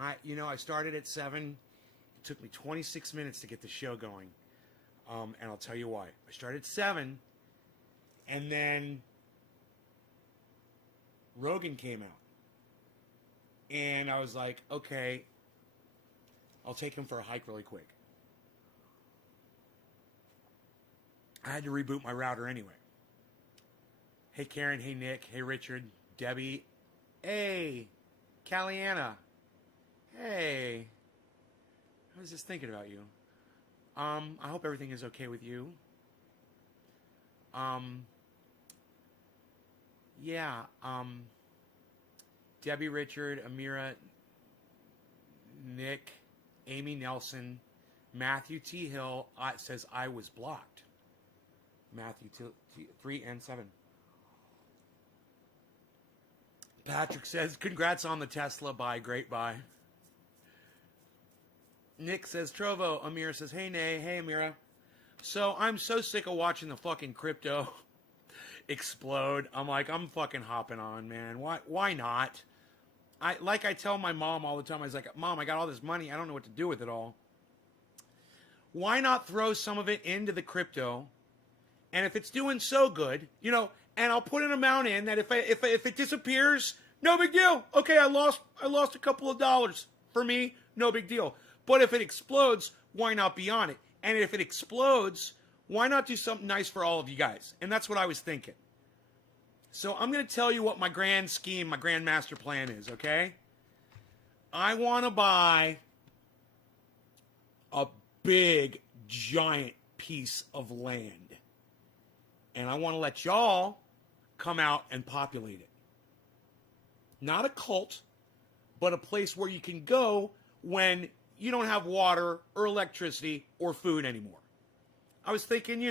I started at 7. It took me 26 minutes to get the show going. And I'll tell you why. I started at 7, and then Rogan came out. And I was like, okay, I'll take him for a hike really quick. I had to reboot my router anyway. Hey, Karen. Hey, Nick. Hey, Richard. Debbie. Hey, Caliana. Hey. I was just thinking about you. I hope everything is okay with you. Yeah. Debbie, Richard, Amira, Nick, Amy Nelson, Matthew T. Hill says I was blocked. Matthew T. 3 and 7. Patrick says, congrats on the Tesla. Bye. Great buy. Nick says, Trovo. Amira says, hey, Nay. Hey, Amira. So I'm so sick of watching the fucking crypto explode. I'm fucking hopping on, man. Why not? I tell my mom all the time, I was like, Mom, I got all this money. I don't know what to do with it all. Why not throw some of it into the crypto? And if it's doing so good, and I'll put an amount in that if it disappears, no big deal. Okay, I lost a couple of dollars. For me, no big deal. But if it explodes, why not be on it? And if it explodes, why not do something nice for all of you guys? And that's what I was thinking. So I'm going to tell you what my grand scheme, my grand master plan is, okay? I want to buy a big, giant piece of land. And I want to let y'all come out and populate it. Not a cult, but a place where you can go when you don't have water or electricity or food anymore. I was thinking,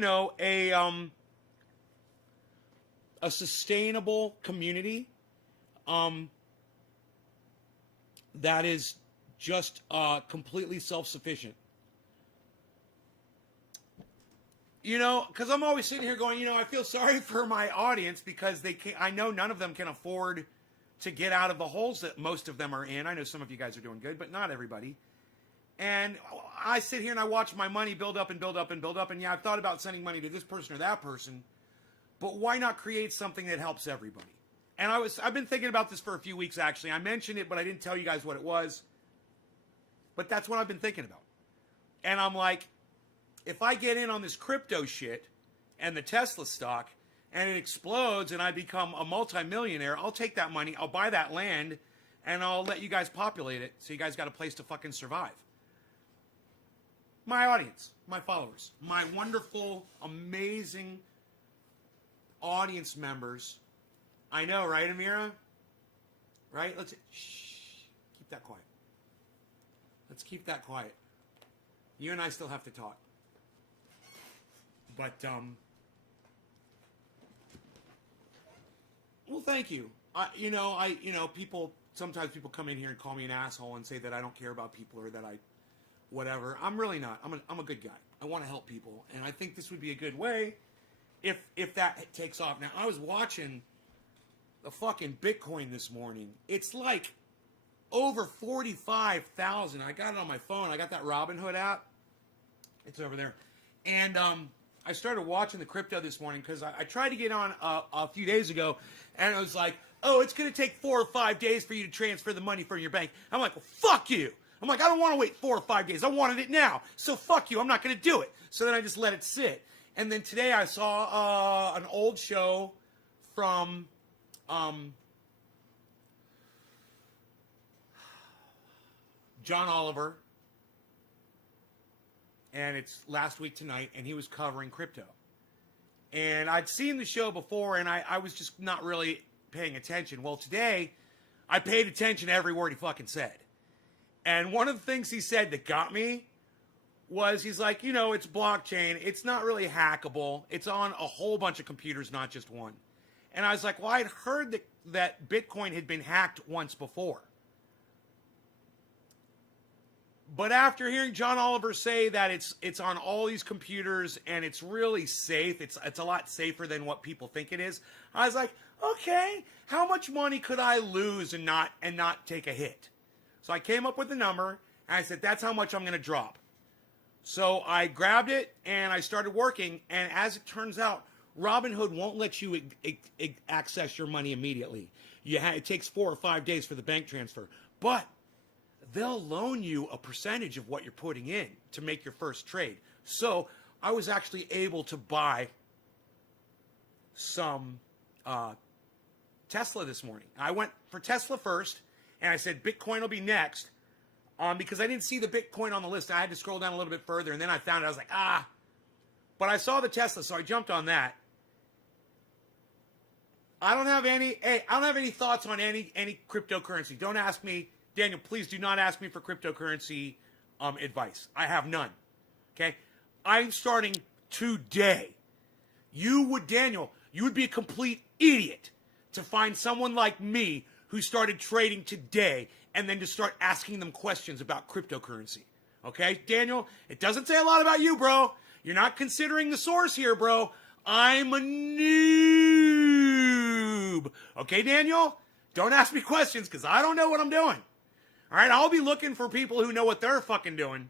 a sustainable community that is just completely self-sufficient. Because I'm always sitting here going, I feel sorry for my audience because I know none of them can afford to get out of the holes that most of them are in. I know some of you guys are doing good, but not everybody. And I sit here and I watch my money build up and build up and build up. And yeah, I've thought about sending money to this person or that person, but why not create something that helps everybody? And I've been thinking about this for a few weeks, actually. I mentioned it, but I didn't tell you guys what it was. But that's what I've been thinking about. And I'm like, if I get in on this crypto shit and the Tesla stock and it explodes and I become a multimillionaire, I'll take that money, I'll buy that land, and I'll let you guys populate it so you guys got a place to fucking survive. My audience, my followers, my wonderful, amazing audience members. I know, right, Amira? Right? Keep that quiet. Let's keep that quiet. You and I still have to talk. But, well, thank you. Sometimes people come in here and call me an asshole and say that I don't care about people or that whatever. I'm really not. I'm a good guy. I want to help people. And I think this would be a good way if that takes off. Now, I was watching the fucking Bitcoin this morning. It's like over 45,000. I got it on my phone. I got that Robinhood app. It's over there. And, I started watching the crypto this morning because I tried to get on a few days ago, and it was like, oh, it's going to take 4 or 5 days for you to transfer the money from your bank. I'm like, well, fuck you. I'm like, I don't want to wait 4 or 5 days. I wanted it now. So fuck you. I'm not going to do it. So then I just let it sit. And then today I saw an old show from John Oliver. And it's last week tonight, and he was covering crypto. And I'd seen the show before, and I was just not really paying attention. Well, today, I paid attention to every word he fucking said. And one of the things he said that got me was he's like, it's blockchain. It's not really hackable. It's on a whole bunch of computers, not just one. And I was like, well, I'd heard that Bitcoin had been hacked once before. But after hearing John Oliver say that it's on all these computers and it's really safe, it's a lot safer than what people think it is, I was like, okay, how much money could I lose and not take a hit? So I came up with a number, and I said, that's how much I'm going to drop. So I grabbed it, and I started working, and as it turns out, Robinhood won't let you access your money immediately. It takes 4 or 5 days for the bank transfer. But they'll loan you a percentage of what you're putting in to make your first trade. So I was actually able to buy some Tesla this morning. I went for Tesla first, and I said Bitcoin will be next because I didn't see the Bitcoin on the list. I had to scroll down a little bit further, and then I found it. I was like, But I saw the Tesla, so I jumped on that. I don't have any thoughts on any cryptocurrency. Don't ask me, Daniel, please do not ask me for cryptocurrency advice. I have none. Okay? I'm starting today. Daniel, you would be a complete idiot to find someone like me who started trading today and then to start asking them questions about cryptocurrency. Okay, Daniel? It doesn't say a lot about you, bro. You're not considering the source here, bro. I'm a noob. Okay, Daniel? Don't ask me questions because I don't know what I'm doing. All right, I'll be looking for people who know what they're fucking doing.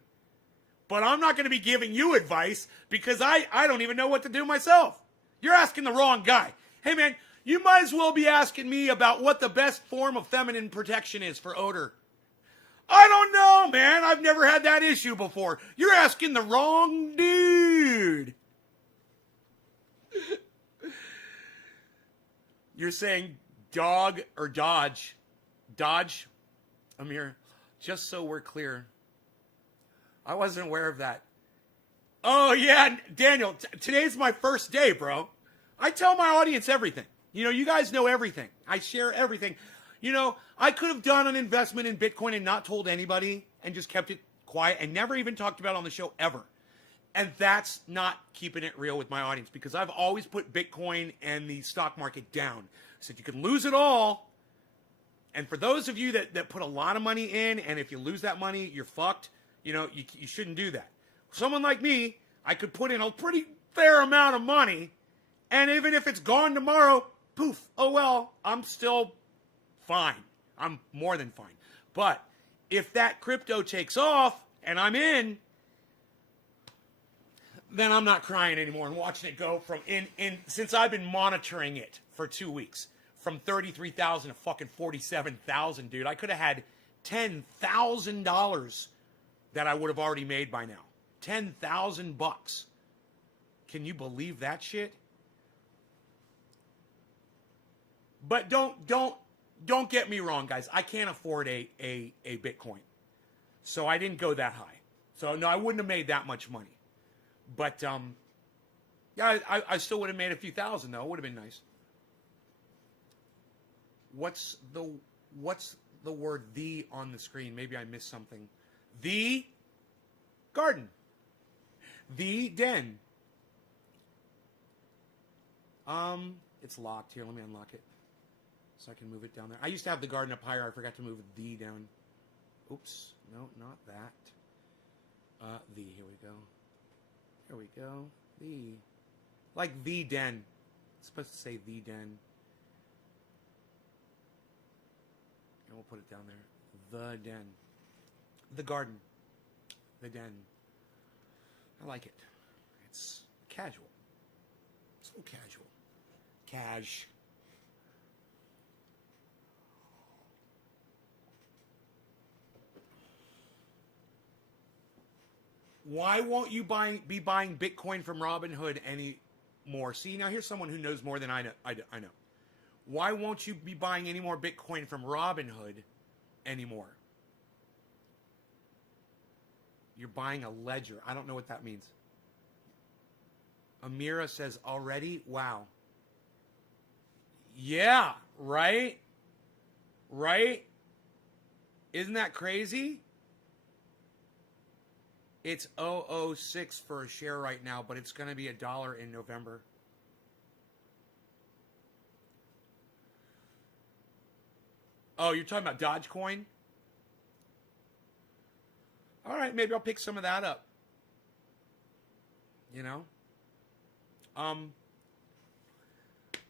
But I'm not going to be giving you advice because I don't even know what to do myself. You're asking the wrong guy. Hey, man, you might as well be asking me about what the best form of feminine protection is for odor. I don't know, man. I've never had that issue before. You're asking the wrong dude. You're saying dog or dodge. Dodge, Amir, just so we're clear. I wasn't aware of that. Oh, yeah, Daniel, today's my first day, bro. I tell my audience everything. You guys know everything. I share everything. I could have done an investment in Bitcoin and not told anybody and just kept it quiet and never even talked about it on the show ever. And that's not keeping it real with my audience because I've always put Bitcoin and the stock market down. I said you can lose it all. And for those of you that put a lot of money in, and if you lose that money, you're fucked, you shouldn't do that. Someone like me, I could put in a pretty fair amount of money, and even if it's gone tomorrow, poof, oh well, I'm still fine. I'm more than fine. But if that crypto takes off and I'm in, then I'm not crying anymore and watching it go from since I've been monitoring it for 2 weeks, from 33,000 to fucking 47,000, dude. I could have had $10,000 that I would have already made by now. $10,000. Can you believe that shit? But don't get me wrong, guys. I can't afford a Bitcoin. So I didn't go that high. So no, I wouldn't have made that much money. But yeah, I still would have made a few thousand though. It would have been nice. What's the word "the" on the screen? Maybe I missed something. The garden. The den. It's locked here. Let me unlock it so I can move it down there. I used to have the garden up higher. I forgot to move the down. Oops. No, not that. The. Here we go. Here we go. The. Like the den. It's supposed to say the den. And we'll put it down there. The den. The garden. The den. I like it. It's casual. So casual. Cash. Why won't you be buying Bitcoin from Robinhood anymore? See, now here's someone who knows more than I know. Why won't you be buying any more Bitcoin from Robinhood anymore? You're buying a ledger. I don't know what that means. Amira says, already? Wow. Yeah, right? Right? Isn't that crazy? It's 0.006 for a share right now, but it's going to be $1 in November. Oh, you're talking about Dogecoin? All right, maybe I'll pick some of that up. You know?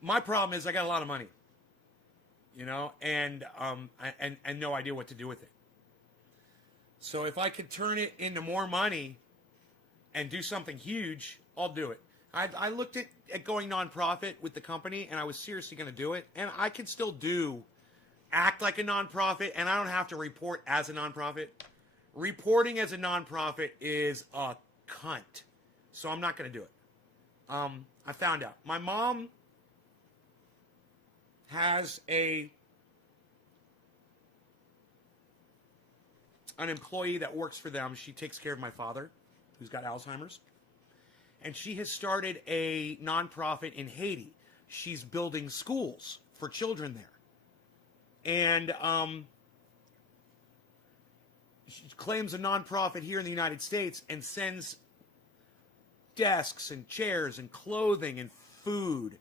My problem is I got a lot of money. You know, and no idea what to do with it. So if I could turn it into more money and do something huge, I'll do it. I looked at going nonprofit with the company, and I was seriously going to do it. And I can still act like a nonprofit, and I don't have to report as a nonprofit. Reporting as a nonprofit is a cunt. So I'm not going to do it. I found out. My mom has an employee that works for them. She takes care of my father, who's got Alzheimer's. And she has started a nonprofit in Haiti. She's building schools for children there. And she claims a nonprofit here in the United States and sends desks and chairs and clothing and food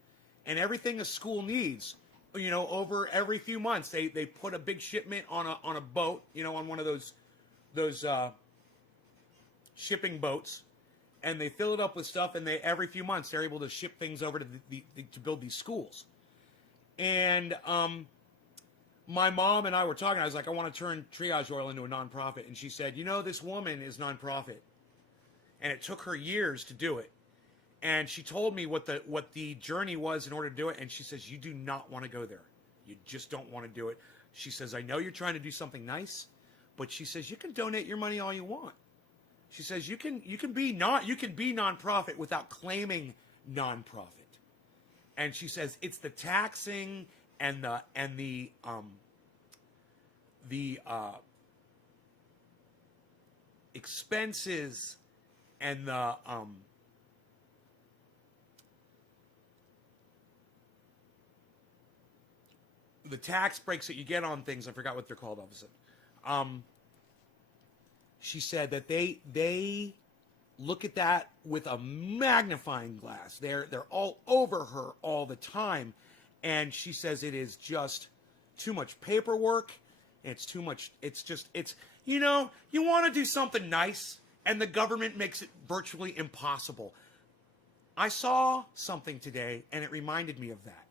and everything a school needs, you know, over every few months. They put a big shipment on a boat, you know, on one of those shipping boats, and they fill it up with stuff, and every few months they're able to ship things over to to build these schools. And my mom and I were talking. I was like, I want to turn Triage Oil into a nonprofit, and she said, you know, this woman is nonprofit, and it took her years to do it. And she told me what the journey was in order to do it, and she says, you do not want to go there. You just don't want to do it. She says, I know you're trying to do something nice, but she says you can donate your money all you want. She says you can be nonprofit without claiming nonprofit. And she says it's the taxing and the expenses and the tax breaks that you get on things. I forgot what they're called all of a sudden. She said that they look at that with a magnifying glass. They're all over her all the time. And she says it is just too much paperwork. It's too much. It's you know, you want to do something nice, and the government makes it virtually impossible. I saw something today, and it reminded me of that.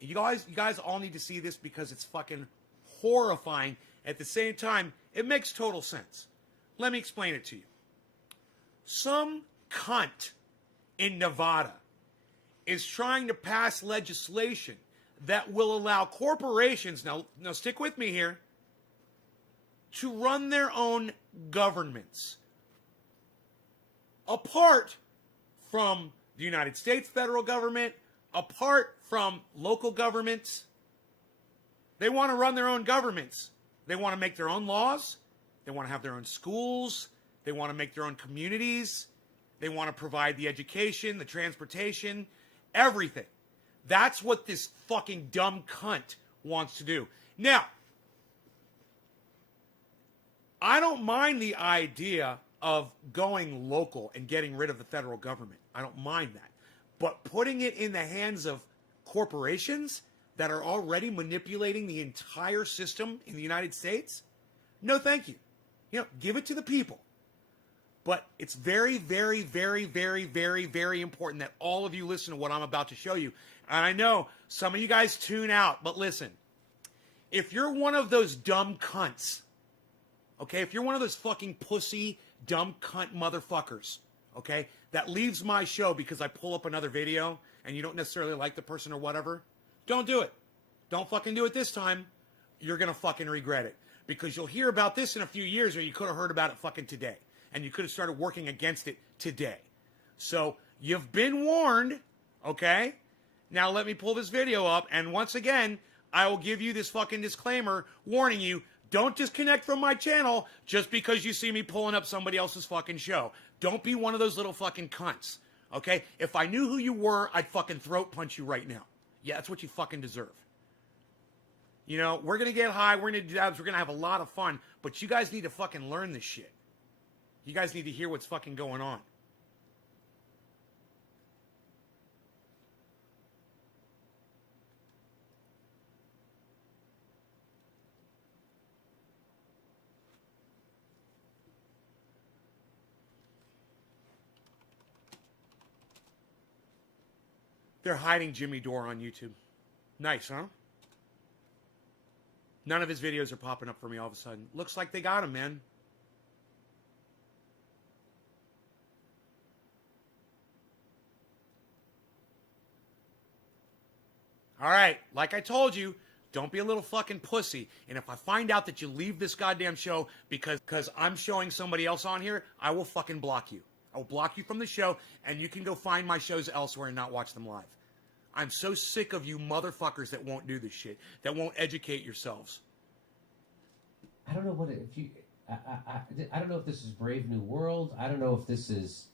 You guys all need to see this because it's fucking horrifying. At the same time, it makes total sense. Let me explain it to you. Some cunt in Nevada is trying to pass legislation that will allow corporations, now stick with me here, to run their own governments. Apart from the United States federal government, apart from local governments, they want to run their own governments. They want to make their own laws. They want to have their own schools. They want to make their own communities. They want to provide the education, the transportation, everything. That's what this fucking dumb cunt wants to do. Now, I don't mind the idea of going local and getting rid of the federal government. I don't mind that. But putting it in the hands of corporations that are already manipulating the entire system in the United States? No, thank you. You know, give it to the people. But it's very, very, very, very, very, very important that all of you listen to what I'm about to show you. And I know some of you guys tune out, but listen. If you're one of those dumb cunts, okay, if you're one of those fucking pussy, dumb cunt motherfuckers, okay, that leaves my show because I pull up another video and you don't necessarily like the person or whatever, don't do it. Don't fucking do it this time. You're going to fucking regret it. Because you'll hear about this in a few years, or you could have heard about it fucking today. And you could have started working against it today. So, you've been warned, okay? Now let me pull this video up, and once again, I will give you this fucking disclaimer warning you, don't disconnect from my channel just because you see me pulling up somebody else's fucking show. Don't be one of those little fucking cunts, okay? If I knew who you were, I'd fucking throat punch you right now. Yeah, that's what you fucking deserve. You know, we're going to get high, we're going to do dabs, we're going to have a lot of fun, but you guys need to fucking learn this shit. You guys need to hear what's fucking going on. They're hiding Jimmy Dore on YouTube. Nice, huh? None of his videos are popping up for me all of a sudden. Looks like they got him, man. All right, like I told you, don't be a little fucking pussy. And if I find out that you leave this goddamn show because I'm showing somebody else on here, I will fucking block you. I will block you from the show, and you can go find my shows elsewhere and not watch them live. I'm so sick of you motherfuckers that won't do this shit, that won't educate yourselves. I don't know what if you. I don't know if this is Brave New World. I don't know if this is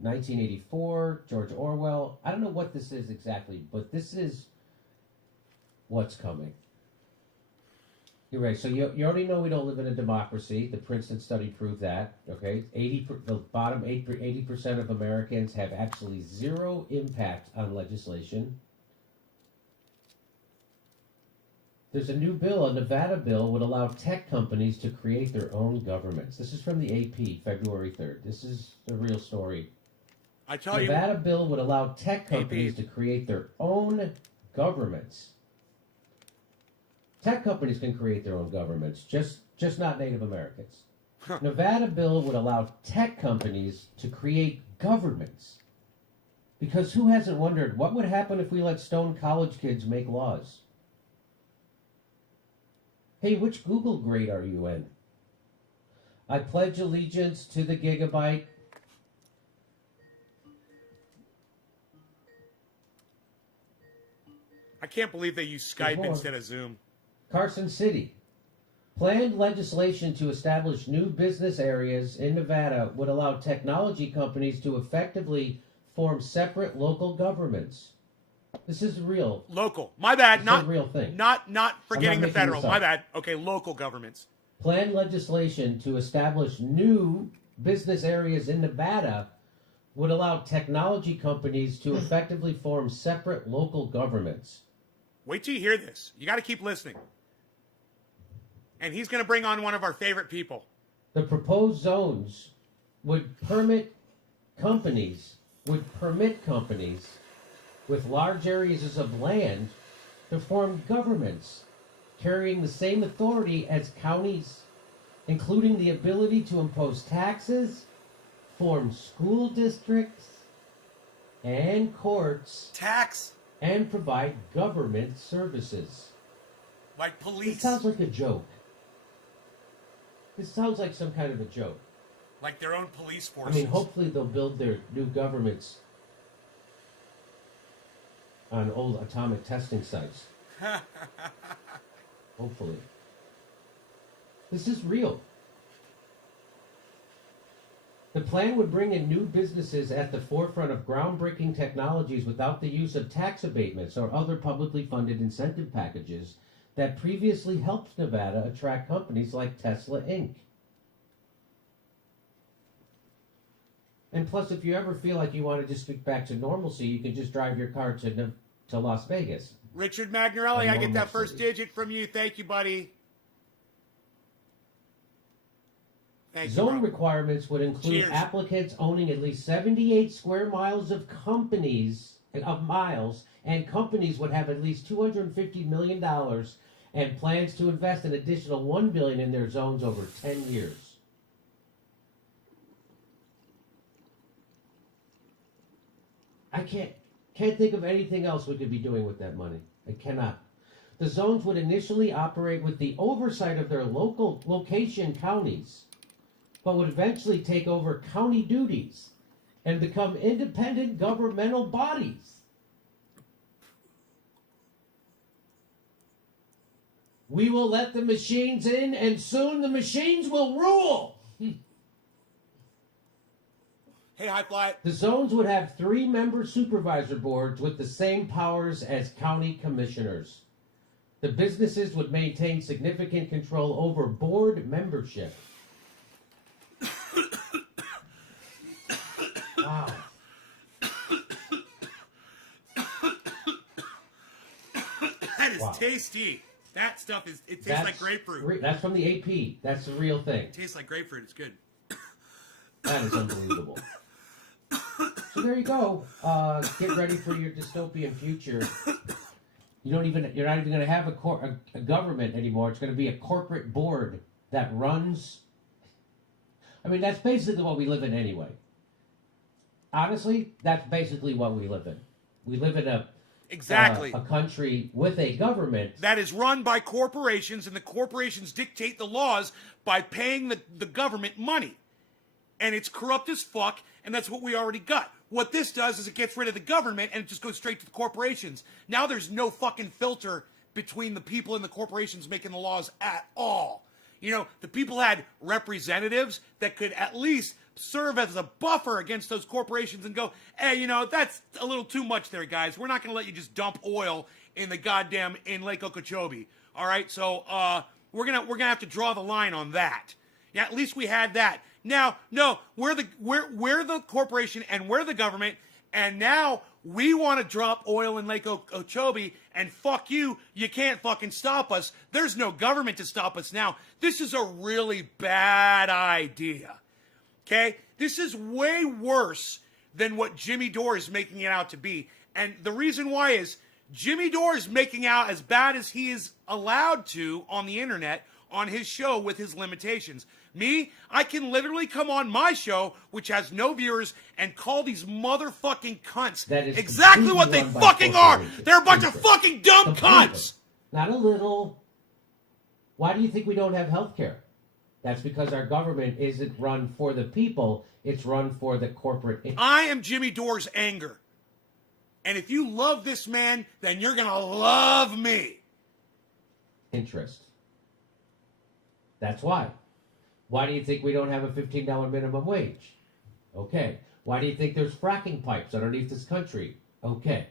1984, George Orwell. I don't know what this is exactly, but this is what's coming. You're right. So you already know we don't live in a democracy. The Princeton study proved that. Okay, the bottom 80% of Americans have actually zero impact on legislation. There's a new bill, a Nevada bill, would allow tech companies to create their own governments. This is from the AP, February 3rd. This is the real story. I tell you, Nevada bill would allow tech companies to create their own governments. Tech companies can create their own governments, just not Native Americans. Nevada bill would allow tech companies to create governments. Because who hasn't wondered what would happen if we let stone college kids make laws? Hey, which Google grade are you in? I pledge allegiance to the gigabyte. I can't believe they use Skype instead of Zoom. Carson City. Planned legislation to establish new business areas in Nevada would allow technology companies to effectively form separate local governments. This is real. Local. My bad. Not a real thing. Not forgetting the federal. My bad. Okay, local governments. Planned legislation to establish new business areas in Nevada would allow technology companies to effectively form separate local governments. Wait till you hear this. You got to keep listening. And he's going to bring on one of our favorite people. The proposed zones would permit companies with large areas of land to form governments carrying the same authority as counties, including the ability to impose taxes, form school districts and courts, and provide government services. Like police. This sounds like a joke. This sounds like some kind of a joke. Like their own police forces. I mean, hopefully they'll build their new governments on old atomic testing sites. Hopefully. This is real. The plan would bring in new businesses at the forefront of groundbreaking technologies without the use of tax abatements or other publicly funded incentive packages that previously helped Nevada attract companies like Tesla Inc. And plus, if you ever feel like you want to just get back to normalcy, you can just drive your car to Las Vegas. Richard Magnarelli, I get that first digit from you. Thank you, buddy. Thank you, Zone requirements would include applicants owning at least 78 square miles of miles, and companies would have at least $250 million and plans to invest an additional $1 billion in their zones over 10 years. I can't think of anything else we could be doing with that money. I cannot. The zones would initially operate with the oversight of their local location counties, but would eventually take over county duties and become independent governmental bodies. We will let the machines in, and soon the machines will rule. Hey, High Fly. The zones would have 3-member supervisor boards with the same powers as county commissioners. The businesses would maintain significant control over board membership. Wow. That is tasty. That stuff tastes like grapefruit. That's from the AP. That's the real thing. It tastes like grapefruit. It's good. That is unbelievable. So there you go. Get ready for your dystopian future. You're not even going to have a government anymore. It's going to be a corporate board that runs. I mean, that's basically what we live in anyway. Honestly, that's basically what we live in. We live in a country with a government that is run by corporations, and the corporations dictate the laws by paying the government money. And it's corrupt as fuck, and that's what we already got. What this does is it gets rid of the government, and it just goes straight to the corporations. Now there's no fucking filter between the people and the corporations making the laws at all. You know, the people had representatives that could at least serve as a buffer against those corporations and go, hey, you know, that's a little too much there, guys. We're not going to let you just dump oil in in Lake Okeechobee. All right, so we're gonna have to draw the line on that. Yeah, at least we had that. Now, no, we're the corporation and we're the government, and now we want to drop oil in Lake Okeechobee, and fuck you, you can't fucking stop us. There's no government to stop us now. This is a really bad idea. Okay? This is way worse than what Jimmy Dore is making it out to be. And the reason why is Jimmy Dore is making out as bad as he is allowed to on the internet on his show with his limitations. Me, I can literally come on my show, which has no viewers, and call these motherfucking cunts that is exactly what they fucking are. They're a bunch of fucking dumb cunts. Not a little. Why do you think we don't have health care? That's because our government isn't run for the people. It's run for the corporate. I am Jimmy Dore's anger. And if you love this man, then you're going to love me. Interest. That's why. Why do you think we don't have a $15 minimum wage? Okay. Why do you think there's fracking pipes underneath this country? Okay.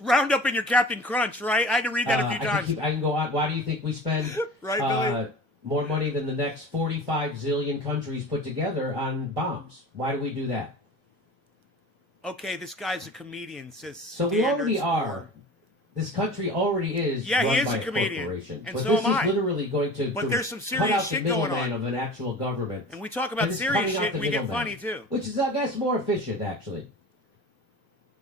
Round up in your Captain Crunch, right? I had to read that a few times. I can go on. Why do you think we spend right, Billy? More money than the next 45 zillion countries put together on bombs? Why do we do that? Okay, this guy's a comedian, says so we already are. This country already is. Yeah, run he is by a comedian, and but so am I. This is literally going to. But there's some cut serious out shit the going on of an actual government. And we talk about serious shit, and we get funny too. Which is, I guess, more efficient actually.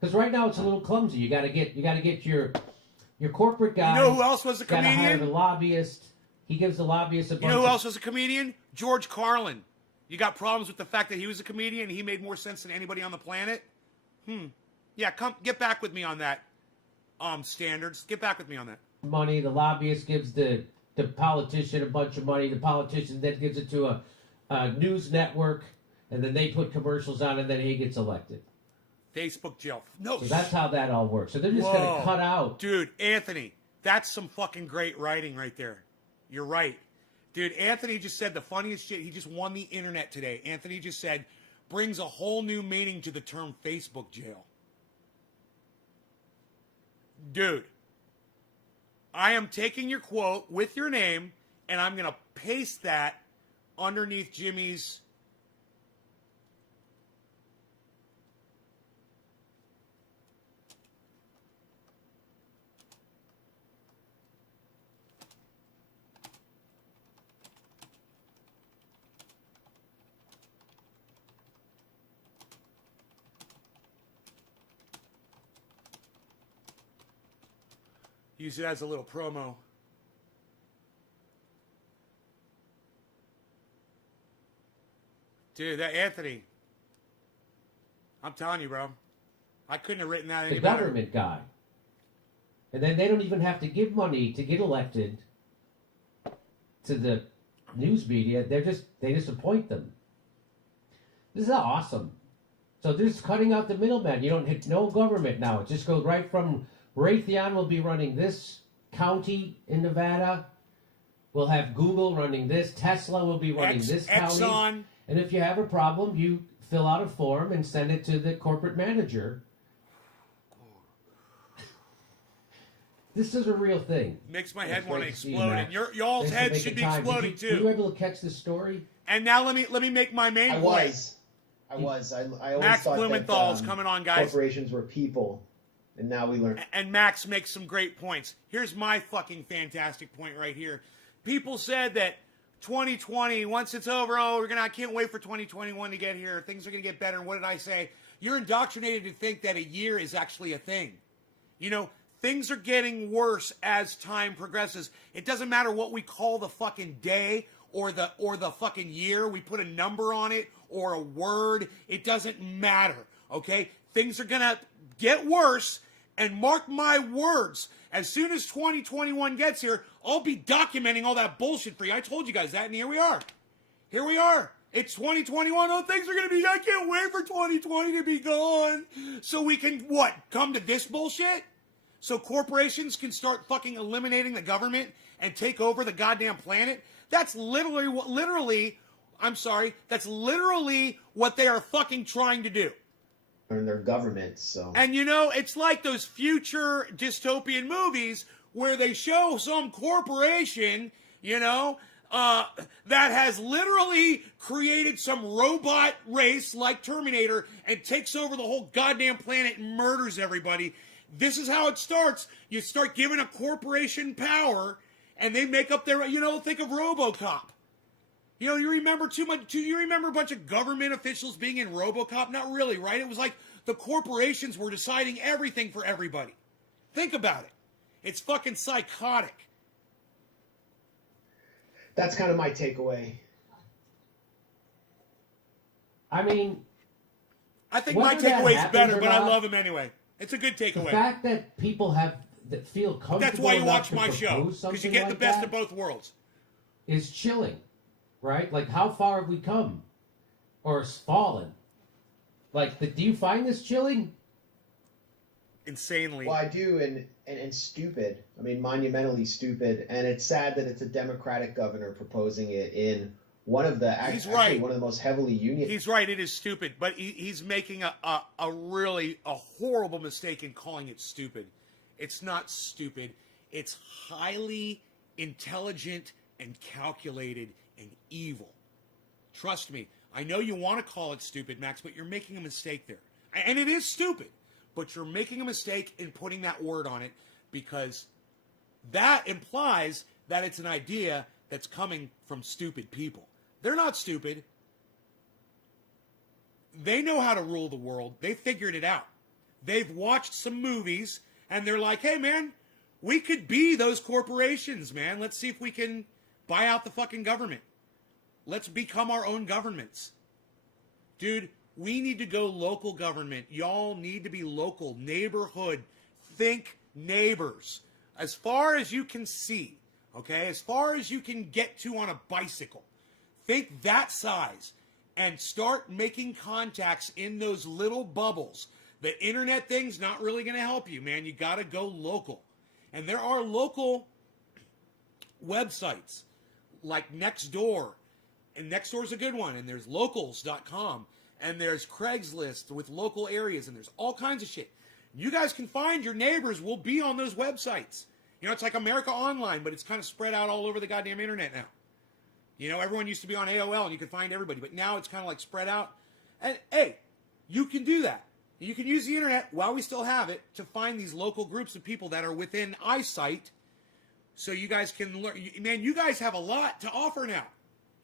Because right now it's a little clumsy. You got to get your corporate guy. You know who else was a comedian? Got to hire the lobbyist. He gives the lobbyist a bunch. You know who else was a comedian? George Carlin. You got problems with the fact that he was a comedian and he made more sense than anybody on the planet? Yeah, come get back with me on that. Standards. Get back with me on that. Money. The lobbyist gives the politician a bunch of money. The politician then gives it to a news network, and then they put commercials on, and then he gets elected. Facebook jail. No. So that's how that all works. So they're just going to cut out. Dude, Anthony, that's some fucking great writing right there. You're right. Dude, Anthony just said the funniest shit. He just won the internet today. Anthony just said, brings a whole new meaning to the term Facebook jail. Dude, I am taking your quote with your name, and I'm going to paste that underneath Jimmy's. Use it as a little promo. Dude, that Anthony. I'm telling you, bro. I couldn't have written that any better. The government guy. And then they don't even have to give money to get elected to the news media. They just appoint them. This is awesome. So they're just cutting out the middleman. You don't hit no government now. It just goes right from Raytheon will be running this county in Nevada. We'll have Google running this. Tesla will be running this county. Exxon. And if you have a problem, you fill out a form and send it to the corporate manager. This is a real thing. Makes my head want to explode, and y'all's heads should be exploding too. Were you able to catch this story? And now let me make my main point. I always Max thought Blumenthal's that, coming on, guys. Corporations were people, and now we learn. And Max makes some great points. Here's my fucking fantastic point right here. People said that 2020, once it's over, I can't wait for 2021 to get here. Things are going to get better. And what did I say? You're indoctrinated to think that a year is actually a thing. You know, things are getting worse as time progresses. It doesn't matter what we call the fucking day or the fucking year. We put a number on it or a word. It doesn't matter, okay? Things are going to get worse, and mark my words, as soon as 2021 gets here, I'll be documenting all that bullshit for you. I told you guys that, and here we are. Here we are. It's 2021. Oh, things are going to be, I can't wait for 2020 to be gone. So we can, what, come to this bullshit? So corporations can start fucking eliminating the government and take over the goddamn planet? That's literally what they are fucking trying to do. And their governments, so. And you know, it's like those future dystopian movies where they show some corporation, you know, that has literally created some robot race like Terminator and takes over the whole goddamn planet and murders everybody. This is how it starts. You start giving a corporation power and they make up their, you know, think of RoboCop. You know, you remember you remember a bunch of government officials being in RoboCop? Not really, right? It was like the corporations were deciding everything for everybody. Think about it. It's fucking psychotic. That's kind of my takeaway. I mean, I think my takeaway is better, but I love him anyway. It's a good takeaway. The fact that people that feel comfortable. That's why you watch my show, because you get the best of both worlds. Is chilling, right? Like, how far have we come, or fallen? Like, do you find this chilling? Insanely. Well, I do, and stupid. I mean, monumentally stupid. And it's sad that it's a Democratic governor proposing it in one of the one of the most heavily union. He's right. It is stupid, but he's making a horrible mistake in calling it stupid. It's not stupid. It's highly intelligent and calculated and evil. Trust me. I know you want to call it stupid, Max, but you're making a mistake there. And it is stupid, but you're making a mistake in putting that word on it because that implies that it's an idea that's coming from stupid people. They're not stupid. They know how to rule the world. They figured it out. They've watched some movies, and they're like, hey, man, we could be those corporations, man. Let's see if we can buy out the fucking government. Let's become our own governments. Dude, we need to go local government. Y'all need to be local, neighborhood. Think neighbors. As far as you can see, okay? As far as you can get to on a bicycle. Think that size and start making contacts in those little bubbles. The internet thing's not really going to help you, man. You got to go local. And there are local websites like Nextdoor. And Nextdoor's a good one. And there's locals.com. And there's Craigslist with local areas. And there's all kinds of shit. You guys can find your neighbors will be on those websites. You know, it's like America Online, but it's kind of spread out all over the goddamn internet now. You know, everyone used to be on AOL and you could find everybody. But now it's kind of like spread out. And, hey, you can do that. You can use the internet while we still have it to find these local groups of people that are within eyesight so you guys can learn. Man, you guys have a lot to offer now.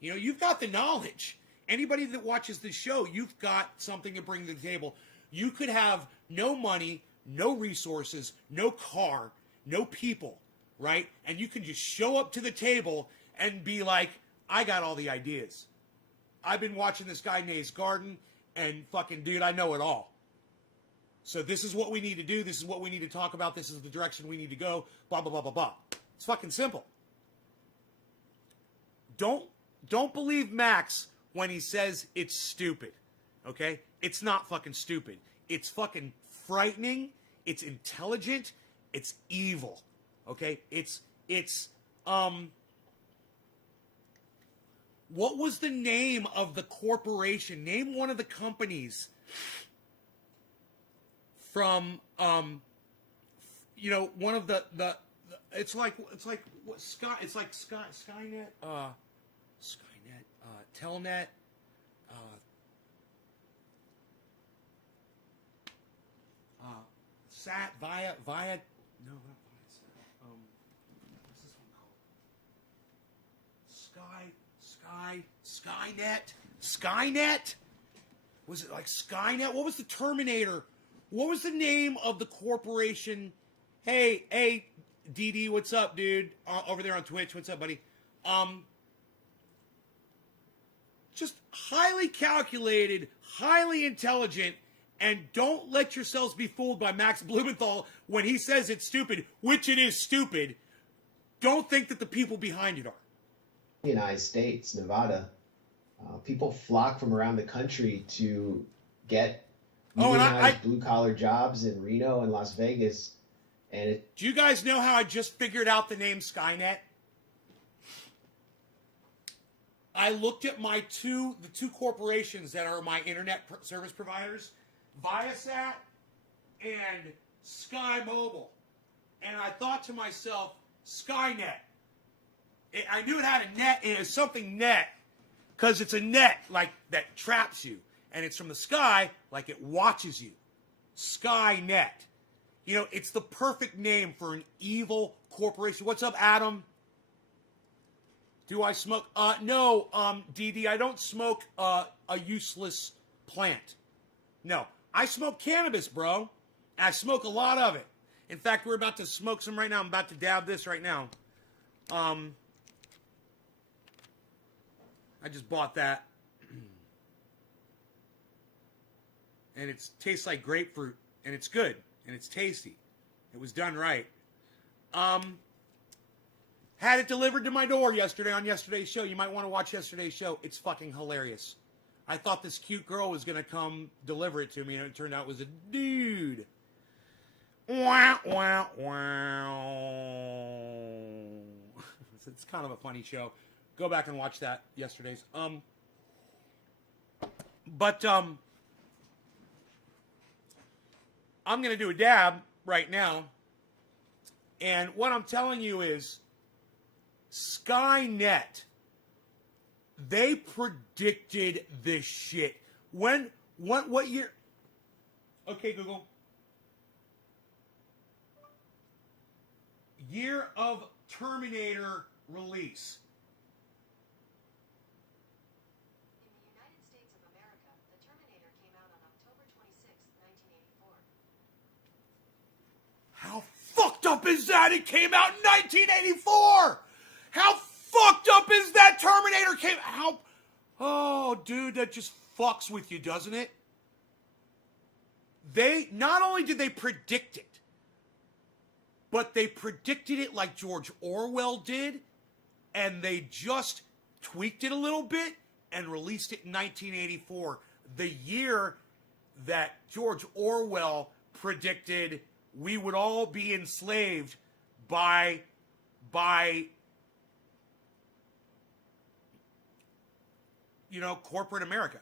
You know, you've got the knowledge. Anybody that watches this show, you've got something to bring to the table. You could have no money, no resources, no car, no people, right? And you can just show up to the table and be like, I got all the ideas. I've been watching this guy Nate's Garden, and fucking dude, I know it all. So this is what we need to do. This is what we need to talk about. This is the direction we need to go. Blah, blah, blah, blah, blah. It's fucking simple. Don't believe Max when he says it's stupid, okay? It's not fucking stupid. It's fucking frightening. It's intelligent. It's evil, okay? It's what was the name of the corporation? Name one of the companies from, you know, one of the it's like what Skynet, Telnet, Sat, Via, no, not Viasat. What's this one called? Skynet? Was it like Skynet? What was the Terminator? What was the name of the corporation Hey, DD, what's up, dude? Over there on Twitch, what's up, buddy? Just highly calculated, highly intelligent, and don't let yourselves be fooled by Max Blumenthal when he says it's stupid, which it is stupid. Don't think that the people behind it are. United States, Nevada, people flock from around the country to get unionized blue-collar jobs in Reno and Las Vegas. And do you guys know how I just figured out the name Skynet? I looked at the two corporations that are my internet service providers, Viasat and Sky Mobile. And I thought to myself, Skynet. I knew it had a net, and it's something net, because it's a net like that traps you. And it's from the sky, like it watches you. Skynet. You know, it's the perfect name for an evil corporation. What's up, Adam? Do I smoke? No, DD, I don't smoke a useless plant. No, I smoke cannabis, bro. And I smoke a lot of it. In fact, we're about to smoke some right now. I'm about to dab this right now. I just bought that. And it tastes like grapefruit. And it's good. And it's tasty. It was done right. Had it delivered to my door yesterday on yesterday's show. You might want to watch yesterday's show. It's fucking hilarious. I thought this cute girl was going to come deliver it to me, and it turned out it was a dude. Wow, wow, wow. It's kind of a funny show. Go back and watch that yesterday's. I'm going to do a dab right now. And what I'm telling you is Skynet, they predicted this shit. What year? Okay, Google. Year of Terminator release. In the United States of America, the Terminator came out on October 26, 1984. How fucked up is that? It came out in 1984! How fucked up is that? Terminator came... Oh, dude, that just fucks with you, doesn't it? Not only did they predict it, but they predicted it like George Orwell did, and they just tweaked it a little bit and released it in 1984, the year that George Orwell predicted we would all be enslaved by corporate America.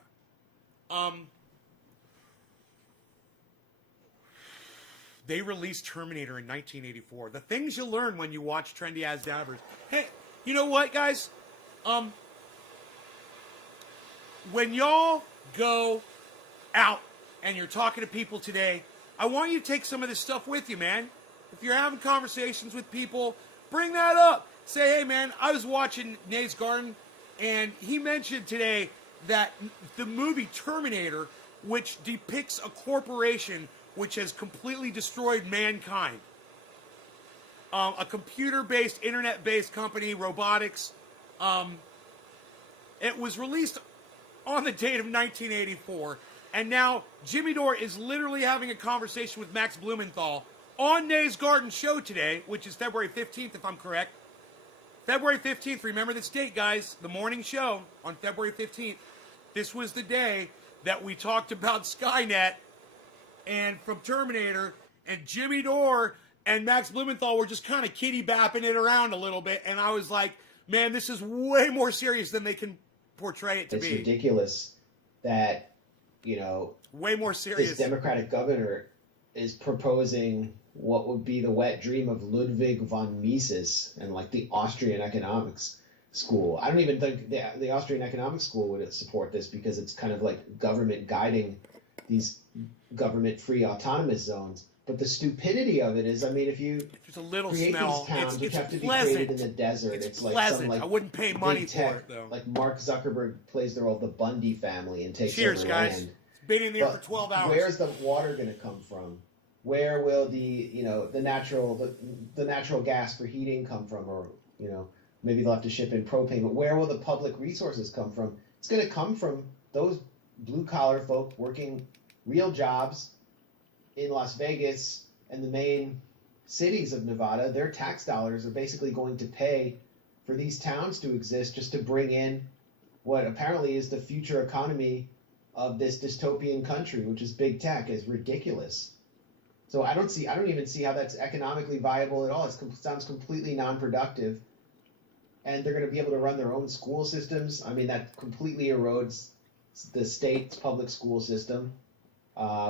They released Terminator in 1984. The things you learn when you watch Trendy As Dabbers. Hey, you know what, guys? When y'all go out and you're talking to people today, I want you to take some of this stuff with you, man. If you're having conversations with people, bring that up. Say, hey, man, I was watching Nay's Garden, and he mentioned today that the movie Terminator, which depicts a corporation which has completely destroyed mankind, a computer-based, internet-based company, robotics, it was released on the date of 1984, and now Jimmy Dore is literally having a conversation with Max Blumenthal on Nay's Garden show today, which is February 15th, if I'm correct. February 15th, remember this date, guys, the morning show on February 15th. This was the day that we talked about Skynet and from Terminator, and Jimmy Dore and Max Blumenthal were just kind of kitty-bapping it around a little bit, and I was like, man, this is way more serious than they can portray it to be. It's ridiculous that, way more serious. This Democratic governor is proposing what would be the wet dream of Ludwig von Mises and like the Austrian economics school. I don't even think the Austrian economics school would support this because it's kind of like government guiding these government-free autonomous zones. But the stupidity of it is, I mean, if you there's a little create smell. these towns which have to be pleasant. created in the desert, it's like pleasant. some like I wouldn't pay money big for tech, it though. like Mark Zuckerberg plays the role of the Bundy family and takes Cheers, over guys. land. It's been in there But for 12 hours. where's the water going to come from? where will the natural gas for heating come from, or maybe they'll have to ship in propane, but where will the public resources come from? It's going to come from those blue collar folk working real jobs in Las Vegas and the main cities of Nevada. Their tax dollars are basically going to pay for these towns to exist, just to bring in what apparently is the future economy of this dystopian country, which is big tech. Is ridiculous. So I don't even see how that's economically viable at all. It sounds completely non-productive. And they're going to be able to run their own school systems. I mean, that completely erodes the state's public school system,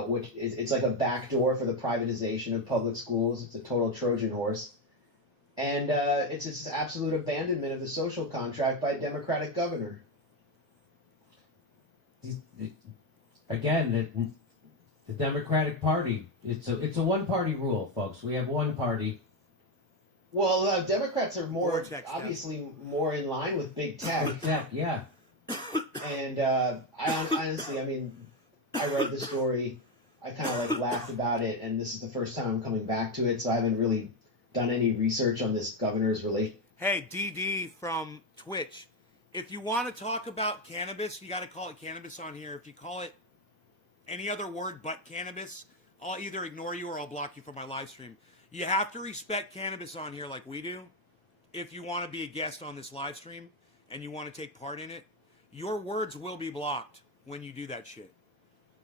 which it's like a backdoor for the privatization of public schools. It's a total Trojan horse. And it's this absolute abandonment of the social contract by a Democratic governor. Again, the Democratic Party, it's a one-party rule, folks. We have one party. Well, Democrats are obviously more in line with big tech. Big tech, yeah. And honestly, I mean, I read the story. I kind of like laughed about it, and this is the first time I'm coming back to it, so I haven't really done any research on this governor's relation. Hey, DD from Twitch, if you want to talk about cannabis, you got to call it cannabis on here. If you call it any other word but cannabis, I'll either ignore you or I'll block you from my live stream. You have to respect cannabis on here like we do. If you want to be a guest on this live stream and you want to take part in it, your words will be blocked when you do that shit.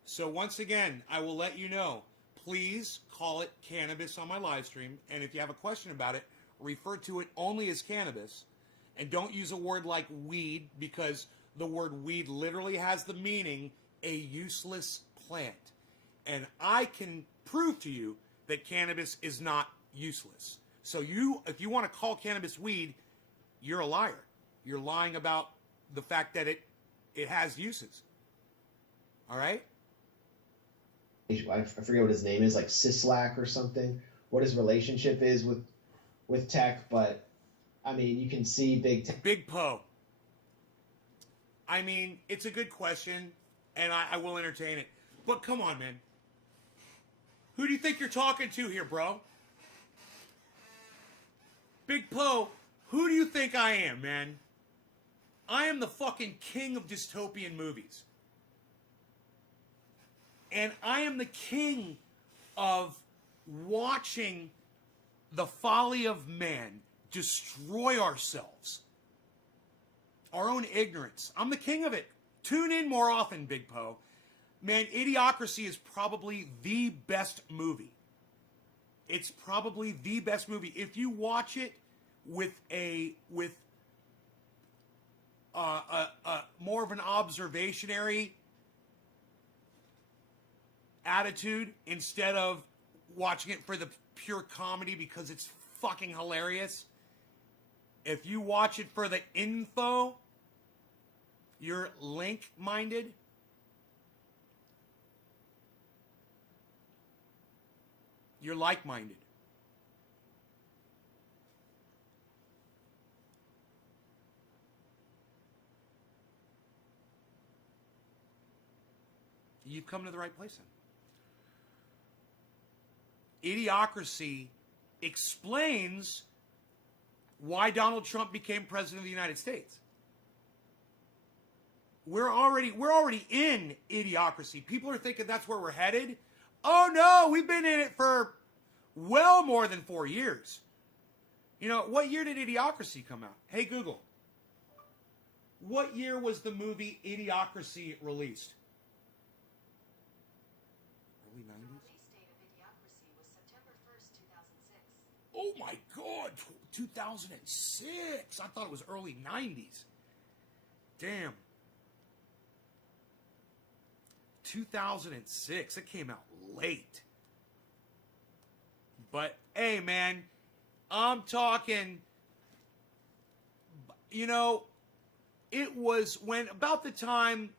So once again, I will let you know, please call it cannabis on my live stream. And if you have a question about it, refer to it only as cannabis. And don't use a word like weed, because the word weed literally has the meaning a useless plant. And I can prove to you that cannabis is not useless. So if you want to call cannabis weed, you're a liar. You're lying about the fact that it has uses. All right? I forget what his name is, like Sislak or something, what his relationship is with tech, but I mean, you can see big tech. Big Poe. I mean, it's a good question, and I will entertain it. But come on, man. Who do you think you're talking to here, bro? Big Poe, who do you think I am, man? I am the fucking king of dystopian movies. And I am the king of watching the folly of man destroy ourselves. Our own ignorance. I'm the king of it. Tune in more often, Big Poe. Man, Idiocracy is probably the best movie. It's probably the best movie. If you watch it with more of an observationary attitude instead of watching it for the pure comedy because it's fucking hilarious. If you watch it for the info, you're link-minded. You're like-minded. You've come to the right place then. Idiocracy explains why Donald Trump became president of the United States. We're already in Idiocracy. People are thinking that's where we're headed. Oh no, we've been in it for well more than 4 years. You know, what year did Idiocracy come out? Hey Google, what year was the movie Idiocracy released? Early 90s? The release date of Idiocracy was September 1st, 2006. Oh my God, 2006. I thought it was early 90s. Damn. 2006. It came out late. But, hey, man, I'm talking, you know, it was when about the time,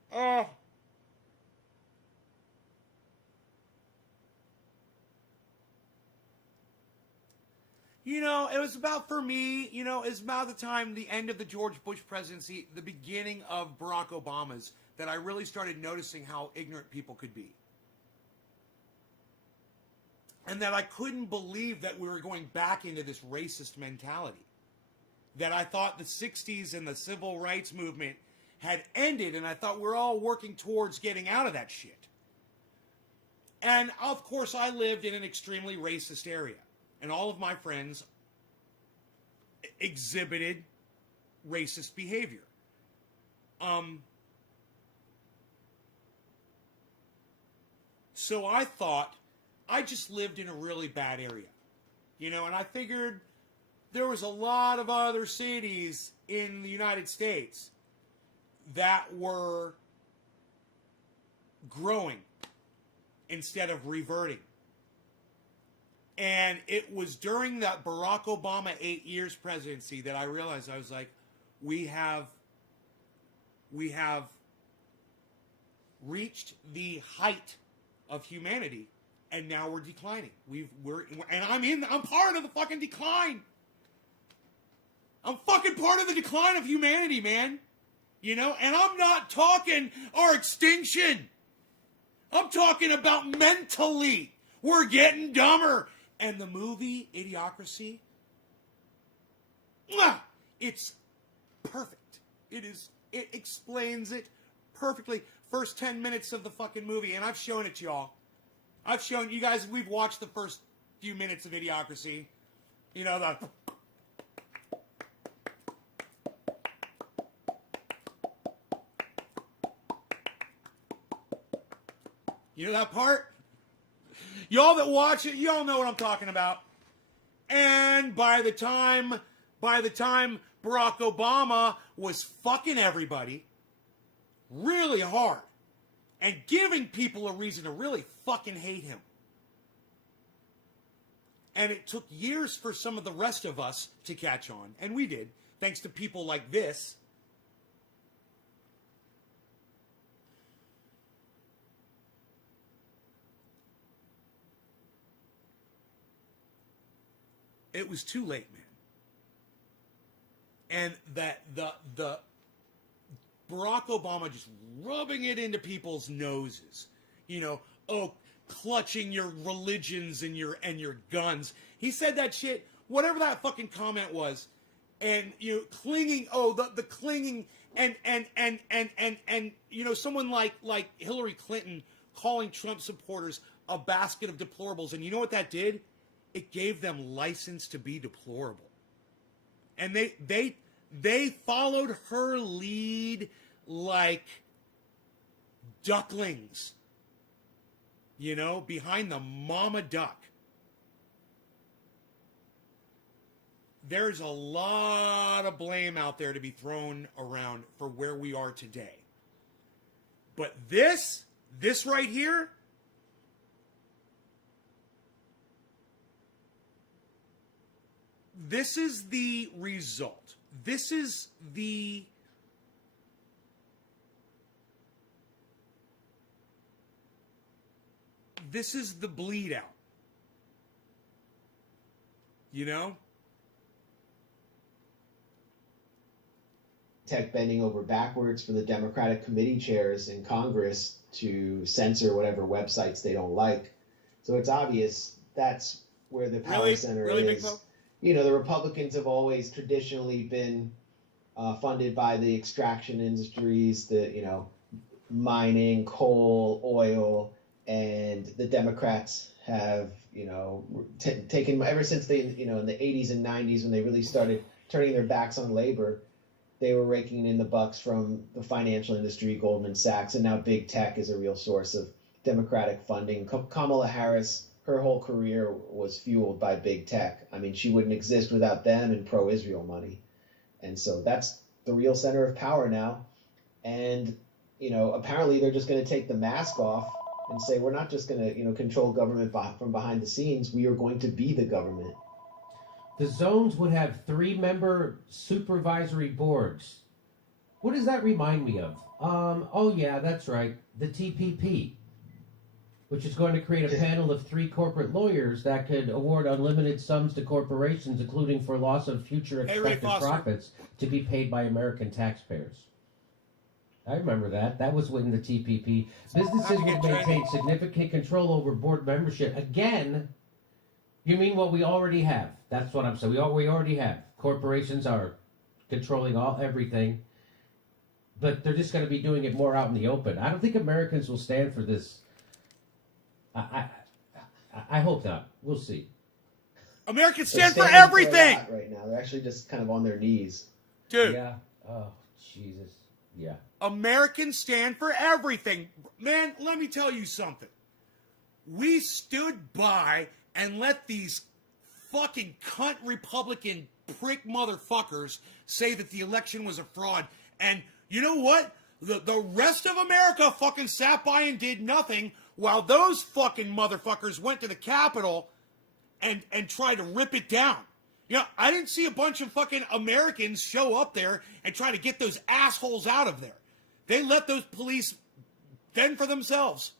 you know, it was about, for me, you know, it was about the time, the end of the George Bush presidency, the beginning of Barack Obama's, that I really started noticing how ignorant people could be. and that I couldn't believe that we were going back into this racist mentality. That I thought the 60s and the civil rights movement had ended, and I thought we're all working towards getting out of that shit. And, of course, I lived in an extremely racist area, and all of my friends exhibited racist behavior. So I thought I just lived in a really bad area, and I figured there was a lot of other cities in the United States that were growing instead of reverting. And it was during that Barack Obama 8 years presidency that I realized, I was like, we have reached the height of humanity, and now we're declining. I'm part of the fucking decline. I'm fucking part of the decline of humanity, man. And I'm not talking our extinction. I'm talking about mentally. We're getting dumber. And the movie Idiocracy, it's perfect. It explains it perfectly. First 10 minutes of the fucking movie, and I've shown it to y'all. I've shown you guys, we've watched the first few minutes of Idiocracy. You know that part? Y'all that watch it, y'all know what I'm talking about. And by the time Barack Obama was fucking everybody really hard and giving people a reason to really fucking hate him. And it took years for some of the rest of us to catch on, and we did, thanks to people like this. It was too late, man. And that the Barack Obama just rubbing it into people's noses, clutching your religions and your guns. He said that shit, whatever that fucking comment was, and clinging. Oh, the clinging and someone like Hillary Clinton calling Trump supporters a basket of deplorables, and you know what that did? It gave them license to be deplorable. And they followed her lead like ducklings, behind the mama duck. There's a lot of blame out there to be thrown around for where we are today. But this right here, this is the result. This is the bleed out. Tech bending over backwards for the Democratic committee chairs in Congress to censor whatever websites they don't like. So it's obvious that's where the power center is. The Republicans have always traditionally been funded by the extraction industries, the mining, coal, oil, and the Democrats have taken ever since they in the 80s and 90s when they really started turning their backs on labor, they were raking in the bucks from the financial industry, Goldman Sachs, and now big tech is a real source of Democratic funding. Kamala Harris, her whole career was fueled by big tech. I mean, she wouldn't exist without them and pro-Israel money. And so that's the real center of power now. And, apparently they're just going to take the mask off and say, we're not just going to, control government from behind the scenes. We are going to be the government. The zones would have 3-member supervisory boards. What does that remind me of? Oh, yeah, that's right. The TPP, which is going to create a panel of 3 corporate lawyers that could award unlimited sums to corporations, including for loss of future expected profits, to be paid by American taxpayers. I remember that. That was when the TPP. Businesses would maintain significant control over board membership. Again, You mean what we already have? That's what I'm saying. We already have. Corporations are controlling everything, but they're just going to be doing it more out in the open. I don't think Americans will stand for this. I hope not. We'll see. Americans They're stand for standing a everything, lot right now. They're actually just kind of on their knees. dude. Yeah. Oh, Jesus. Yeah. Americans stand for everything. Man, let me tell you something. We stood by and let these fucking cunt Republican prick motherfuckers say that the election was a fraud. And you know what? The rest of America fucking sat by and did nothing while those fucking motherfuckers went to the Capitol and tried to rip it down. You know, I didn't see a bunch of fucking Americans show up there and try to get those assholes out of there. They let those police fend for themselves.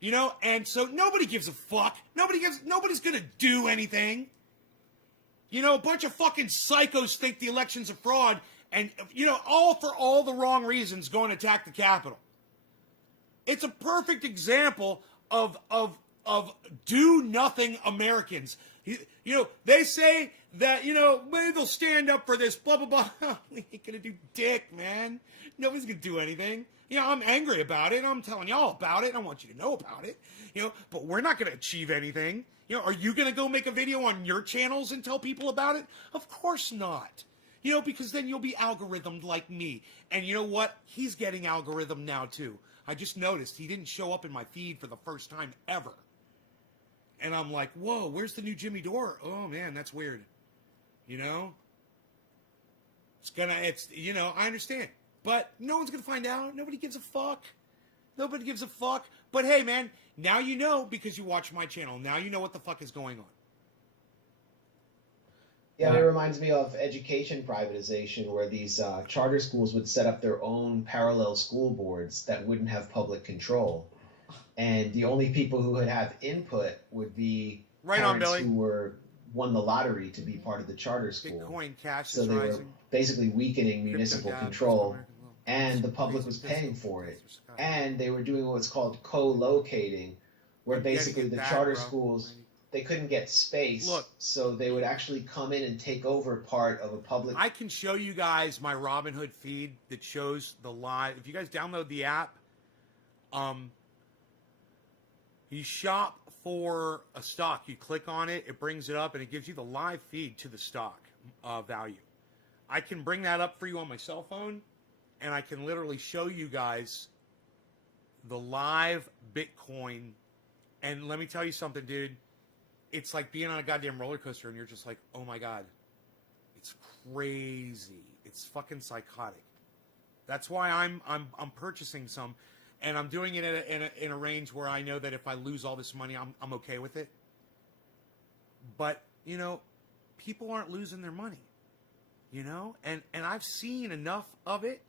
You know, and so nobody gives a fuck. Nobody's gonna do anything. You know, a bunch of fucking psychos think the election's a fraud, and you know, all for all the wrong reasons, go and attack the Capitol. It's a perfect example of do nothing Americans. You know, they say that, you know, maybe they'll stand up for this, blah, blah, blah. We ain't gonna do dick, man. Nobody's gonna do anything. You know, I'm angry about it. I'm telling y'all about it. I want you to know about it. You know, but we're not gonna achieve anything. You know, are you gonna go make a video on your channels and tell people about it? Of course not. You know, because then you'll be algorithmed like me. And you know what? He's getting algorithm now too. I just noticed he didn't show up in my feed for the first time ever. And I'm like, whoa, where's the new Jimmy Dore? Oh man, that's weird. You know? You know, I understand. But no one's gonna find out. Nobody gives a fuck. Nobody gives a fuck. But hey man, now you know because you watch my channel. Now you know what the fuck is going on. Yeah, it reminds me of education privatization, where these charter schools would set up their own parallel school boards that wouldn't have public control. And the only people who would have input would be parents who won the lottery to be part of the charter school. Bitcoin cash so is they rising. were basically weakening municipal DABS, control, and the public was paying for it. And they were doing what's called co-locating, where basically the charter schools, they couldn't get space, so they would actually come in and take over part of a public. I can show you guys my Robinhood feed that shows the live. If you guys download the app, you shop for a stock. You click on it, it brings it up, and it gives you the live feed to the stock value. I can bring that up for you on my cell phone, and I can literally show you guys the live Bitcoin. And let me tell you something, dude. It's like being on a goddamn roller coaster, and you're just like, oh my god, it's crazy. It's fucking psychotic. That's why I'm purchasing some, and I'm doing it in a range where I know that if I lose all this money, I'm okay with it. But you know, people aren't losing their money, you know, and I've seen enough of it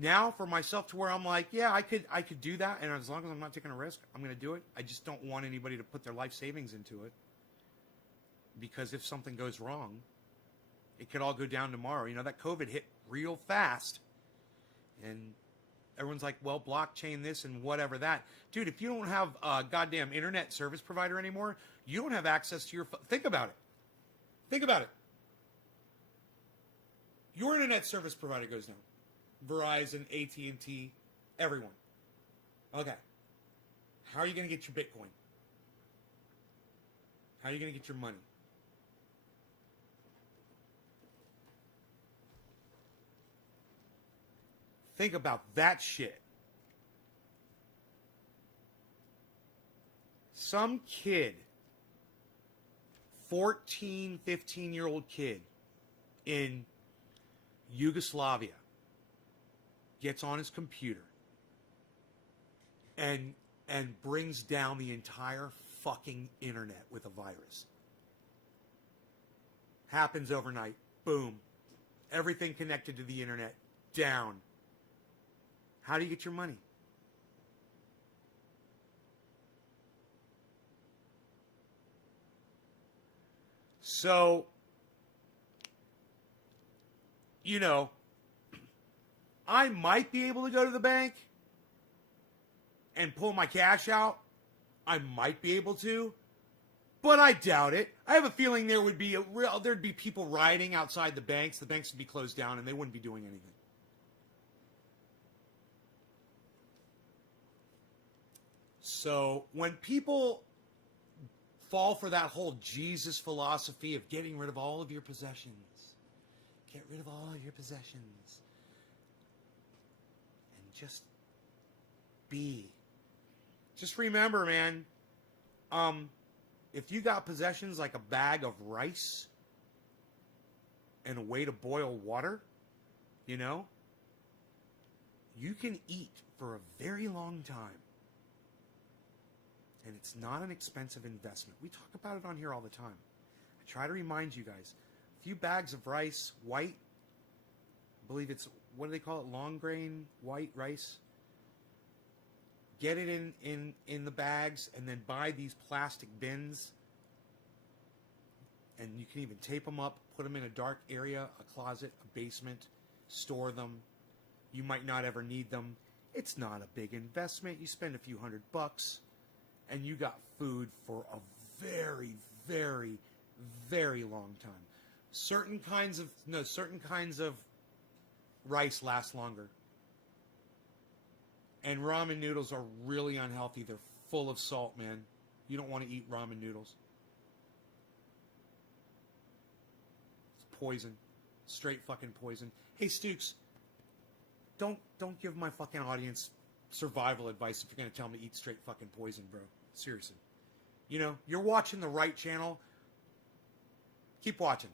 now for myself to where I'm like, yeah, I could do that, and as long as I'm not taking a risk, I'm going to do it. I just don't want anybody to put their life savings into it, because if something goes wrong, it could all go down tomorrow. You know, that COVID hit real fast, and everyone's like, well, blockchain this and whatever that. Dude, if you don't have a goddamn internet service provider anymore, you don't have access to your think about it. Think about it. Your internet service provider goes down. Verizon, AT&T, everyone. Okay. How are you going to get your Bitcoin? How are you going to get your money? Think about that shit. Some kid, 14, 15-year-old kid in Yugoslavia gets on his computer and brings down the entire fucking internet with a virus. Happens overnight. Boom. Everything connected to the internet down. How do you get your money? So, you know, I might be able to go to the bank and pull my cash out. I might be able to, but I doubt it. I have a feeling there'd be people rioting outside the banks. The banks would be closed down and they wouldn't be doing anything. So when people fall for that whole Jesus philosophy of getting rid of all of your possessions, get rid of all of your possessions, and just be. Just remember, man, if you got possessions like a bag of rice and a way to boil water, you know, you can eat for a very long time. And it's not an expensive investment. We talk about it on here all the time. I try to remind you guys. A few bags of rice, white, I believe it's, what do they call it? Long grain white rice. Get it in the bags and then buy these plastic bins. And you can even tape them up, put them in a dark area, a closet, a basement, store them. You might not ever need them. It's not a big investment. You spend a few $100 and you got food for a very, very, very long time. Certain kinds of rice last longer. And ramen noodles are really unhealthy. They're full of salt, man. You don't want to eat ramen noodles. It's poison. Straight fucking poison. Hey, Stukes, don't give my fucking audience survival advice if you're going to tell me to eat straight fucking poison, bro. Seriously. You know, you're watching the right channel. Keep watching.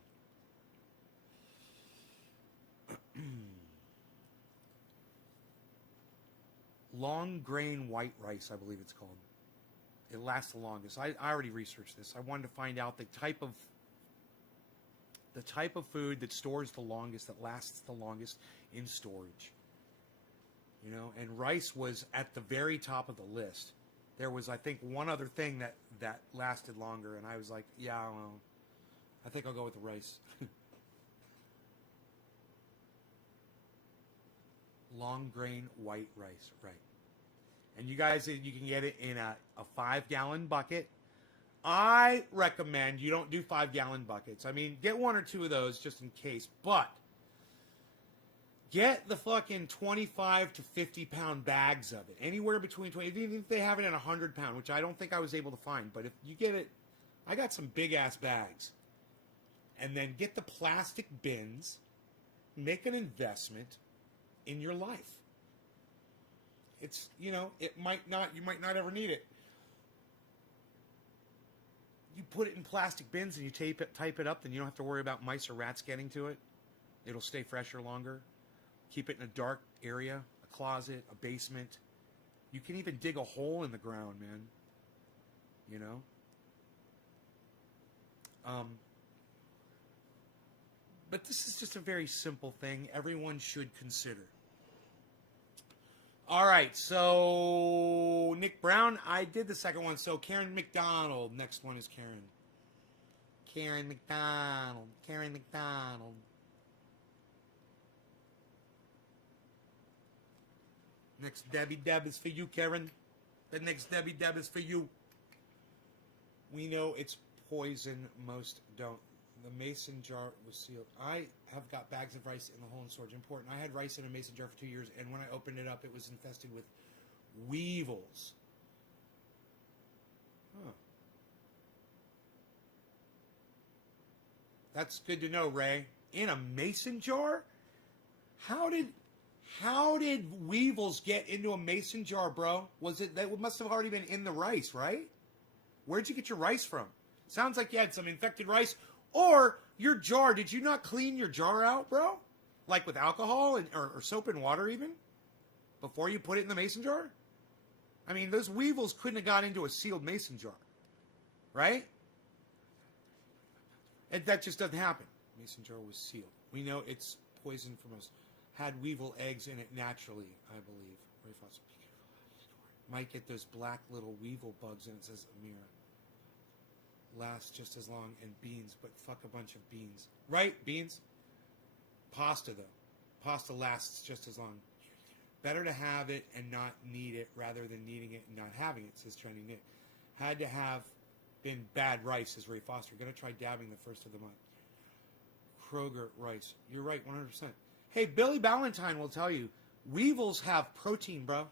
Long grain white rice, I believe it's called. It lasts the longest. I already researched this. I wanted to find out the type of food that stores the longest, that lasts the longest in storage. You know, and rice was at the very top of the list. There was, I think, one other thing that lasted longer, and I was like, yeah, well, I think I'll go with the rice. Long grain white rice, right. And you guys, you can get it in a 5-gallon bucket. I recommend you don't do 5-gallon buckets. I mean, get 1 or 2 of those just in case, but get the fucking 25 to 50 pound bags of it. Anywhere between 20, even if they have it in 100 pound, which I don't think I was able to find, but if you get it, I got some big ass bags. And then get the plastic bins, make an investment in your life. It's, you know, you might not ever need it. You put it in plastic bins and you type it up, then you don't have to worry about mice or rats getting to it. It'll stay fresher longer. Keep it in a dark area, a closet, a basement. You can even dig a hole in the ground, man. You know? But this is just a very simple thing everyone should consider. All right, so Nick Brown, I did the second one. So Karen McDonald, next one is Karen. Karen McDonald. Next Debbie Deb is for you, Karen. The next Debbie Deb is for you. We know it's poison, most don't. The mason jar was sealed. I have got bags of rice in the hole in storage. Important. I had rice in a mason jar for 2 years, and when I opened it up, it was infested with weevils. Huh. That's good to know, Ray. In a mason jar? How did weevils get into a mason jar, bro? That must have already been in the rice, right? Where'd you get your rice from? Sounds like you had some infected rice. Or your jar, did you not clean your jar out, bro? Like with alcohol or soap and water even? Before you put it in the mason jar? I mean, those weevils couldn't have got into a sealed mason jar. Right? And that just doesn't happen. Mason jar was sealed. We know it's poison for most. Had weevil eggs in it naturally, I believe. Ray Foster. Might get those black little weevil bugs and it says Amir. Lasts just as long, and beans, but fuck a bunch of beans. Right? Beans? Pasta, though. Pasta lasts just as long. Better to have it and not need it rather than needing it and not having it, says Trendy Nick. had to have been bad rice, says Ray Foster. Gonna try dabbing the first of the month. Kroger rice. You're right, 100%. Hey, Billy Ballantyne will tell you, weevils have protein, bro.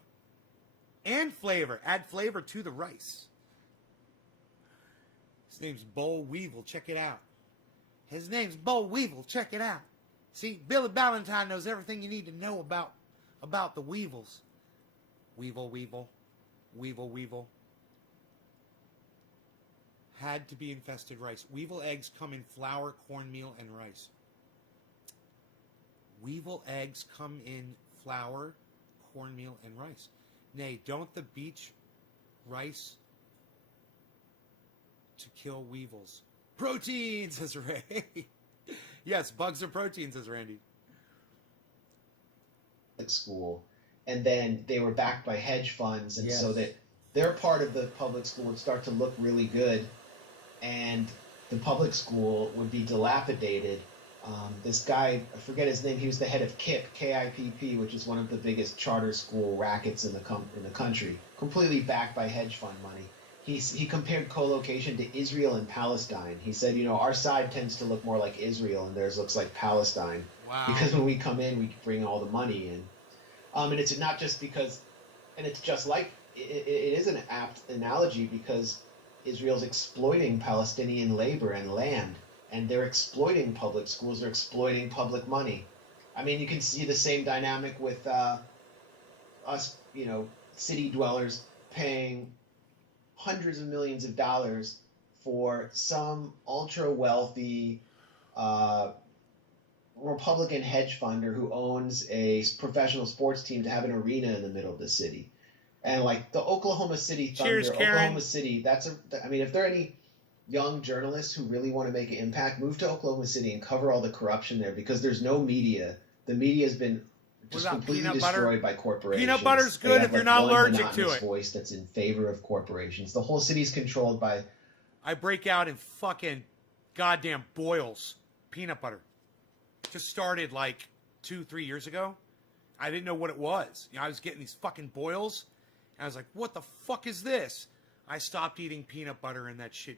And flavor. Add flavor to the rice. His name's Bo Weevil. Check it out. His name's Bo Weevil. Check it out. See, Billy Ballantyne knows everything you need to know about the weevils. Weevil, weevil. Weevil, weevil. Had to be infested rice. Weevil eggs come in flour, cornmeal, and rice. Weevil eggs come in flour, cornmeal, and rice. Nay, don't the beach rice to kill weevils? Protein, says Ray. Yes, bugs are protein, says Randy. School, and then they were backed by hedge funds, and Yes. so that their part of the public school would start to look really good, and the public school would be dilapidated. This guy, I forget his name, he was the head of KIPP, which is one of the biggest charter school rackets in the country, completely backed by hedge fund money. He compared co-location to Israel and Palestine. He said, our side tends to look more like Israel, and theirs looks like Palestine. Wow. Because when we come in, we bring all the money in. And it's not just because, and it's just like, it is an apt analogy because Israel's exploiting Palestinian labor and land, and they're exploiting public schools, they're exploiting public money. I mean, you can see the same dynamic with us, city dwellers paying hundreds of millions of dollars for some ultra-wealthy Republican hedge funder who owns a professional sports team to have an arena in the middle of the city. And like the Oklahoma City Thunder, Cheers, Karen. Oklahoma City, if there are any young journalists who really want to make an impact, move to Oklahoma City and cover all the corruption there because there's no media. The media has been just What about completely peanut butter? destroyed by corporations. Peanut butter's They good have, if you're like, not one allergic to monotonous it. voice that's in favor of corporations. The whole city's controlled by I break out in fucking goddamn boils. Peanut butter. Just started like 2-3 years ago. I didn't know what it was. I was getting these fucking boils. And I was like, what the fuck is this? I stopped eating peanut butter and that shit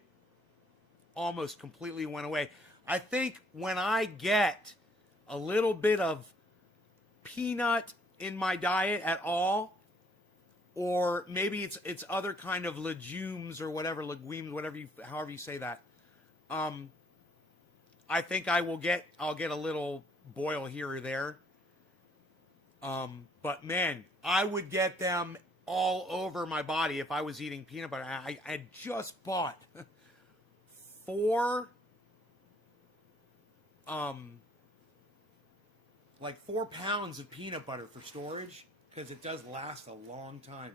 almost completely went away. I think when I get a little bit of peanut in my diet at all, or maybe it's other kind of legumes or whatever, legumes, however you say that, I think I'll get a little boil here or there. But man, I would get them all over my body if I was eating peanut butter. I had just bought 4 pounds of peanut butter for storage because it does last a long time.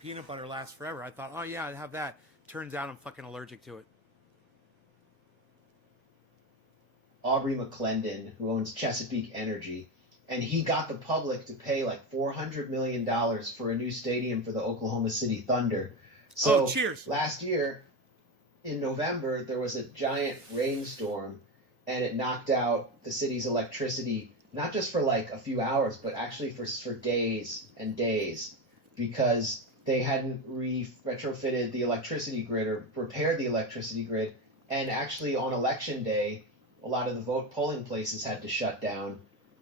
Peanut butter lasts forever. I thought, oh yeah, I'd have that. Turns out I'm fucking allergic to it. Aubrey McClendon, who owns Chesapeake Energy, and he got the public to pay like $400 million for a new stadium for the Oklahoma City Thunder. So cheers. Last year, in November, there was a giant rainstorm, and it knocked out the city's electricity, not just for like a few hours, but actually for days and days, because they hadn't retrofitted the electricity grid or repaired the electricity grid. And actually on election day, a lot of the polling places had to shut down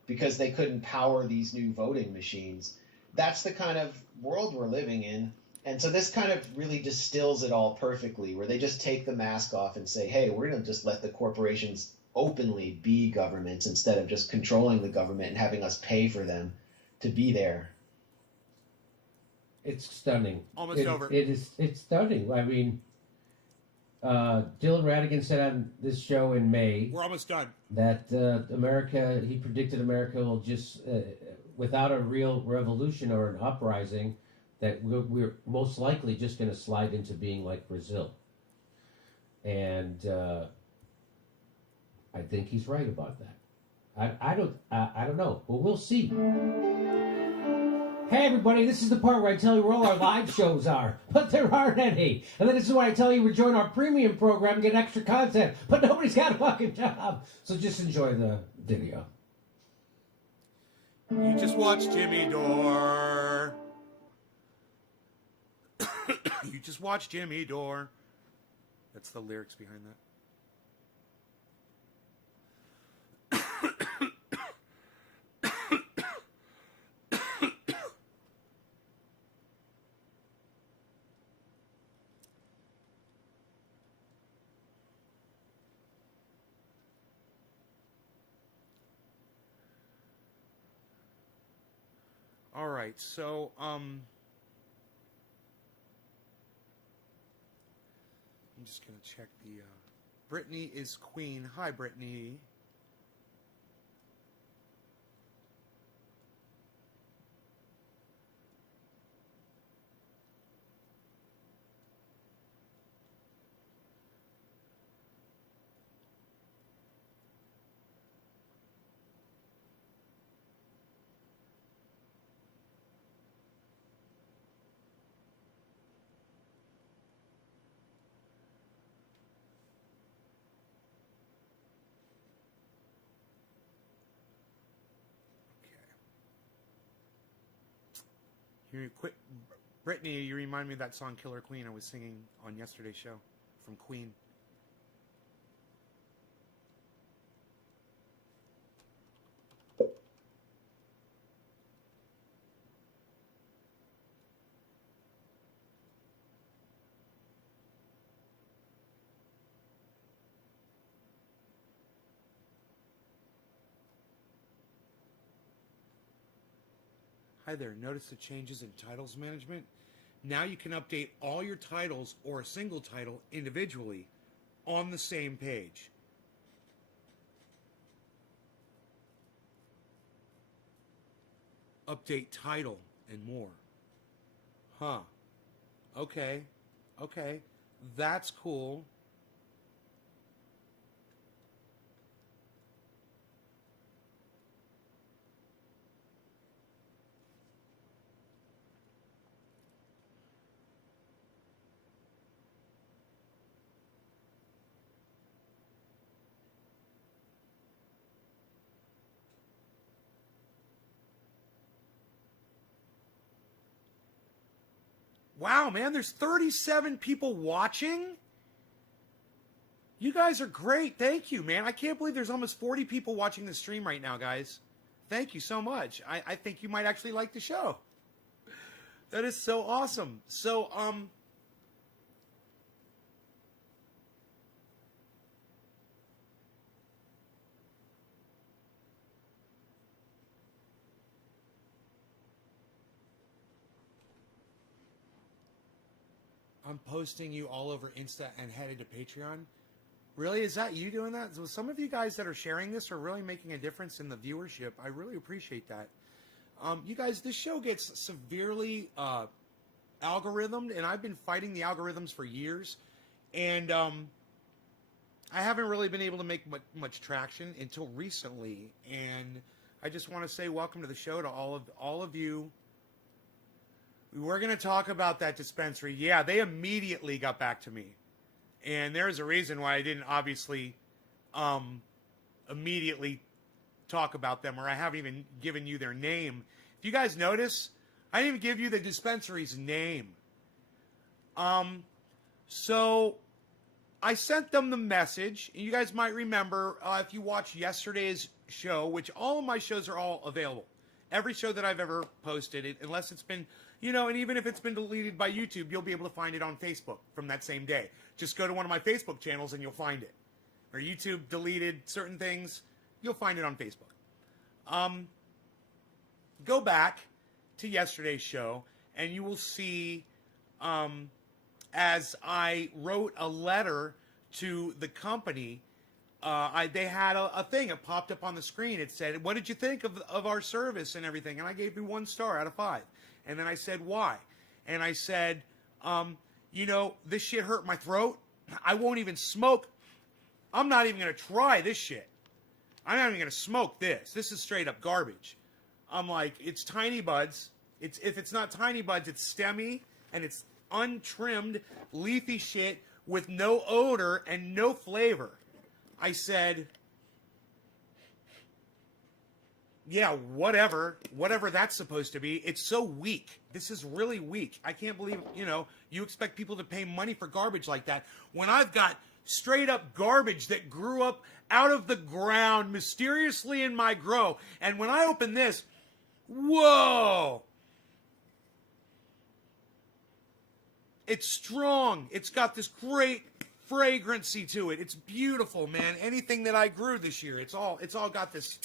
because they couldn't power these new voting machines. That's the kind of world we're living in. And so this kind of really distills it all perfectly, where they just take the mask off and say, hey, we're going to just let the corporations openly be governments instead of just controlling the government and having us pay for them to be there. It's stunning. Almost over. It's stunning. I mean, Dylan Radigan said on this show in May We're almost done. that he predicted America will just, without a real revolution or an uprising, that we're most likely just going to slide into being like Brazil. And I think he's right about that. I don't know, but we'll see. Hey everybody, this is the part where I tell you where all our live shows are, but there aren't any. And then this is where I tell you we join our premium program and get extra content, but nobody's got a fucking job. So just enjoy the video. You just watched Jimmy Dore. You just watch Jimmy Dore. That's the lyrics behind that. All right, so I'm just gonna check the. Brittany is queen. Hi, Brittany. You quit, Brittany. You remind me of that song "Killer Queen" I was singing on yesterday's show from Queen. Hi there. Notice the changes in titles management? Now you can update all your titles or a single title individually on the same page. Update title and more. Huh. Okay. Okay. That's cool. Wow, man, there's 37 people watching? You guys are great. Thank you, man. I can't believe there's almost 40 people watching the stream right now, guys. Thank you so much. I think you might actually like the show. That is so awesome. So, I'm posting you all over Insta and headed to Patreon. Really? Is that you doing that? So some of you guys that are sharing this are really making a difference in the viewership. I really appreciate that. You guys, this show gets severely algorithmed, and I've been fighting the algorithms for years. And I haven't really been able to make much traction until recently. And I just want to say welcome to the show to all of you. We're going to talk about that dispensary. Yeah, they immediately got back to me. And there's a reason why I didn't obviously immediately talk about them, or I haven't even given you their name. If you guys notice, I didn't even give you the dispensary's name. So I sent them the message. You guys might remember if you watched yesterday's show, which all of my shows are all available. Every show that I've ever posted, unless it's been, and even if it's been deleted by YouTube, you'll be able to find it on Facebook from that same day. Just go to one of my Facebook channels and you'll find it. Or YouTube deleted certain things, you'll find it on Facebook. Go back to yesterday's show and you will see as I wrote a letter to the company, they had a thing. It popped up on the screen. It said, "What did you think of our service and everything?" And I gave you 1 star out of 5. And then I said, "Why?" And I said, this shit hurt my throat. I won't even smoke. I'm not even going to try this shit. I'm not even going to smoke this. This is straight up garbage. I'm like, it's tiny buds. If it's not tiny buds, it's stemmy and it's untrimmed, leafy shit with no odor and no flavor. I said, yeah, whatever that's supposed to be. It's so weak. This is really weak. I can't believe, you expect people to pay money for garbage like that when I've got straight up garbage that grew up out of the ground mysteriously in my grow. And when I open this, whoa! It's strong. It's got this great fragrancy to it. It's beautiful, man. Anything that I grew this year, it's all got this.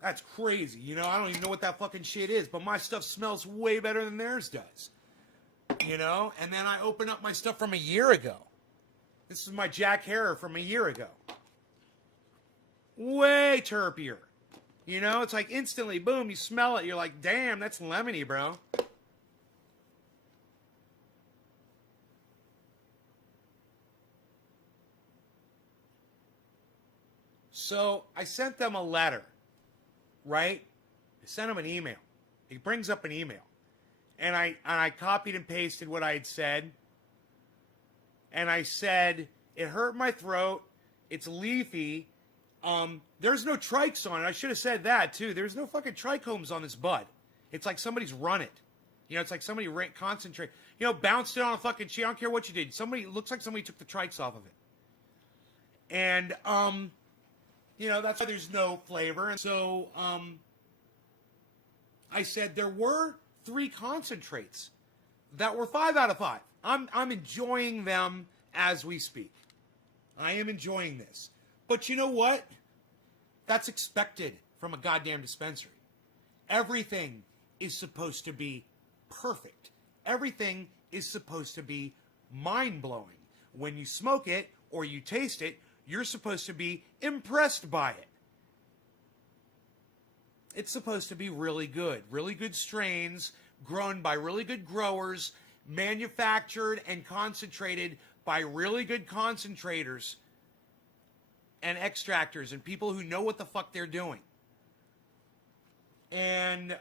That's crazy. I don't even know what that fucking shit is, but my stuff smells way better than theirs does. And then I open up my stuff from a year ago. This is my Jack Herer from a year ago. Way terpier. It's like instantly, boom, you smell it. You're like, damn, that's lemony, bro. So I sent them a letter, right? I sent them an email. It brings up an email. And I copied and pasted what I had said. And I said, it hurt my throat. It's leafy. There's no trikes on it. I should have said that, too. There's no fucking trichomes on this bud. It's like somebody's run it. It's like somebody concentrate. Bounced it on a fucking sheet. I don't care what you did. Looks like somebody took the trikes off of it. And, that's why there's no flavor. And so, I said there were 3 concentrates that were 5 out of 5. I'm enjoying them as we speak. I am enjoying this. But you know what? That's expected from a goddamn dispensary. Everything is supposed to be perfect. Everything is supposed to be mind-blowing. When you smoke it or you taste it, you're supposed to be impressed by it. It's supposed to be really good strains grown by really good growers, manufactured and concentrated by really good concentrators and extractors and people who know what the fuck they're doing. And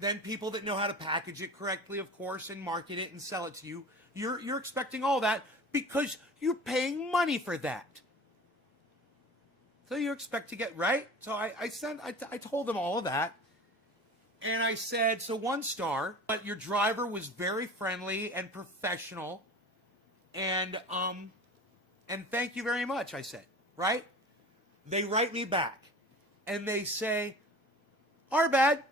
then people that know how to package it correctly, of course, and market it and sell it to you. You're expecting all that because you're paying money for that. So you expect to get, right? So I told them all of that. And I said, so 1 star, but your driver was very friendly and professional. And thank you very much, I said, right? They write me back. And they say, our bad.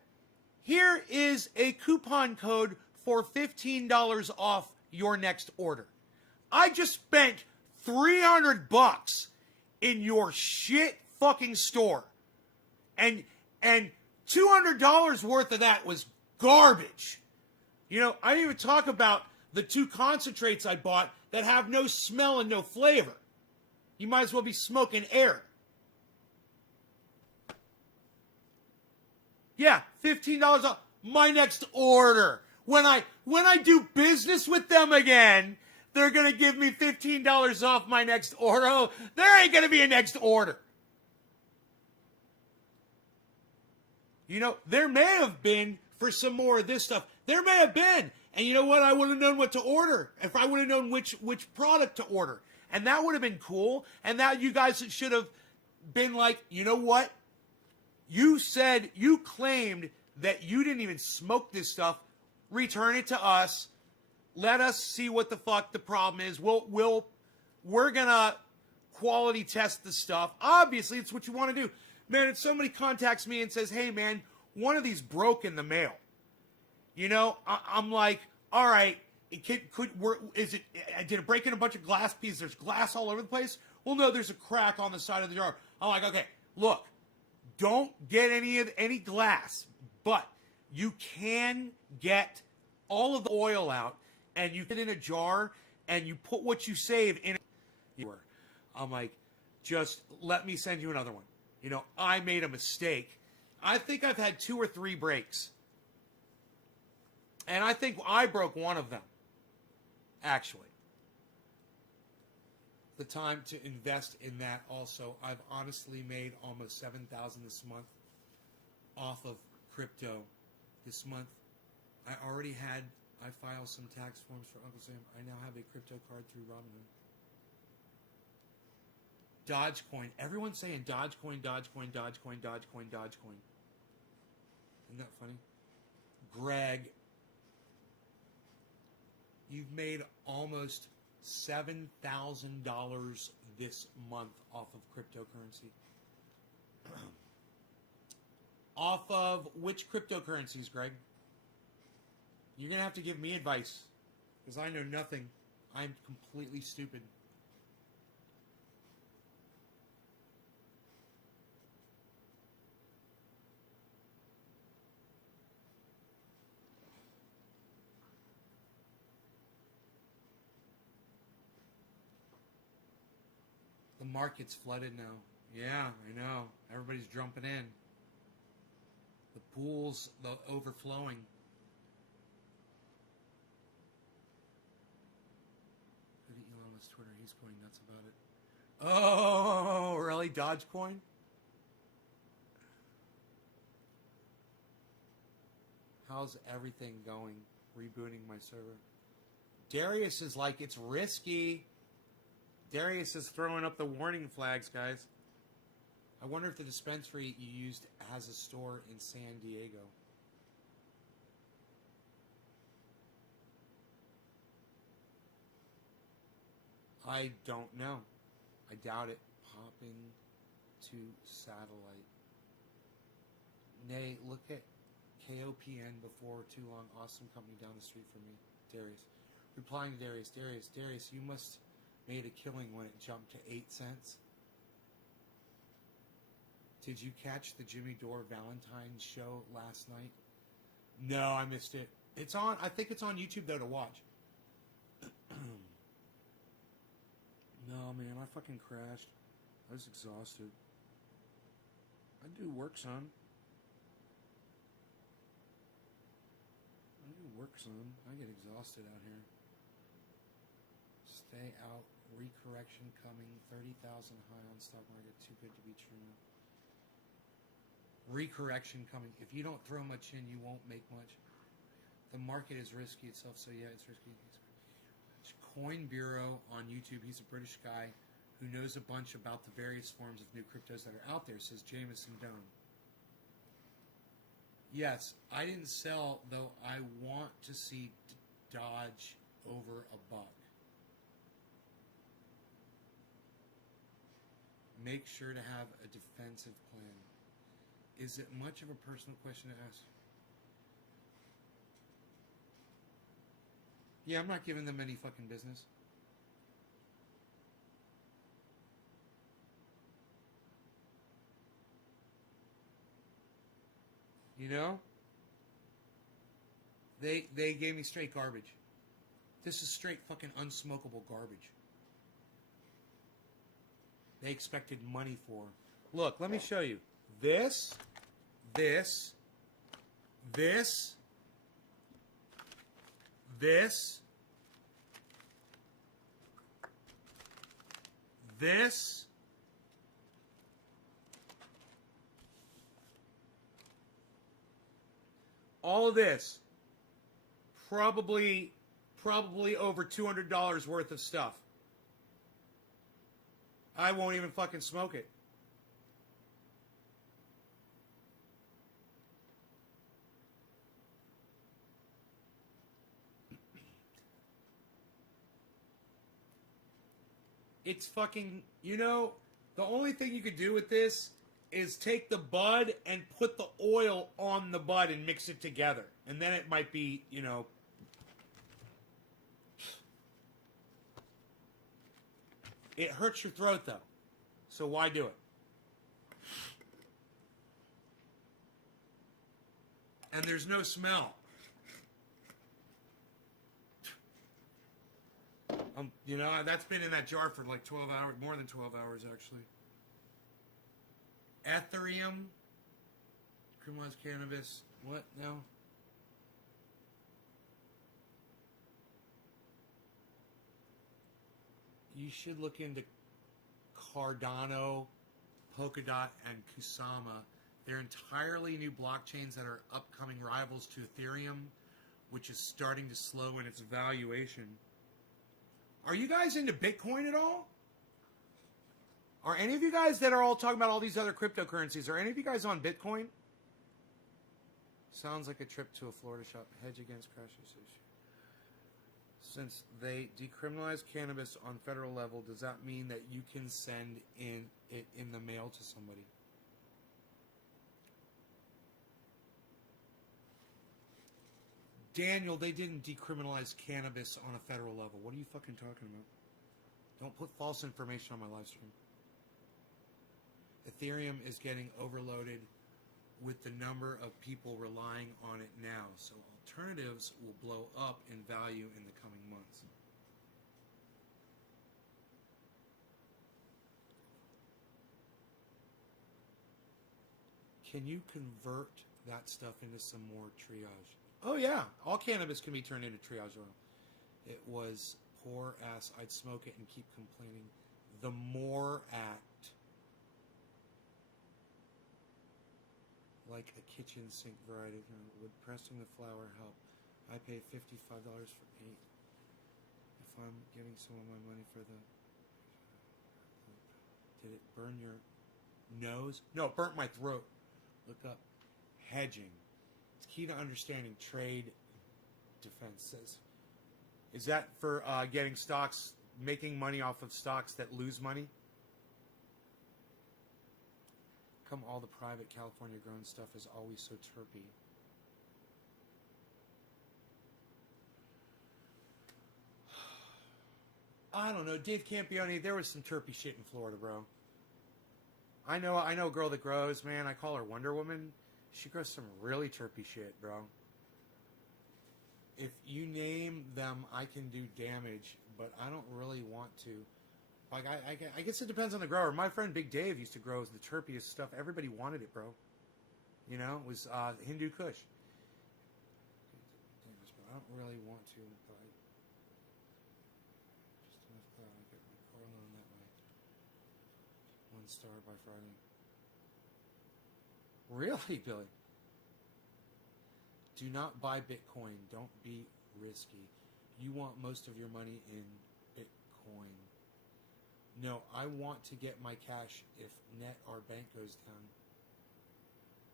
Here is a coupon code for $15 off your next order. I just spent $300 in your shit fucking store. And $200 worth of that was garbage. I didn't even talk about the 2 concentrates I bought that have no smell and no flavor. You might as well be smoking air. Yeah, $15 off my next order. When I do business with them again, they're going to give me $15 off my next order. Oh, there ain't going to be a next order. There may have been for some more of this stuff. There may have been. And you know what? I would have known what to order. If I would have known which product to order. And that would have been cool. And that you guys should have been like, you know what? You claimed that you didn't even smoke this stuff. Return it to us. Let us see what the fuck the problem is. We're gonna quality test the stuff. Obviously, it's what you want to do. Man, if somebody contacts me and says, hey, man, one of these broke in the mail. I'm like, all right, did it break in a bunch of glass pieces? There's glass all over the place? Well, no, there's a crack on the side of the jar. I'm like, okay, look, don't get any glass, but you can get all of the oil out and you put it in a jar and you put what you save in it. I'm like, just let me send you another one. I made a mistake. I think I've had 2 or 3 breaks. And I think I broke one of them, actually. The time to invest in that also. I've honestly made almost $7,000 this month off of crypto this month. I filed some tax forms for Uncle Sam. I now have a crypto card through Robinhood. Dogecoin. Everyone's saying Dogecoin, Dogecoin, Dogecoin, Dogecoin, Dogecoin. Isn't that funny? Greg, you've made almost $7,000 this month off of cryptocurrency. Off of which cryptocurrencies, Greg? You're going to have to give me advice because I know nothing. I'm completely stupid. The market's flooded now. Yeah, I know. Everybody's jumping in. The pool's overflowing. Go to Elon Musk's Twitter. He's going nuts about it. Oh, really? Dogecoin? How's everything going? Rebooting my server. Darius is like, it's risky. Darius is throwing up the warning flags, guys. I wonder if the dispensary you used has a store in San Diego. I don't know. I doubt it. Popping to satellite. Nay, look at KOPN before too long. Awesome company down the street from me. Darius. Replying to Darius. Darius, you must made a killing when it jumped to 8 cents. Did you catch the Jimmy Dore Valentine's show last night? No, I missed it. It's on. I think it's on YouTube though to watch. No, man, I fucking crashed. I was exhausted. I do work, son. I get exhausted out here. Stay out. Recorrection coming. 30,000 high on stock market. Too good to be true. Recorrection coming. If you don't throw much in, you won't make much. The market is risky itself, so yeah, it's risky. Coin Bureau on YouTube. He's a British guy who knows a bunch about the various forms of new cryptos that are out there, says Jameson Doan. Yes, I didn't sell, though I want to see Dodge over $1. Make sure to have a defensive plan. Is it much of a personal question to ask? Yeah, I'm not giving them any fucking business. You know? They gave me straight garbage. This is straight fucking unsmokable garbage. They expected money for. Look, let me show you. This, this, this, this, this, all of this, probably over $200 worth of stuff. I won't even fucking smoke it. It's fucking, you know, the only thing you could do with this is take the bud and put the oil on the bud and mix it together. And then it might be, you know. It hurts your throat, though. So why do it? And there's no smell. You know, that's been in that jar for like 12 hours, more than 12 hours, actually. Ethereum. Criminalized cannabis. What now? You should look into Cardano, Polkadot, and Kusama. They're entirely new blockchains that are upcoming rivals to Ethereum. which is starting to slow in its valuation. Are you guys into Bitcoin at all? Are any of you guys that are all talking about all these other cryptocurrencies, are any of you guys on Bitcoin? Sounds like a trip to a Florida shop. Hedge against crash association. Since they decriminalized cannabis on federal level, does that mean that you can send it in the mail to somebody? Daniel, they didn't decriminalize cannabis on a federal level. What are you fucking talking about? Don't put false information on my live stream. Ethereum is getting overloaded with the number of people relying on it now, so alternatives will blow up in value in the coming months. Can you convert that stuff into some more triage? Oh yeah, all cannabis can be turned into triage oil. It was poor ass. I'd smoke it and keep complaining. The MORE Act, like a kitchen sink variety, would pressing the flour help? I pay $55 for 8. If I'm getting some of my money for the, did it burn your nose? No, it burnt my throat. Look up hedging. It's key to understanding trade defenses. Is that for getting stocks, making money off of stocks that lose money? Come all the private California grown stuff is always so terpy. I don't know, Dave Campione, there was some terpy shit in Florida, bro. I know a girl that grows, man. I call her Wonder Woman. She grows some really terpy shit, bro. If you name them, I can do damage, but I don't really want to. Like, I guess it depends on the grower. My friend Big Dave used to grow the terpiest stuff. Everybody wanted it, bro. You know, it was Hindu Kush. I don't really want to, but just enough cloud. I get my car loan that way. 1 star by Friday. Really, Billy? Do not buy Bitcoin. Don't be risky. You want most of your money in Bitcoin. No, I want to get my cash if net or bank goes down.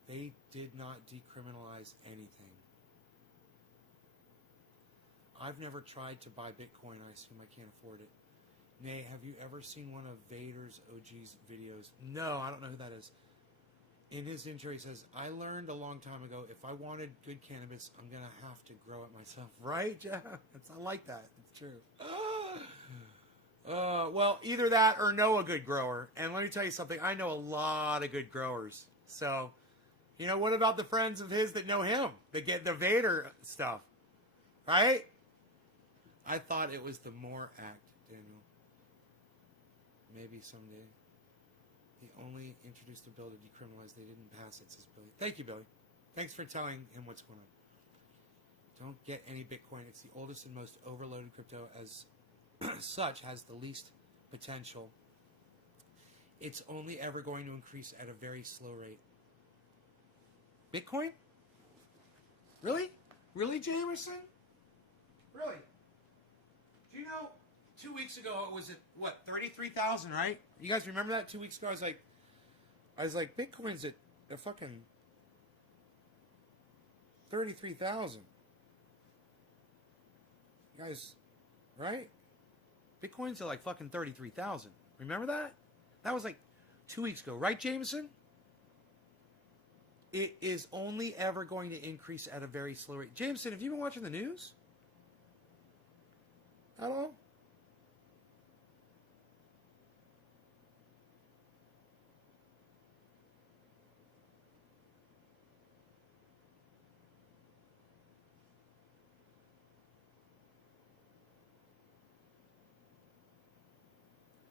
They did not decriminalize anything. I've never tried to buy Bitcoin. I assume I can't afford it. Nay, have you ever seen one of Vader's OG's videos? No, I don't know who that is. In his intro, he says, I learned a long time ago, if I wanted good cannabis, I'm going to have to grow it myself. Right, Jeff? I like that. It's true. Well, either that or know a good grower. And let me tell you something. I know a lot of good growers. So, you know, what about the friends of his that know him? That get the Vader stuff. Right? I thought it was the MORE Act, Daniel. Maybe someday. They only introduced a bill to decriminalize. They didn't pass it, says Billy. Thank you, Billy. Thanks for telling him what's going on. Don't get any Bitcoin. It's the oldest and most overloaded crypto. As such, has the least potential. It's only ever going to increase at a very slow rate. Bitcoin? Really? Really, Jamerson? Really? Do you know, 2 weeks ago it was at, what, 33,000, right? You guys remember that? 2 weeks ago I was like, Bitcoin's at a fucking 33,000. You guys, right? Bitcoin's at like fucking 33,000. Remember that? That was like 2 weeks ago, right, Jameson? It is only ever going to increase at a very slow rate. Jameson, have you been watching the news? At all?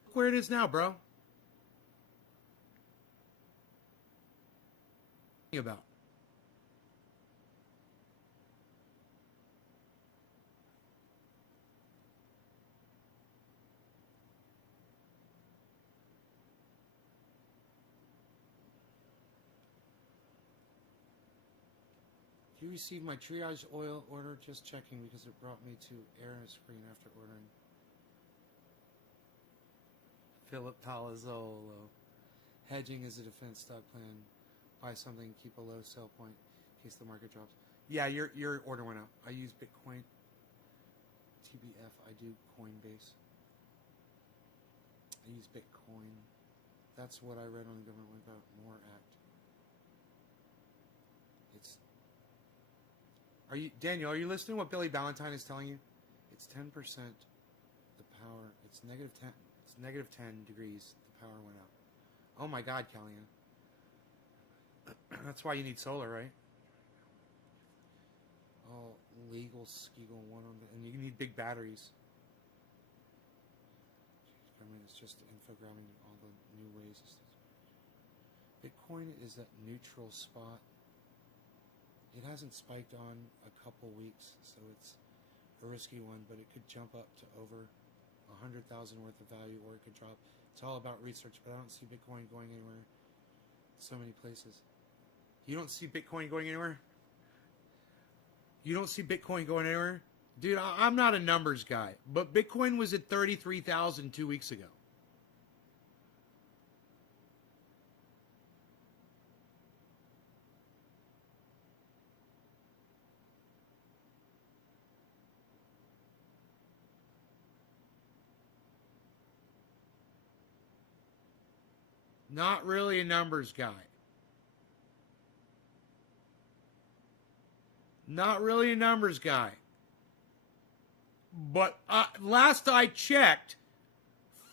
Look where it is now, bro. About. You received my triage oil order, just checking because it brought me to error screen after ordering. Philip Palazzolo. Hedging is a defense stock plan. Buy something, keep a low sell point in case the market drops. Yeah, your order went up. I use Bitcoin. TBF, I do Coinbase. I use Bitcoin. That's what I read on the Government Wipeout More Act. Daniel, are you listening to what Billy Ballantyne is telling you? It's 10% the power. It's negative 10. It's negative 10 degrees. The power went up. Oh my God, Kellyanne. That's why you need solar, right? Oh, legal Skeagle one on the, and you need big batteries. I mean, it's just infogramming all the new ways. Bitcoin is at neutral spot. It hasn't spiked on a couple weeks, so it's a risky one, but it could jump up to over 100,000 worth of value, or it could drop. It's all about research, but I don't see Bitcoin going anywhere. So many places. You don't see Bitcoin going anywhere? You don't see Bitcoin going anywhere? Dude, I'm not a numbers guy, but Bitcoin was at 33,000 2 weeks ago. Not really a numbers guy. Not really a numbers guy. But last I checked,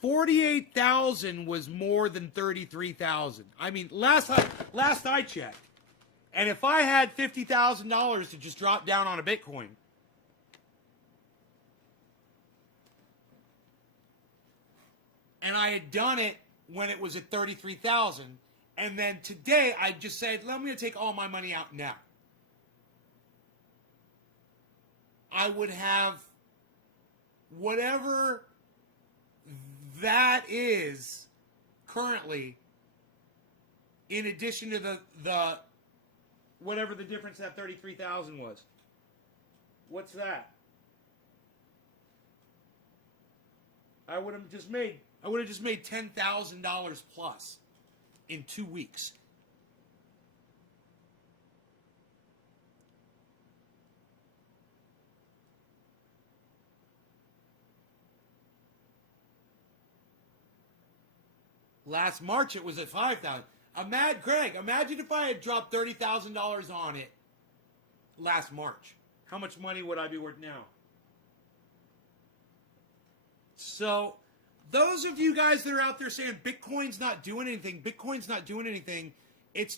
48,000 was more than 33,000. I mean, last I checked. And if I had $50,000 to just drop down on a Bitcoin, and I had done it when it was at 33,000, and then today I just said, "Let me take all my money out now." I would have whatever that is currently, in addition to the whatever the difference that 33,000 was. What's that? I would have just made $10,000 plus in 2 weeks. Last March it was at 5,000. Greg, imagine if I had dropped $30,000 on it last March. How much money would I be worth now? So, those of you guys that are out there saying Bitcoin's not doing anything, it's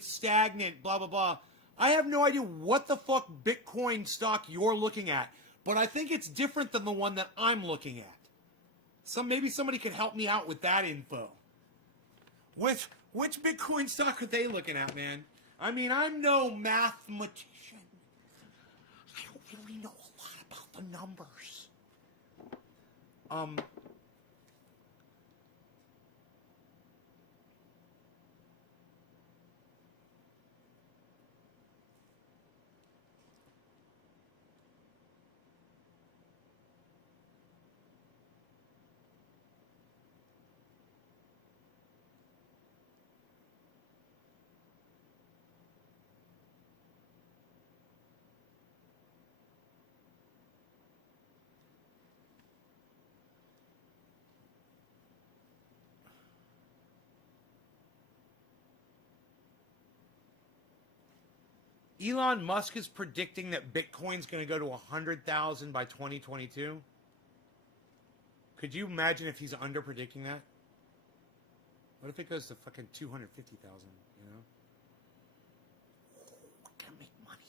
stagnant, blah, blah, blah. I have no idea what the fuck Bitcoin stock you're looking at, but I think it's different than the one that I'm looking at. Maybe somebody can help me out with that info. Which Bitcoin stock are they looking at, man? I mean, I'm no mathematician. I don't really know a lot about the numbers. Elon Musk is predicting that Bitcoin's going to go to 100,000 by 2022. Could you imagine if he's under predicting that? What if it goes to fucking 250,000, you know? We're going to make money.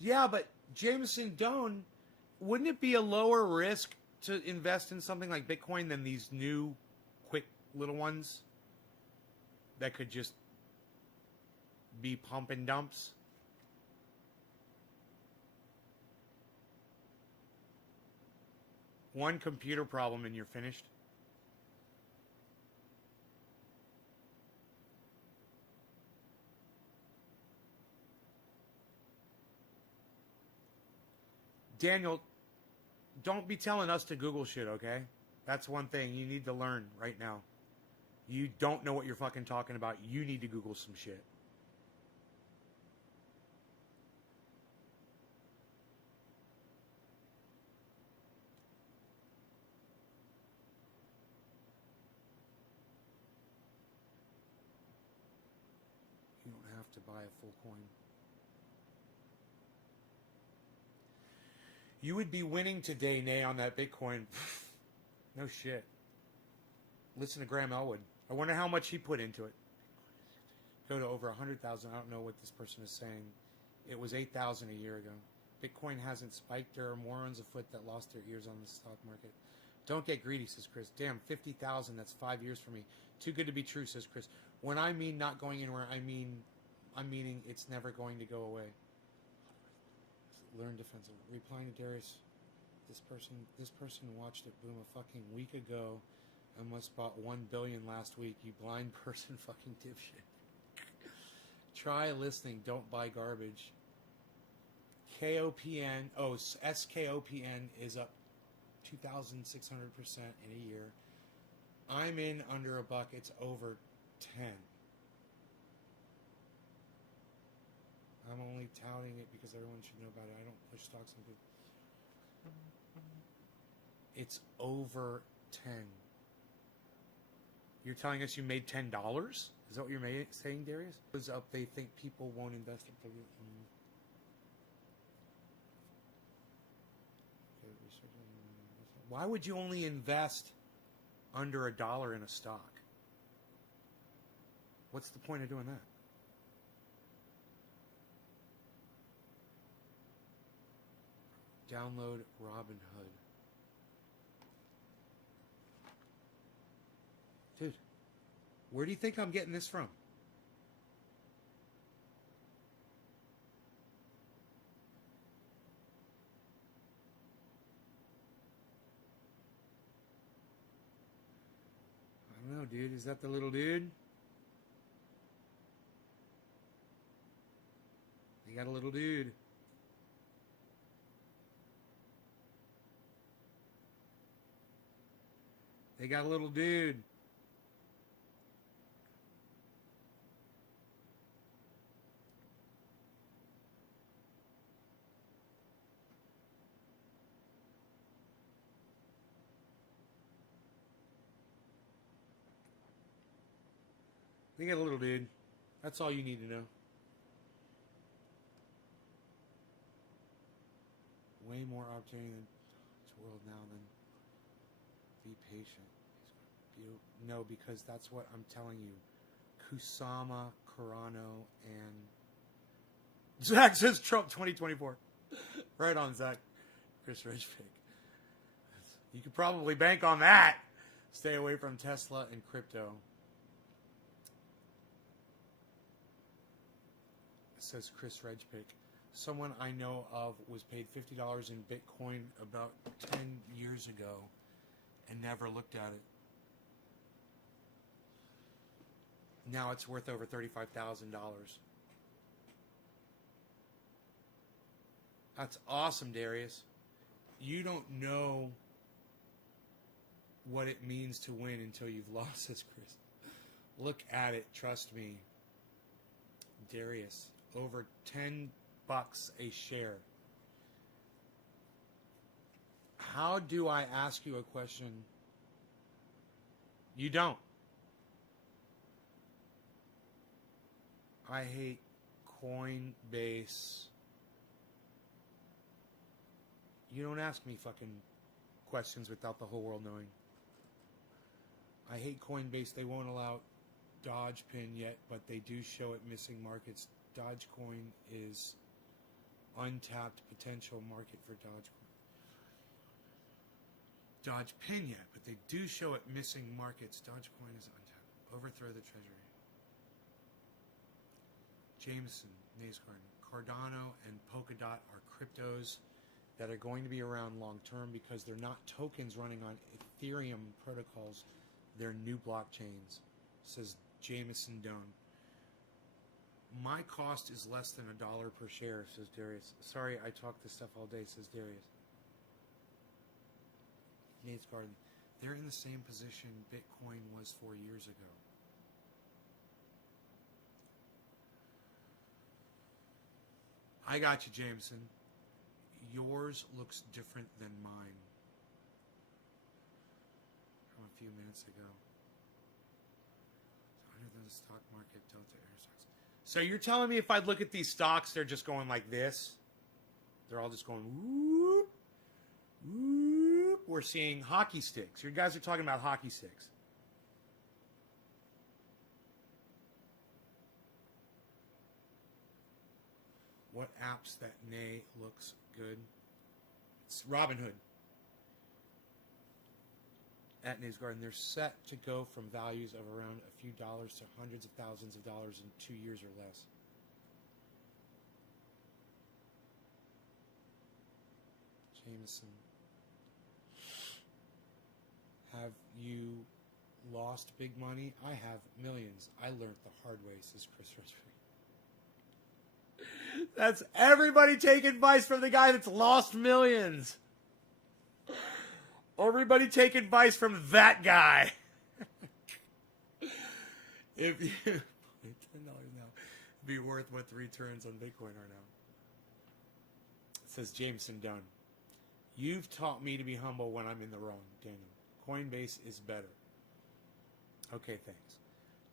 Yeah, but Jameson Doan, wouldn't it be a lower risk to invest in something like Bitcoin than these new, quick little ones that could just be pump and dumps? One computer problem and you're finished. Daniel, don't be telling us to Google shit, okay? That's one thing you need to learn right now. You don't know what you're fucking talking about. You need to Google some shit. You don't have to buy a full coin. You would be winning today, Nay, on that Bitcoin. No shit. Listen to Graham Elwood. I wonder how much he put into it. Go to over 100,000. I don't know what this person is saying. It was 8,000 a year ago. Bitcoin hasn't spiked. There are morons afoot that lost their ears on the stock market. Don't get greedy, says Chris. Damn, 50,000. That's 5 years for me. Too good to be true, says Chris. When I mean not going anywhere, I'm meaning it's never going to go away. Learn defensive. Replying to Darius, this person watched it boom a fucking week ago and must bought 1 billion last week. You blind person, fucking dipshit. Try listening. Don't buy garbage. KOPN. Oh, SKOPN is up 2,600% in a year. I'm in under a buck. It's over 10. I'm only touting it because everyone should know about it. I don't push stocks on people. It's over 10. You're telling us you made $10? Is that what you're saying, Darius? Goes up, they think people won't invest in it. Why would you only invest under $1 in a stock? What's the point of doing that? Download Robinhood. Dude, where do you think I'm getting this from? I don't know, dude. Is that the little dude? They got a little dude. They got a little dude. They got a little dude. That's all you need to know. Way more opportunity in this world now than be patient. No, because that's what I'm telling you. Kusama, Carano, and Zach says Trump 2024. Right on, Zach. Chris Ridgepick. You could probably bank on that. Stay away from Tesla and crypto. Says Chris Ridgepick. Someone I know of was paid $50 in Bitcoin about 10 years ago and never looked at it. Now it's worth over $35,000. That's awesome, Darius. You don't know what it means to win until you've lost, says Chris. Look at it, trust me. Darius, over $10 a share. How do I ask you a question? You don't. I hate Coinbase. You don't ask me fucking questions without the whole world knowing. I hate Coinbase. They won't allow Dogecoin yet, but they do show it missing markets. Dogecoin is untapped potential market for Dogecoin. Dogecoin yet, but they do show it missing markets. Dogecoin is untapped. Overthrow the treasury. Jameson, Naysgarden, Cardano, and Polkadot are cryptos that are going to be around long term because they're not tokens running on Ethereum protocols. They're new blockchains, says Jameson Doan. My cost is less than $1 per share, says Darius. Sorry, I talk this stuff all day, says Darius. Nate's Garden. They're in the same position Bitcoin was 4 years ago. I got you, Jameson. Yours looks different than mine. From a few minutes ago. Under the stock market, Delta Air stocks. So you're telling me if I look at these stocks, they're just going like this? They're all just going whoop, whoop. We're seeing hockey sticks. You guys are talking about hockey sticks. What apps that nay looks good? It's Robinhood. At Nays Garden, they're set to go from values of around a few dollars to hundreds of thousands of dollars in 2 years or less. Jameson. Have you lost big money? I have millions. I learned the hard way, says Chris Rosary. That's everybody take advice from the guy that's lost millions. Everybody take advice from that guy. If you $10 now, be worth what the returns on Bitcoin are now. It says Jameson Dunn. You've taught me to be humble when I'm in the wrong, Daniel. Coinbase is better. Okay, thanks.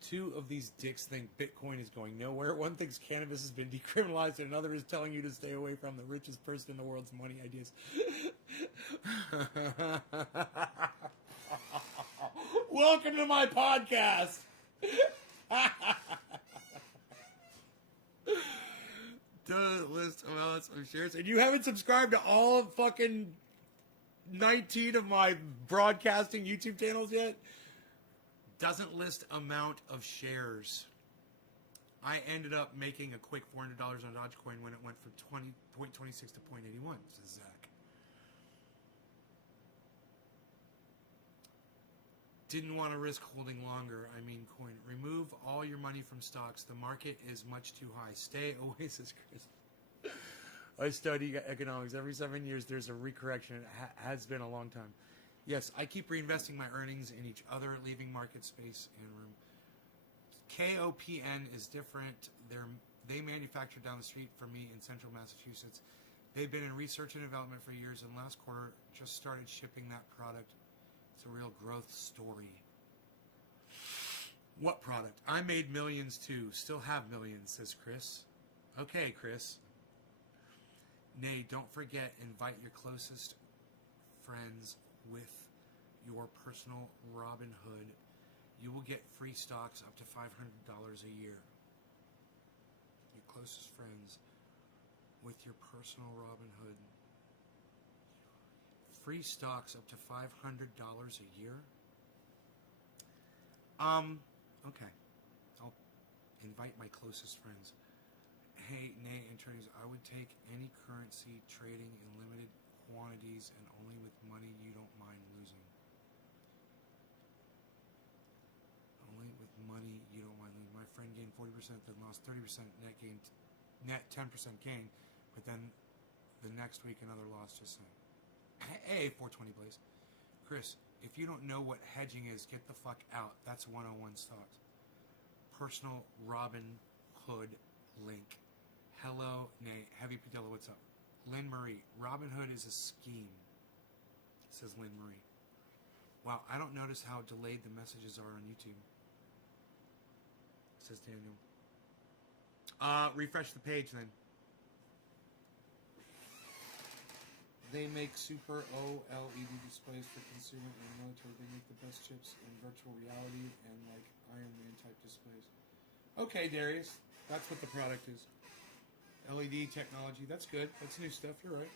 Two of these dicks think Bitcoin is going nowhere. One thinks cannabis has been decriminalized, and another is telling you to stay away from the richest person in the world's money ideas. Welcome to my podcast. Does list amounts of shares, and you haven't subscribed to all of fucking 19 of my broadcasting YouTube channels yet? Doesn't list amount of shares. I ended up making a quick $400 on Dogecoin when it went from 0.26 to 0.81, says Zach. Didn't want to risk holding longer. I mean, coin. Remove all your money from stocks. The market is much too high. Stay away, says Chris. I study economics. Every 7 years, there's a recorrection. It has been a long time. Yes, I keep reinvesting my earnings in each other, leaving market space and room. KOPN is different. They manufacture down the street from me in central Massachusetts. They've been in research and development for years, and last quarter just started shipping that product. It's a real growth story. What product? I made millions too. Still have millions, says Chris. Okay, Chris. Nay, don't forget, invite your closest friends with your personal Robinhood. You will get free stocks up to $500 a year. Your closest friends with your personal Robinhood. Free stocks up to $500 a year? Okay. I'll invite my closest friends. Hey, nay, attorneys, I would take any currency trading in limited quantities and only with money you don't mind losing. Only with money you don't mind losing. My friend gained 40%, then lost 30%, net 10% gain, but then the next week another loss, just saying. Hey, 420 Blaze. Chris, if you don't know what hedging is, get the fuck out. That's 101 stocks. Personal Robin Hood link. Hello, nay, Heavy Padilla, what's up? Lynn Marie, Robinhood is a scheme, says Lynn Marie. Wow, I don't notice how delayed the messages are on YouTube, says Daniel. Refresh the page then. They make super OLED displays for consumer and military. They make the best chips in virtual reality and like Iron Man type displays. Okay, Darius, that's what the product is. LED technology, that's good. That's new stuff, you're right.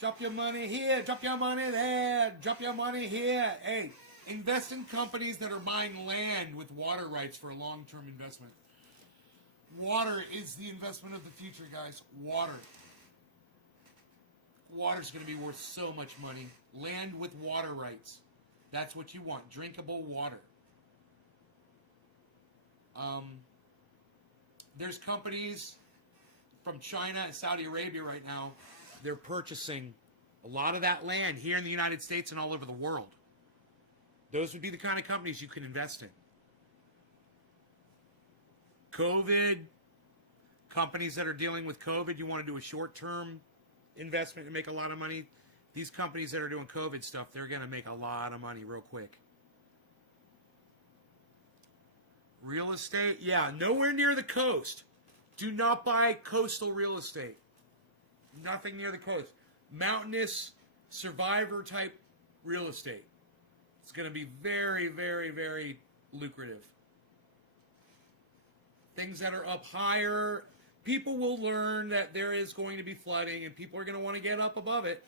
Drop your money here, drop your money there, drop your money here. Hey, invest in companies that are buying land with water rights for a long-term investment. Water is the investment of the future, guys. Water. Water's going to be worth so much money. Land with water rights. That's what you want. Drinkable water. There's companies from China and Saudi Arabia right now. They're purchasing a lot of that land here in the United States and all over the world. Those would be the kind of companies you can invest in. COVID, companies that are dealing with COVID, you want to do a short-term investment and make a lot of money. These companies that are doing COVID stuff, they're going to make a lot of money real quick. Real estate, yeah, nowhere near the coast. Do not buy coastal real estate. Nothing near the coast. Mountainous, survivor type real estate. It's going to be very, very, very lucrative. Things that are up higher, people will learn that there is going to be flooding and people are going to want to get up above it.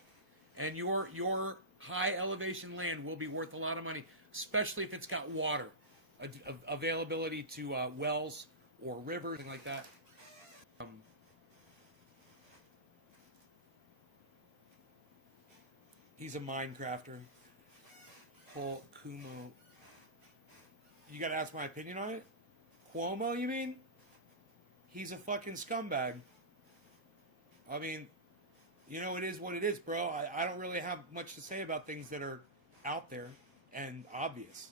And your high elevation land will be worth a lot of money, especially if it's got water, availability to wells or rivers, things like that. He's a Minecrafter. Paul Kumo. You gotta ask my opinion on it? Cuomo, you mean? He's a fucking scumbag. I mean, you know, it is what it is, bro. I don't really have much to say about things that are out there and obvious.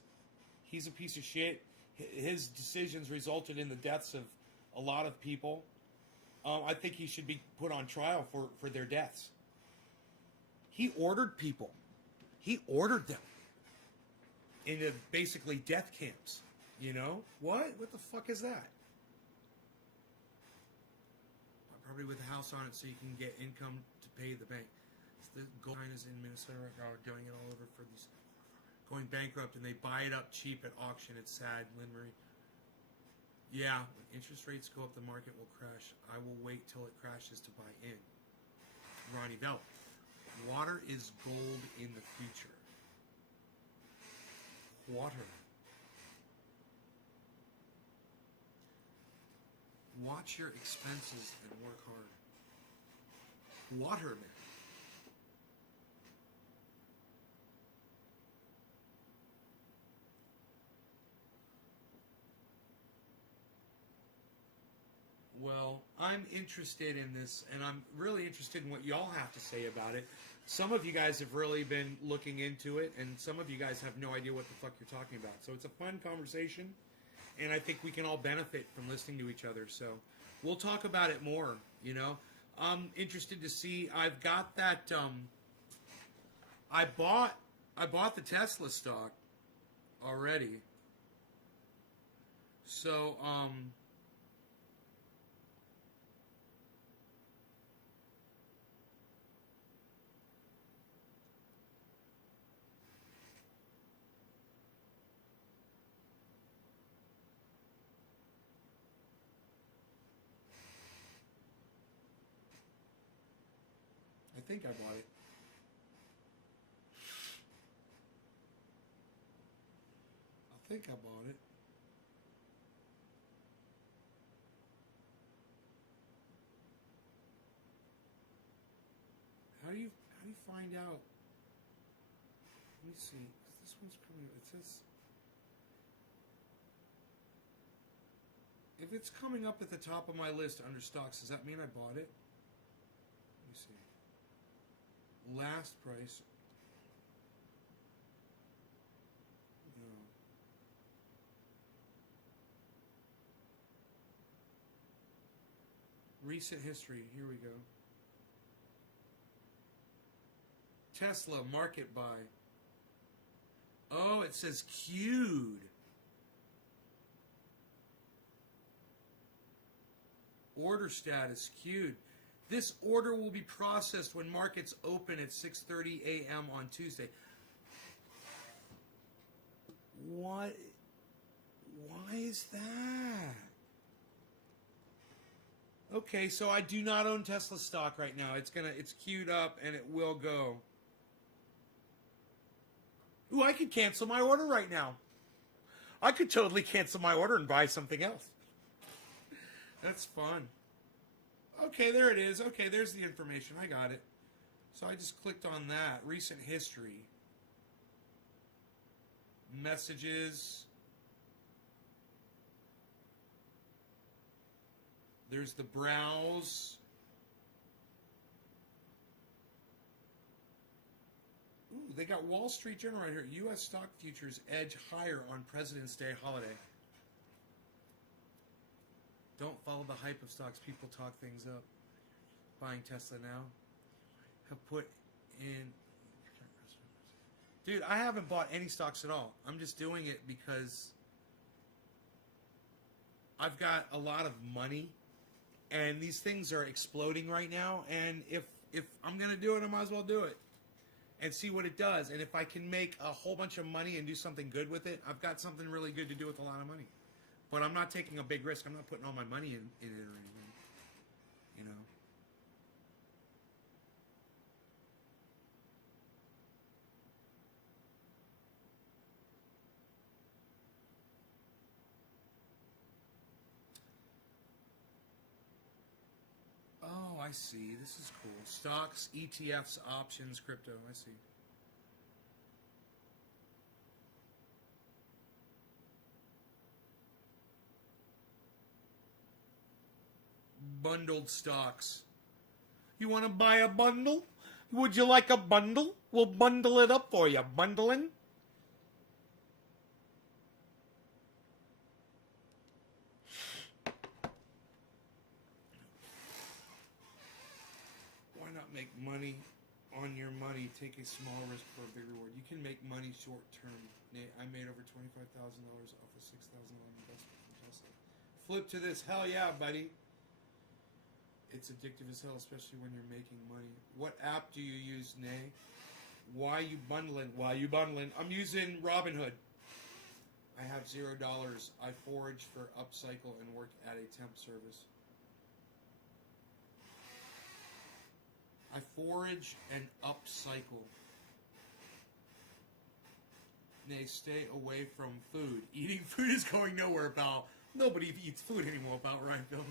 He's a piece of shit. His decisions resulted in the deaths of a lot of people. I think he should be put on trial for their deaths. He ordered people. He ordered them into basically death camps. You know? What? What the fuck is that? Probably with a house on it so you can get income to pay the bank. It's the gold miners in Minnesota are doing it all over for these going bankrupt and they buy it up cheap at auction. It's sad, Lynn Marie. Yeah, when interest rates go up, the market will crash. I will wait till it crashes to buy in. Ronnie Bell. Water is gold in the future. Water. Watch your expenses and work hard. Water, man. Well, I'm interested in this, and I'm really interested in what y'all have to say about it. Some of you guys have really been looking into it, and some of you guys have no idea what the fuck you're talking about. So it's a fun conversation, and I think we can all benefit from listening to each other. So we'll talk about it more, you know. I'm interested to see. I've got that. I bought the Tesla stock already. So I think I bought it. I think I bought it. How do you find out? Let me see. This one's coming. It says if it's coming up at the top of my list under stocks, does that mean I bought it? Let me see. Last price. No. Recent history. Here we go. Tesla market buy. Oh, it says queued. Order status queued. This order will be processed when markets open at 6:30 a.m. on Tuesday. What? Why is that? Okay, so I do not own Tesla stock right now. It's queued up and it will go. Ooh, I could cancel my order right now. I could totally cancel my order and buy something else. That's fun. Okay, there it is. Okay, there's the information. I got it. So I just clicked on that. Recent history. Messages. There's the browse. Ooh, they got Wall Street Journal right here. U.S. stock futures edge higher on President's Day holiday. Don't follow the hype of stocks. People talk things up. Buying Tesla now. Have put in... Dude, I haven't bought any stocks at all. I'm just doing it because I've got a lot of money. And these things are exploding right now. And if I'm going to do it, I might as well do it. And see what it does. And if I can make a whole bunch of money and do something good with it, I've got something really good to do with a lot of money. But I'm not taking a big risk. I'm not putting all my money in it or anything. You know? Oh, I see. This is cool. Stocks, ETFs, options, crypto. I see. Bundled stocks. You want to buy a bundle? Would you like a bundle? We'll bundle it up for you. Bundling? Why not make money on your money? Take a small risk for a big reward. You can make money short term. I made over $25,000 off a $6,000 investment from Tesla. Flip to this. Hell yeah, buddy. It's addictive as hell, especially when you're making money. What app do you use, Nay? Why you bundling? Why you bundling? I'm using Robinhood. I have $0. I forage for upcycle and work at a temp service. I forage and upcycle. Nay, stay away from food. Eating food is going nowhere, pal. Nobody eats food anymore, pal, right, Bill?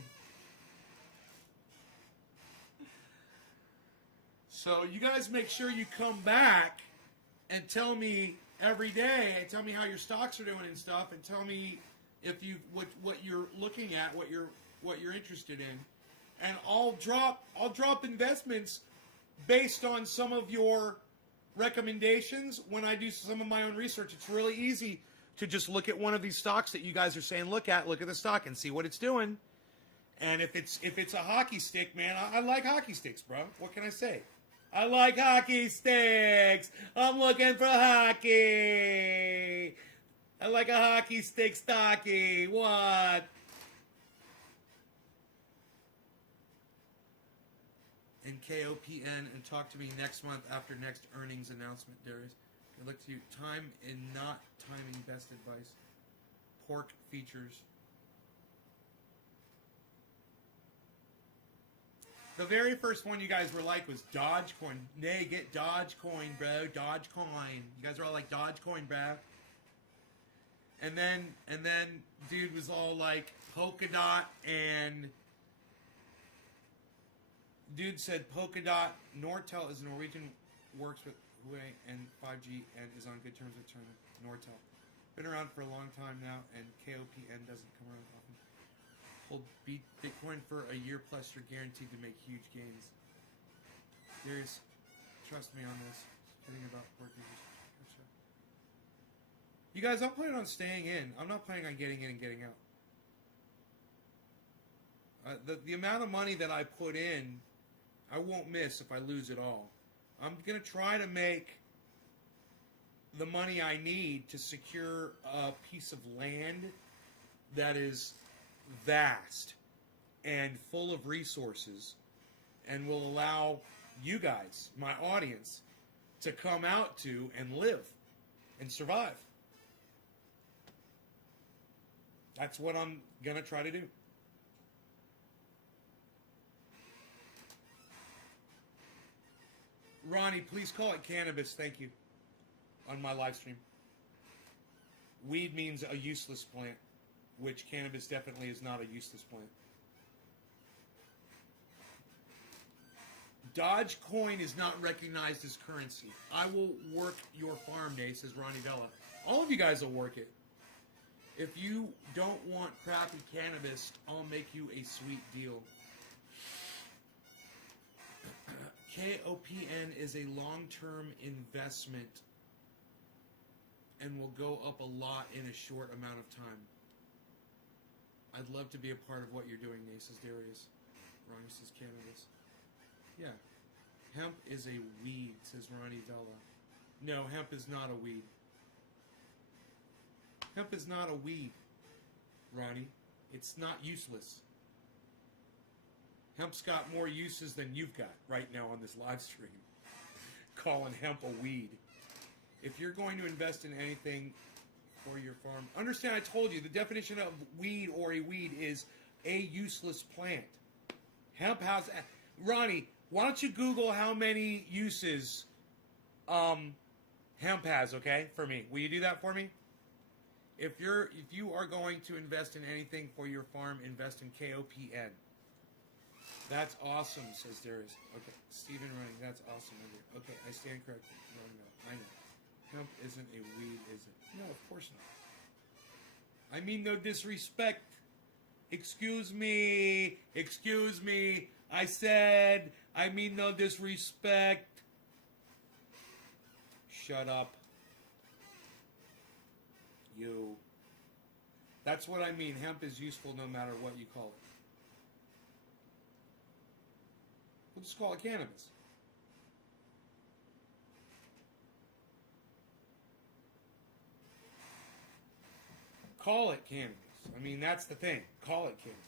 So you guys make sure you come back and tell me every day, and tell me how your stocks are doing and stuff, and tell me if you what you're looking at, what you're interested in, and I'll drop investments based on some of your recommendations when I do some of my own research. It's really easy to just look at one of these stocks that you guys are saying look at the stock and see what it's doing. And if it's a hockey stick, man, I like hockey sticks, bro. What can I say? I like hockey sticks. I'm looking for hockey. I like a hockey stick stocky. What? And KOPN, and talk to me next month after next earnings announcement, Darius. I look to you. Time and not timing best advice. Pork features. The very first one you guys were like was Dogecoin. Nay, get Dogecoin, bro. Dogecoin. You guys are all like Dogecoin, bro. And then dude was all like Polkadot, and dude said Polkadot. Nortel is Norwegian, works with Huawei and 5G, and is on good terms with China. Nortel. Been around for a long time now, and KOPN doesn't come around often. Hold Bitcoin for a year plus, you're guaranteed to make huge gains. Darius, trust me on this. Kidding about working. Gotcha. You guys, I'm planning on staying in. I'm not planning on getting in and getting out. The amount of money that I put in, I won't miss if I lose it all. I'm going to try to make the money I need to secure a piece of land that is vast and full of resources, and will allow you guys, my audience, to come out to and live and survive. That's what I'm going to try to do. Ronnie, please call it cannabis, thank you, on my live stream. Weed means a useless plant, which cannabis definitely is not a useless plant. Dogecoin is not recognized as currency. I will work your farm day, says Ronnie Vella. All of you guys will work it. If you don't want crappy cannabis, I'll make you a sweet deal. KOPN is a long-term investment and will go up a lot in a short amount of time. I'd love to be a part of what you're doing, Nate, says Darius. Ronnie says cannabis. Yeah. Hemp is a weed, says Ronnie Vella. No, hemp is not a weed. Hemp is not a weed, Ronnie. It's not useless. Hemp's got more uses than you've got right now on this live stream. Calling hemp a weed. If you're going to invest in anything for your farm, understand I told you the definition of weed or a weed is a useless plant. Hemp has... Ronnie, why don't you Google how many uses hemp has, okay, for me? Will you do that for me? If you are going to invest in anything for your farm, invest in KOPN. That's awesome, says Darius. Okay, Stephen Running, that's awesome. Okay, I stand corrected. No, I know. Hemp isn't a weed, is it? No, of course not. I mean no disrespect. Excuse me. I said, I mean no disrespect. Shut up. You. That's what I mean. Hemp is useful no matter what you call it. We'll just call it cannabis. Call it cannabis. I mean, that's the thing. Call it cannabis.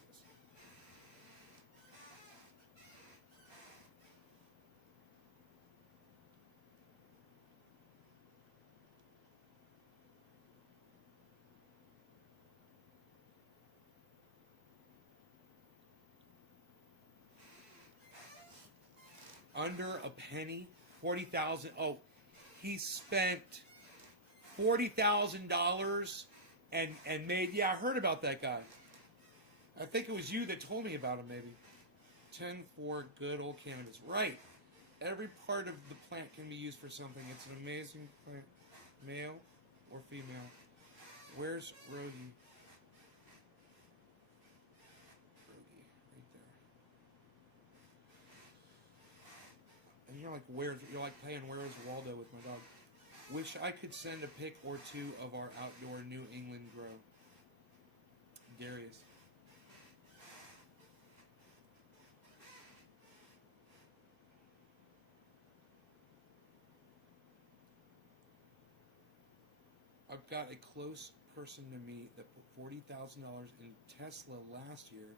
Under a penny, 40,000. Oh, he spent $40,000 and made. Yeah, I heard about that guy. I think it was you that told me about him. Maybe 10 for good old cannabis. Right. Every part of the plant can be used for something. It's an amazing plant, male or female. Where's Rogie? And you're like playing Where's Waldo with my dog. Wish I could send a pic or two of our outdoor New England grow. Darius. I've got a close person to me that put $40,000 in Tesla last year,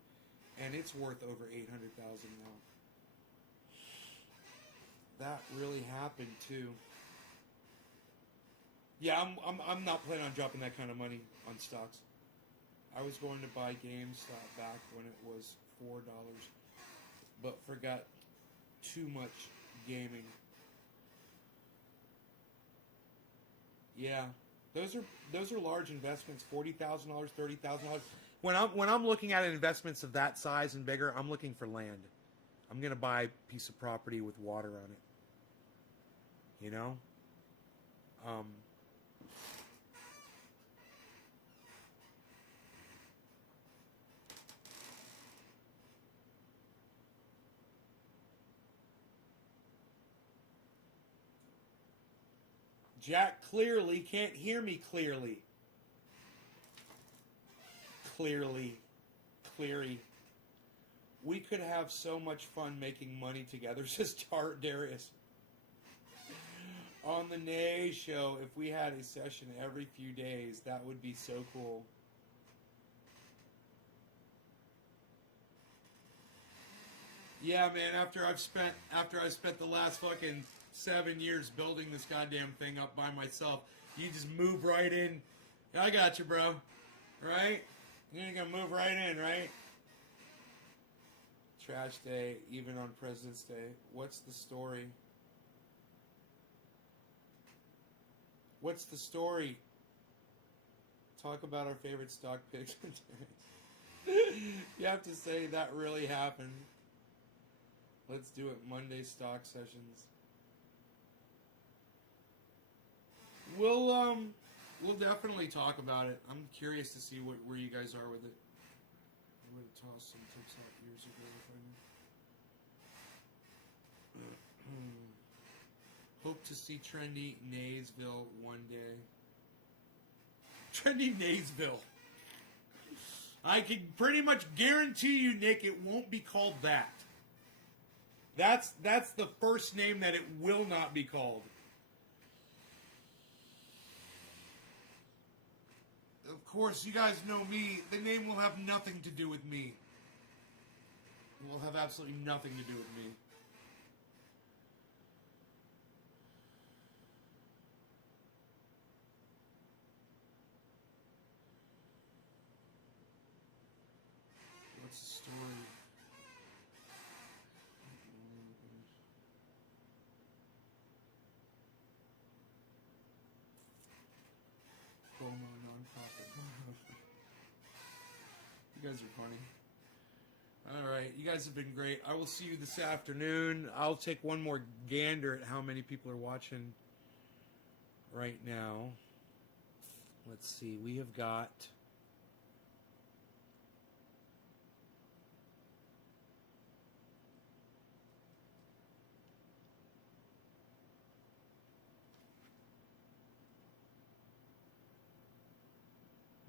and it's worth over $800,000 now. That really happened too. Yeah, I'm not planning on dropping that kind of money on stocks. I was going to buy GameStop back when it was $4, but forgot too much gaming. Yeah, those are large investments. $40,000, $30,000. When I'm looking at investments of that size and bigger, I'm looking for land. I'm gonna buy a piece of property with water on it. You know? Jack clearly can't hear me clearly. Cleary. We could have so much fun making money together, says Darius. On the Nay Show, if we had a session every few days, that would be so cool. Yeah, man, after I spent the last fucking 7 years building this goddamn thing up by myself, you just move right in. I got you, bro. Right? You're gonna move right in, right? Trash day, even on President's Day. What's the story? What's the story? Talk about our favorite stock picks. You have to say that really happened. Let's do it. Monday stock sessions. We'll definitely talk about it. I'm curious to see where you guys are with it. I would have tossed some tips out years ago if I knew. Hope to see trendy Naysville one day. Trendy Naysville. I can pretty much guarantee you, Nick, it won't be called that. That's the first name that it will not be called. Of course, you guys know me. The name will have nothing to do with me. It will have absolutely nothing to do with me. What's the story? Promo nonprofit. You guys are funny. All right, you guys have been great. I will see you this afternoon. I'll take one more gander at how many people are watching right now. Let's see. We have got...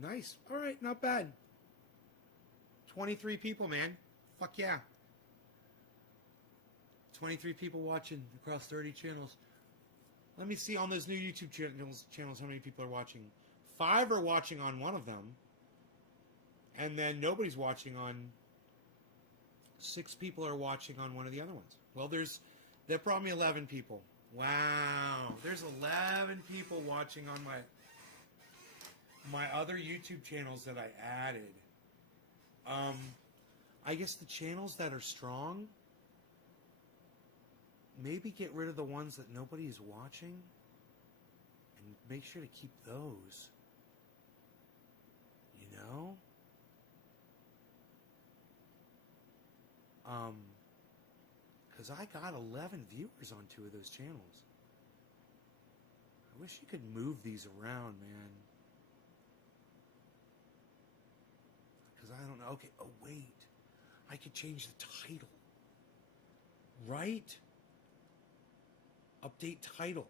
Nice. All right, not bad. 23 people, man. Fuck yeah. 23 people watching across 30 channels. Let me see on those new YouTube channels how many people are watching. 5 are watching on one of them. And then nobody's watching on... 6 people are watching on one of the other ones. Well, there's probably 11 people. Wow. There's 11 people watching on my other YouTube channels that I added. I guess the channels that are strong, maybe get rid of the ones that nobody is watching and make sure to keep those. You know? Because I got 11 viewers on 2 of those channels. I wish you could move these around, man. Because I don't know. Okay, oh wait. I could change the title. Right? Update title.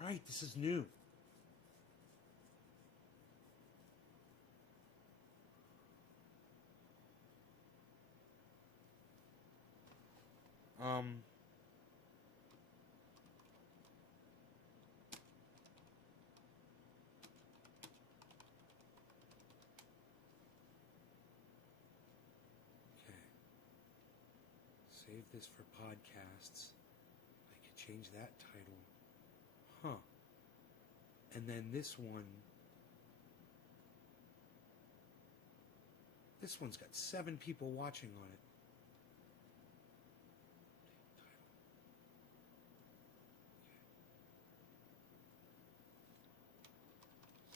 Right, this is new. Save this for podcasts. I could change that title. Huh. And then this one's got 7 people watching on it.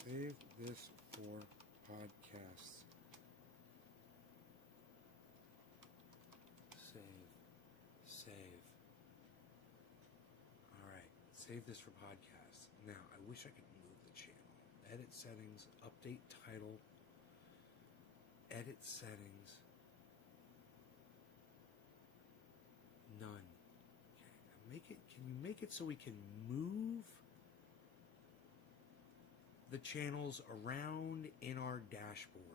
Save this for podcasts. Save. Alright, save this for podcasts. Now, I wish I could move the channel. Edit settings, update title, edit settings. None. Okay, now can you make it so we can move the channels around in our dashboard?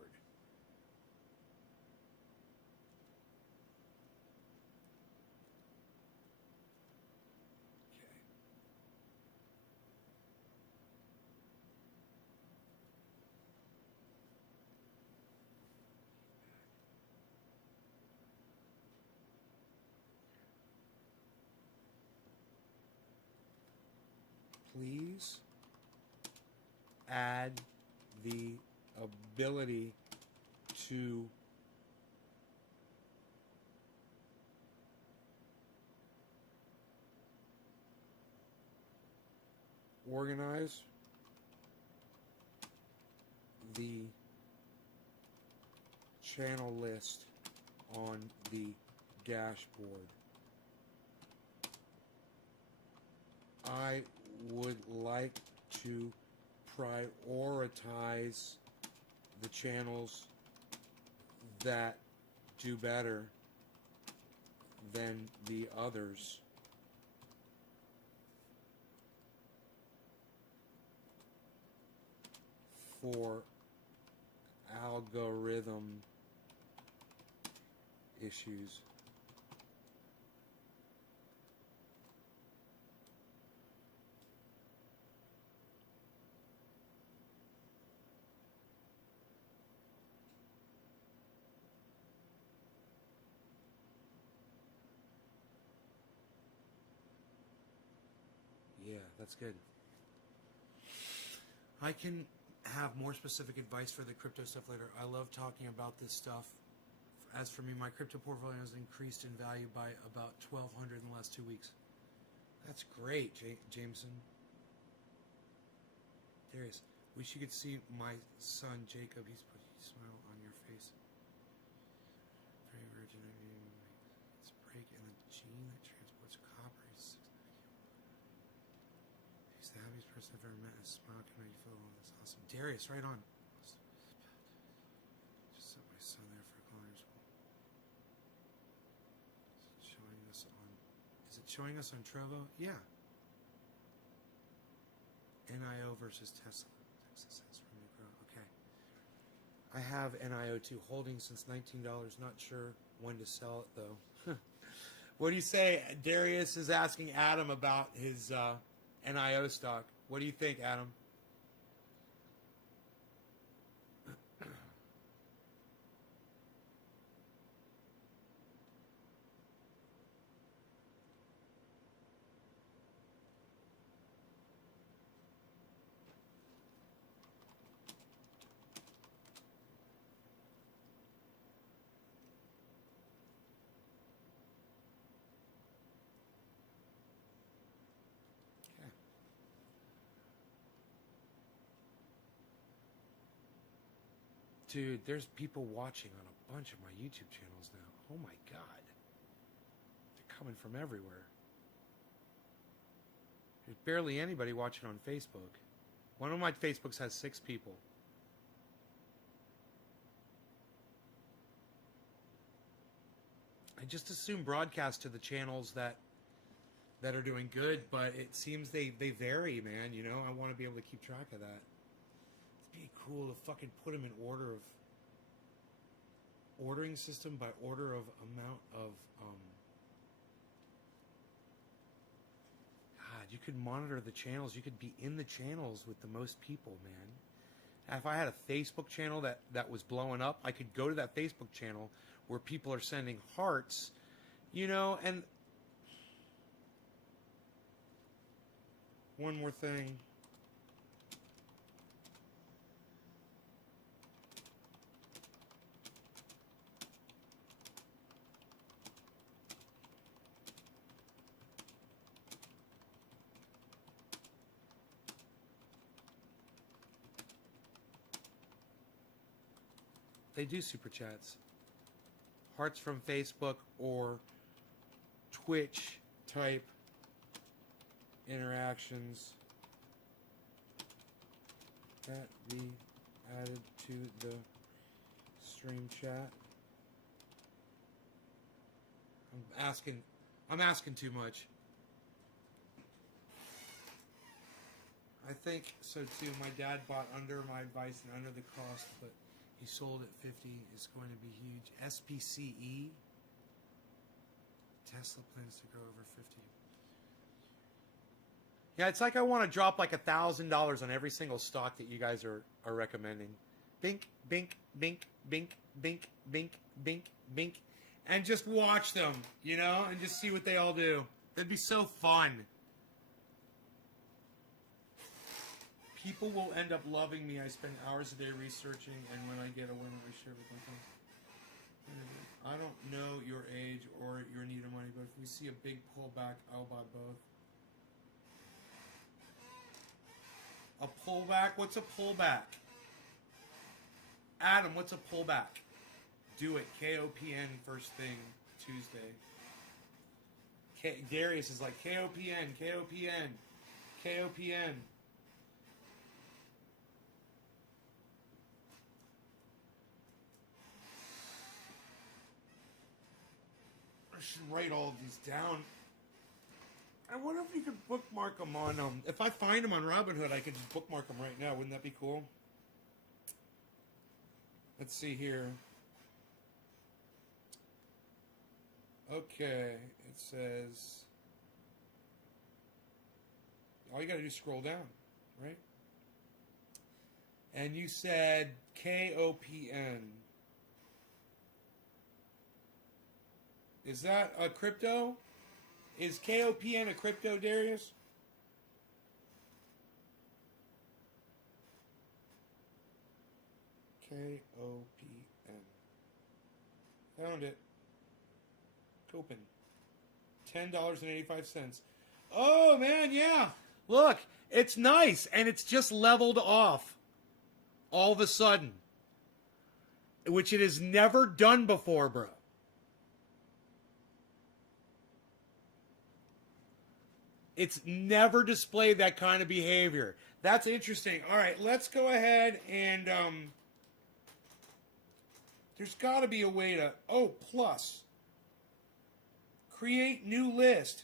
Please add the ability to organize the channel list on the dashboard. I would like to prioritize the channels that do better than the others. For algorithm issues. Yeah, that's good. I can have more specific advice for the crypto stuff later. I love talking about this stuff. As for me, my crypto portfolio has increased in value by about 1,200 in the last 2 weeks. That's great, Jameson. Darius, wish you could see my son Jacob. He's put a smile on your face. Very virgin. It's break in the gene that transports copper. He's the happiest person I've ever met. His smile can make you feel alone. That's awesome. Darius, right on. Just set my son there for culinary school. Is it showing us on Trovo? Yeah. NIO versus Tesla. Texas has room to grow. Okay. I have NIO2 holding since $19. Not sure when to sell it though. What do you say? Darius is asking Adam about his NIO stock. What do you think, Adam? Dude, there's people watching on a bunch of my YouTube channels now. Oh my God. They're coming from everywhere. There's barely anybody watching on Facebook. One of my Facebooks has 6 people. I just assume broadcast to the channels that are doing good, but it seems they vary, man. You know, I want to be able to keep track of that. Be cool to fucking put them in order of ordering system by order of amount of God, you could monitor the channels. You could be in the channels with the most people, man. If I had a Facebook channel that was blowing up, I could go to that Facebook channel where people are sending hearts, you know. And one more thing. They do super chats. Hearts from Facebook or Twitch type interactions that be added to the stream chat. I'm asking too much. I think so too. My dad bought under my advice and under the cost, but he sold at 50. It's going to be huge. SPCE. Tesla plans to go over 50. Yeah, it's like I want to drop like $1,000 on every single stock that you guys are recommending. Bink, bink, bink, bink, bink, bink, bink, bink. And just watch them, you know, and just see what they all do. That'd be so fun. People will end up loving me. I spend hours a day researching, and when I get a win, I share with my friends. I don't know your age or your need of money, but if we see a big pullback, I'll buy both. A pullback? What's a pullback? Adam, what's a pullback? Do it. KOPN first thing Tuesday. Darius is like, KOPN, KOPN, KOPN. I should write all of these down. I wonder if you could bookmark them on, if I find them on Robinhood, I could just bookmark them right now. Wouldn't that be cool? Let's see here. Okay, it says, all you gotta do is scroll down, right? And you said KOPN. Is that a crypto? Is KOPN a crypto, Darius? KOPN. Found it. Open. $10.85. Oh, man, yeah. Look, it's nice, and it's just leveled off all of a sudden, which it has never done before, bro. It's never displayed that kind of behavior. That's interesting. All right, let's go ahead and there's got to be a way to, plus. Create new list.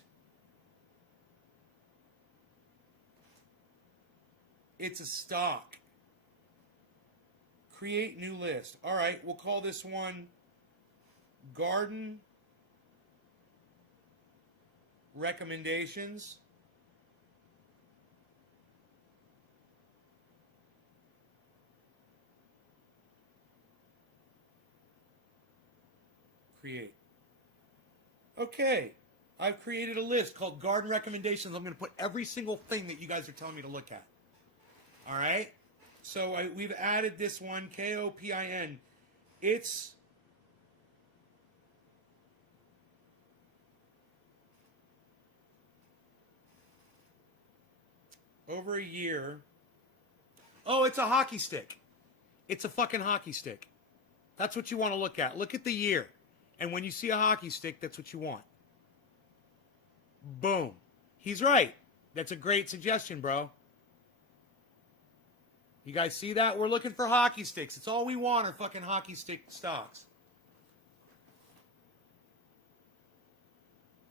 It's a stock. Create new list. All right, we'll call this one Garden Recommendations. Create. Okay, I've created a list called Garden Recommendations. I'm going to put every single thing that you guys are telling me to look at. All right? So we've added this one, KOPIN. It's over a year. Oh, it's a hockey stick. It's a fucking hockey stick. That's what you want to look at. Look at the year. And when you see a hockey stick, that's what you want. Boom. He's right. That's a great suggestion, bro. You guys see that? We're looking for hockey sticks. It's all we want are fucking hockey stick stocks.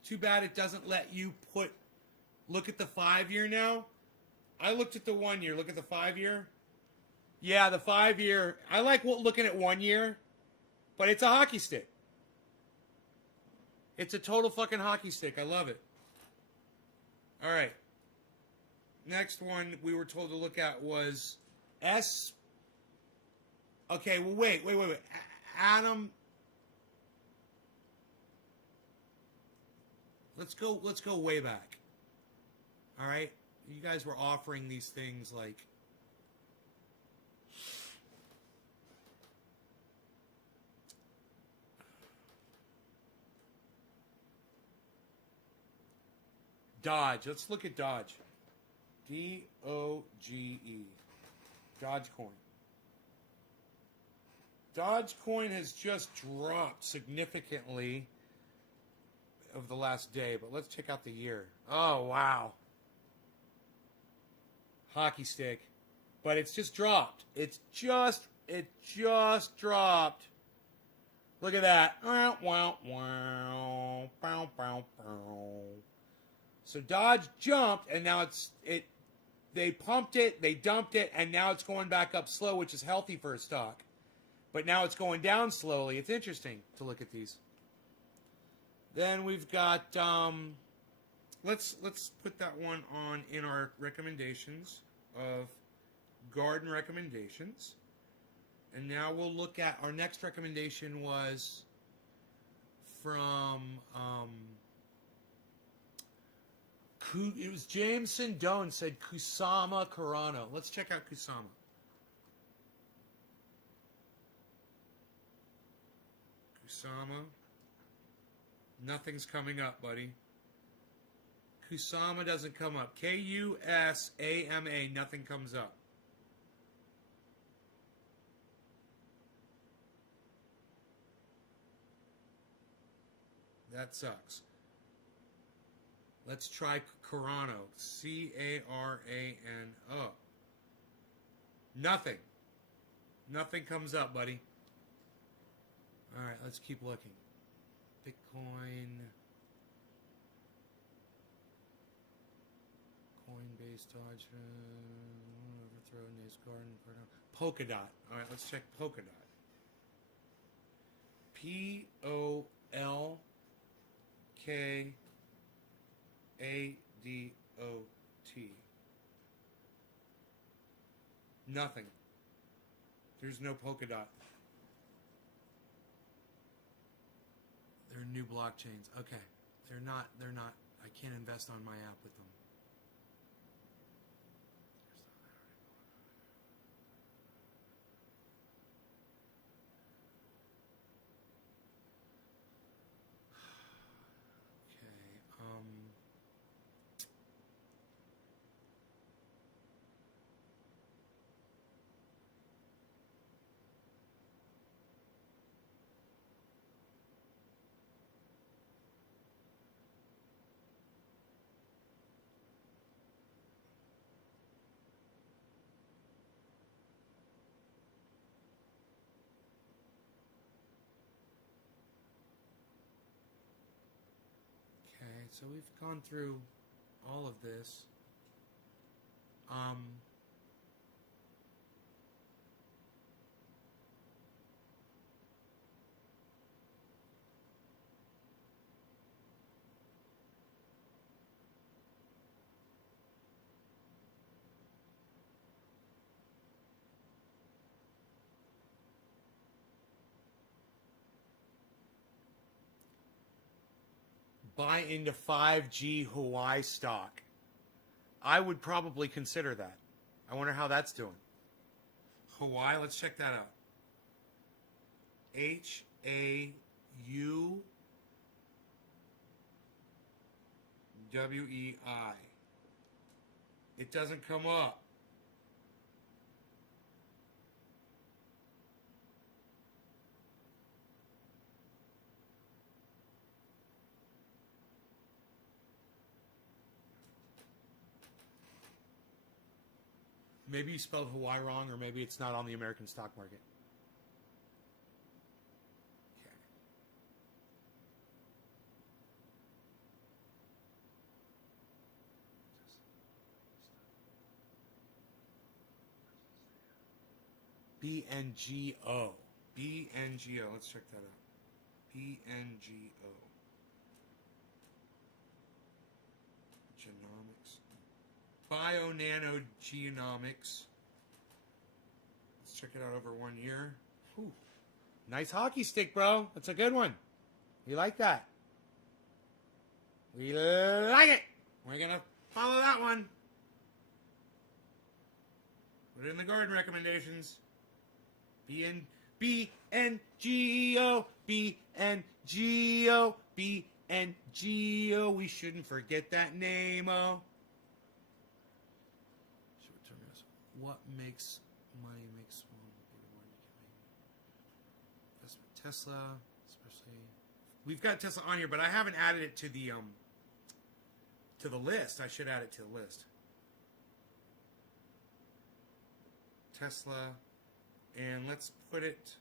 Too bad it doesn't let you look at the 5-year now. I looked at the 1 year. Look at the 5-year. Yeah, the 5-year. I like looking at 1 year, but it's a hockey stick. It's a total fucking hockey stick. I love it. All right. Next one we were told to look at was S. Okay, well, wait. Adam. Let's go way back. All right? You guys were offering these things like Dodge. Let's look at Dodge. DOGE. Dogecoin. Dogecoin has just dropped significantly of the last day, but let's check out the year. Oh, wow. Hockey stick. But it's just dropped. It just dropped. Look at that. So Dodge jumped, and now they pumped it, they dumped it, and now it's going back up slow, which is healthy for a stock. But now it's going down slowly. It's interesting to look at these. Then we've got, let's put that one on in our recommendations of Garden Recommendations. And now we'll look at, our next recommendation was from, it was James Sindone said Kusama Carano. Let's check out Kusama. Kusama. Nothing's coming up, buddy. Kusama doesn't come up. Kusama, nothing comes up. That sucks. Let's try Carano. Carano. Nothing. Nothing comes up, buddy. All right, let's keep looking. Bitcoin. Coinbase, Dodge, Overthrow, Nace Garden, Polkadot. All right, let's check Polkadot. Polkadot. Nothing. There's no Polkadot. They're new blockchains. Okay. They're not. I can't invest on my app with them. Okay, so we've gone through all of this. Buy into 5G Hawaii stock. I would probably consider that. I wonder how that's doing. Hawaii, let's check that out. HAUWEI. It doesn't come up. Maybe you spelled Hawaii wrong, or maybe it's not on the American stock market. Okay. BNGO. BNGO. Let's check that out. BNGO. Genomics. Bio-nano-genomics. Let's check it out over 1 year. Whew. Nice hockey stick, bro. That's a good one. We like that. We like it. We're going to follow that one. Put it in the garden recommendations. BNGO. BNGO. BNGO. We shouldn't forget that name, oh. What makes money makes small investment? Tesla, especially. We've got Tesla on here, but I haven't added it to the list. I should add it to the list. Tesla, and let's put it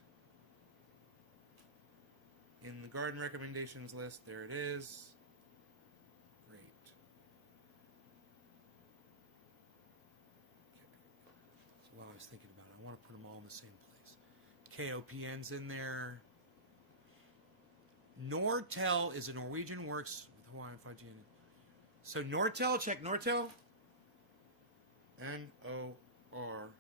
in the garden recommendations list. There it is. Well, I was thinking about it. I want to put them all in the same place. KOPN's in there. Nortel is a Norwegian works with Hawaiian 5G in it. So Nortel, check Nortel. N-O-R.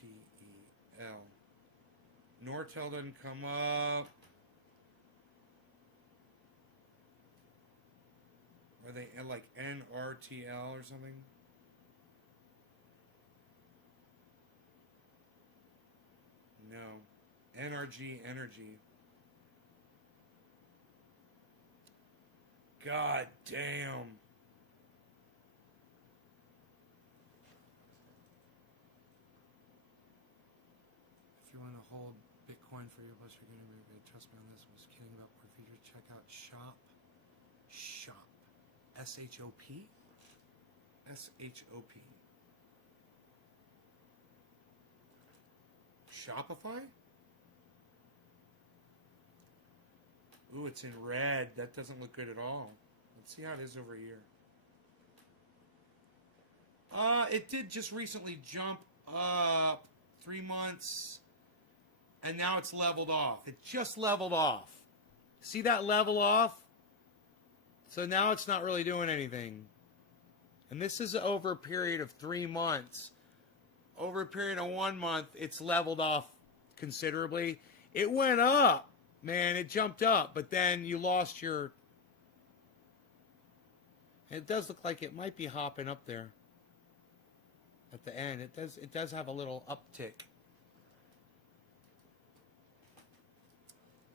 T-E-L. Nortel doesn't come up. Are they like NRTL or something? No. NRG Energy. God damn. willing to hold Bitcoin for your plus you're going to be trust me on this. I was kidding about more features. Check out Shop. S-H-O-P? S-H-O-P. Shopify? Ooh, it's in red. That doesn't look good at all. Let's see how it is over here. It did just recently jump up 3 months, and now it's leveled off. It just leveled off. See that level off? So now it's not really doing anything. And this is over a period of 3 months. Over a period of 1 month, it's leveled off considerably. It went up, man. It jumped up, but then you lost your... It does look like it might be hopping up there at the end. It does have a little uptick.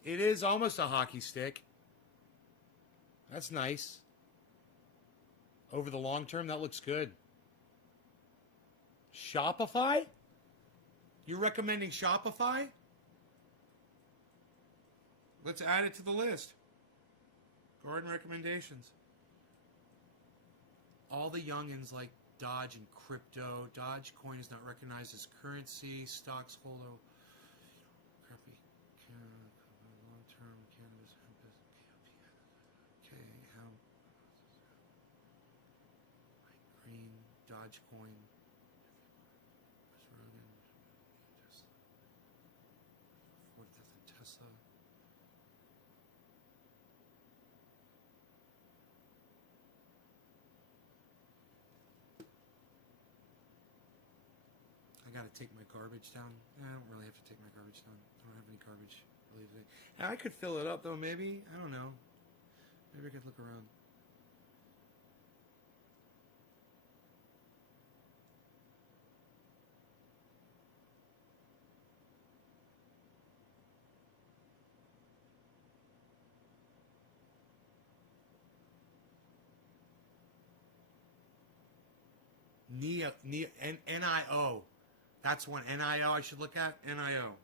It is almost a hockey stick. That's nice. Over the long term, that looks good. Shopify? You're recommending Shopify? Let's add it to the list. Garden recommendations. All the youngins like Dodge and crypto. Dogecoin is not recognized as currency. Stocks hold a crappy long-term cannabis. Okay, green Dogecoin. Ford, Tesla. I gotta take my garbage down. I don't really have to take my garbage down. I don't have any garbage really today. I could fill it up though, maybe. I don't know. Maybe I could look around. NIO. That's one. NIO I should look at. NIO.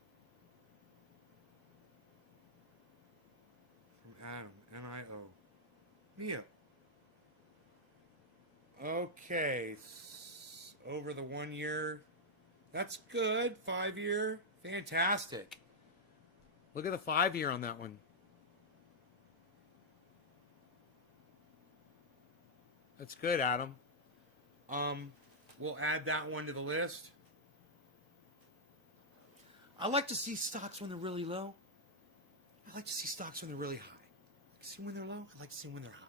From Adam. NIO. Neo. Okay. Over the 1 year. That's good. 5 year. Fantastic. Look at the 5 year on that one. That's good, Adam. We'll add that one to the list. I like to see stocks when they're really low. I like to see stocks when they're really high. I like to see when they're low. I like to see when they're high.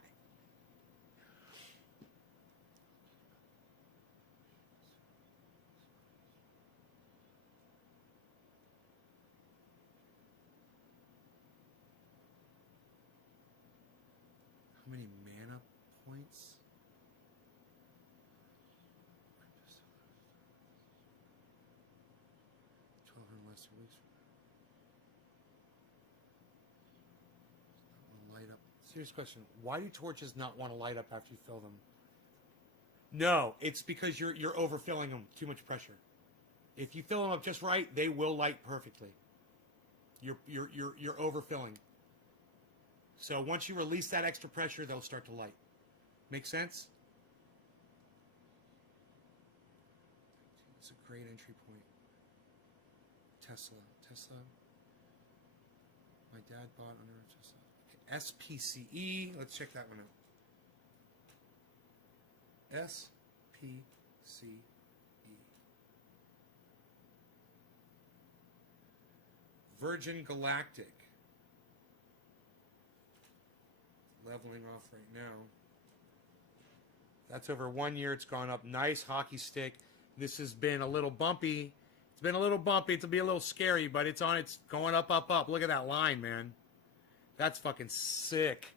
How many mana points? 1,200 less 2 weeks. Not light up. Serious question. Why do torches not want to light up after you fill them? No, it's because you're overfilling them. Too much pressure. If you fill them up just right, they will light perfectly. You're overfilling. So once you release that extra pressure, they'll start to light. Make sense? It's a great entry point. Tesla. My dad bought under Tesla. Okay. SPCE. Let's check that one out. SPCE. Virgin Galactic. Leveling off right now. That's over 1 year. It's gone up. Nice hockey stick. This has been a little bumpy. It's been a little bumpy. It'll be a little scary, but it's on. It's going up, up, up. Look at that line, man. That's fucking sick.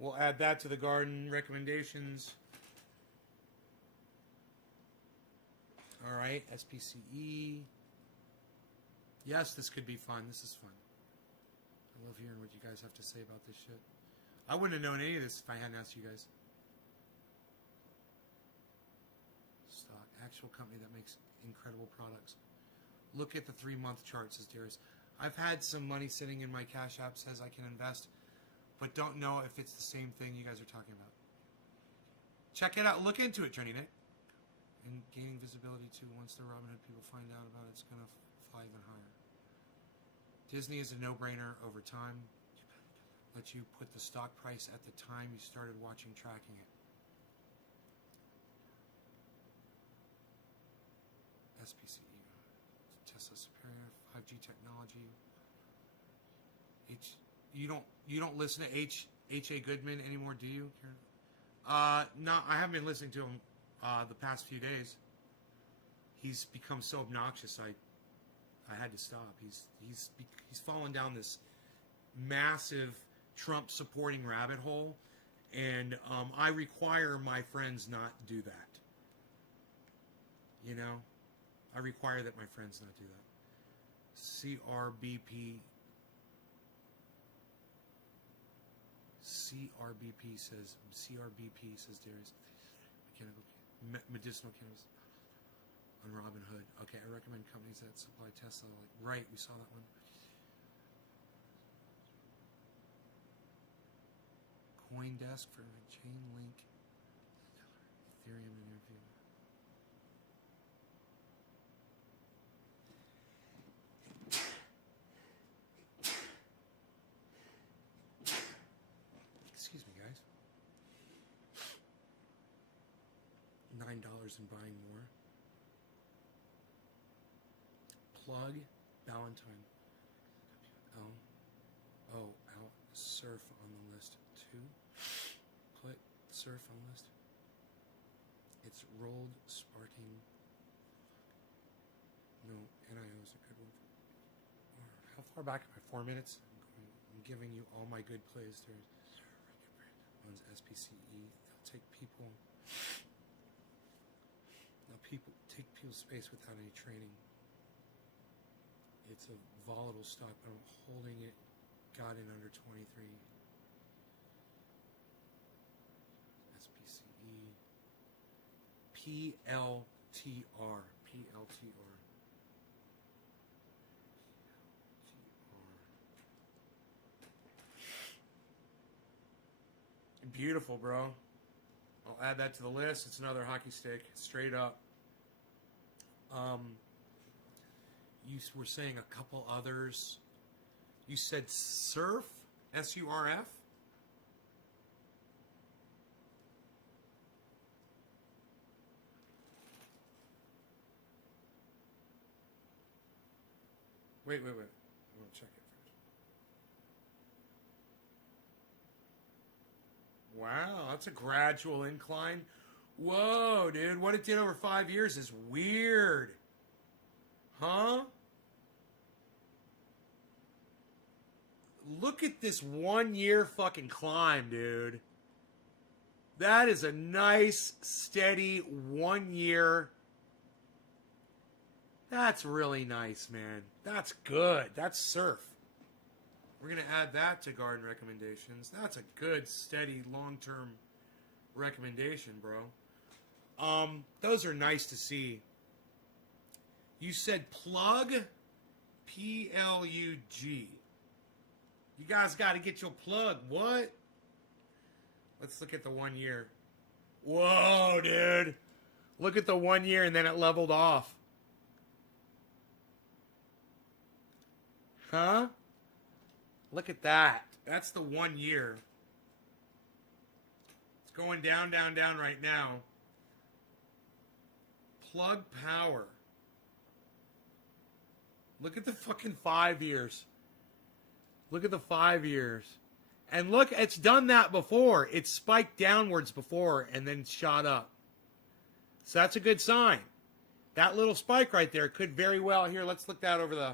We'll add that to the garden recommendations. All right, SPCE. Yes, this could be fun. This is fun. I love hearing what you guys have to say about this shit. I wouldn't have known any of this if I hadn't asked you guys. Stock. Actual company that makes incredible products. Look at the 3-month chart, says Darius. I've had some money sitting in my Cash App, says I can invest, but don't know if it's the same thing you guys are talking about. Check it out. Look into it, Journey Nick. And gaining visibility too. Once the Robinhood people find out about it, it's going to fly even higher. Disney is a no-brainer over time. Let you put the stock price at the time you started watching, tracking it. SPCE, Tesla superior, 5G technology. You don't listen to H.A. Goodman anymore, do you? No, I haven't been listening to him the past few days. He's become so obnoxious. I had to stop. He's fallen down this massive Trump supporting rabbit hole, and I require my friends not do that. You know, I require that my friends not do that. CRBP says Darius. Medicinal cannabis on Robinhood. Okay, I recommend companies that supply Tesla. Right, we saw that one. CoinDesk for Chainlink, Ethereum interview. Excuse me, guys. $9 and buying more. Plug Valentine. Out. Surf on the list too. Put surf on list. It's rolled sparking. No, NIO is a good one. How far back am I? 4 minutes? I'm giving you all my good plays. There's one's SPCE. They'll take people. Take people's space without any training. It's a volatile stock, but I'm holding it. Got in under 23. SPCE. PLTR. Beautiful, bro. I'll add that to the list. It's another hockey stick, straight up. You were saying a couple others. You said Surf, SURF. Wait. I'm gonna check it first. Wow, that's a gradual incline. Whoa, dude, what it did over 5 years is weird. Huh? Look at this 1 year fucking climb, dude. That is a nice, steady 1 year. That's really nice, man. That's good. That's surf. We're going to add that to garden recommendations. That's a good, steady, long-term recommendation, bro. Those are nice to see. You said plug? P-L-U-G. You guys got to get your plug. What? Let's look at the 1 year. Whoa, dude. Look at the 1 year and then it leveled off. Huh? Look at that. That's the 1 year. It's going down, down, down right now. Plug power. Look at the fucking 5 years. Look at the 5 years. And look, it's done that before. It's spiked downwards before and then shot up. So that's a good sign. That little spike right there could very well... Here, let's look that over the...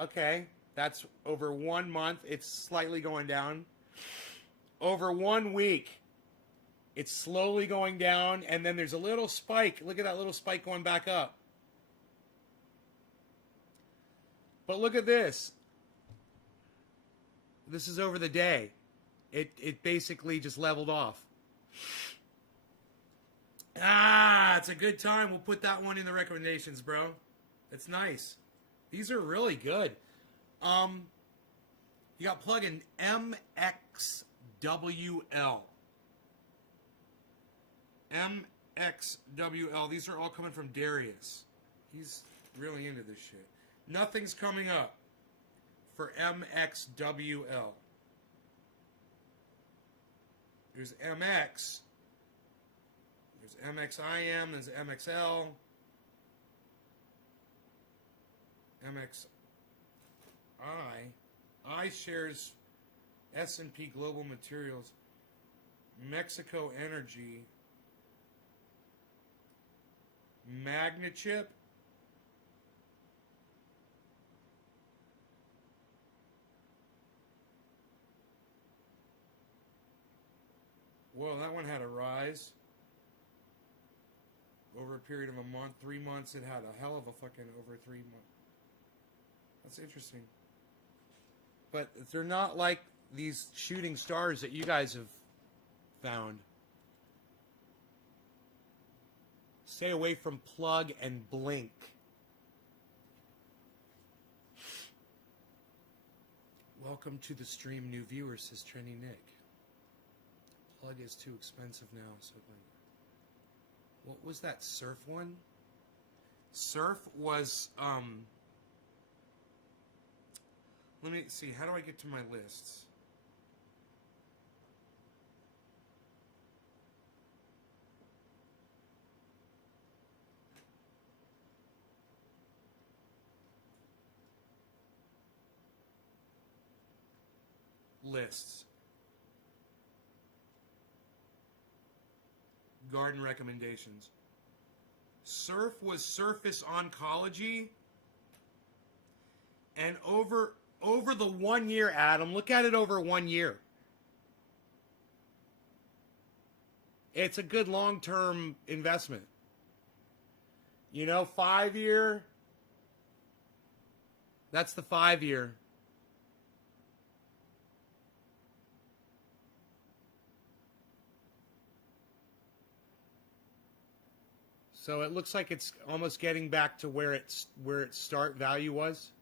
Okay, that's over 1 month. It's slightly going down. Over 1 week, it's slowly going down, and then there's a little spike. Look at that little spike going back up. But look at this. This is over the day. It basically just leveled off. Ah, it's a good time. We'll put that one in the recommendations, bro. It's nice. These are really good. You got plug-in MXWL. MXWL. These are all coming from Darius. He's really into this shit. Nothing's coming up for MXWL. There's MX. There's MXIM. There's MXL. MXI. iShares S&P Global Materials. Mexico Energy. Magnachip. Whoa, that one had a rise. Over a period of a month, 3 months, it had a hell of a fucking over 3 months. That's interesting. But they're not like these shooting stars that you guys have found. Stay away from plug and blink. Welcome to the stream, new viewers, says Trendy Nick. Plug is too expensive now, so what was that surf one? Surf was let me see, how do I get to my lists? Lists. Garden recommendations. Surf was Surface Oncology. And over the 1 year, Adam, look at it over 1 year. It's a good long-term investment. You know, 5 year. That's the 5 year. So it looks like it's almost getting back to where its start value was.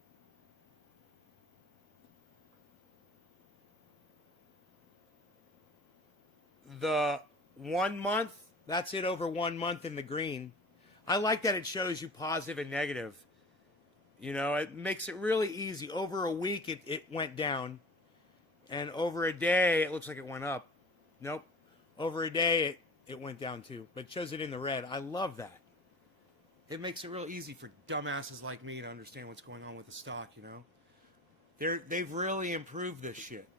The 1 month, that's it over 1 month in the green. I like that it shows you positive and negative. You know, it makes it really easy. Over a week, it went down. And over a day, it looks like it went up. Nope. Over a day, it went down too. But it shows it in the red. I love that. It makes it real easy for dumbasses like me to understand what's going on with the stock, you know? They've really improved this shit.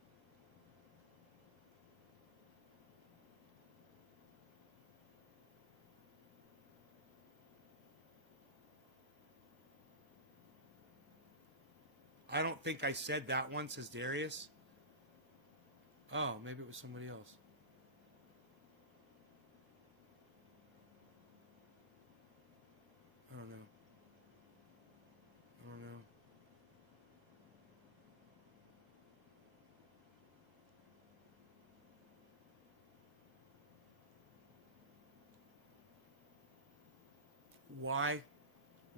I don't think I said that one, says Darius. Oh, maybe it was somebody else. I don't know.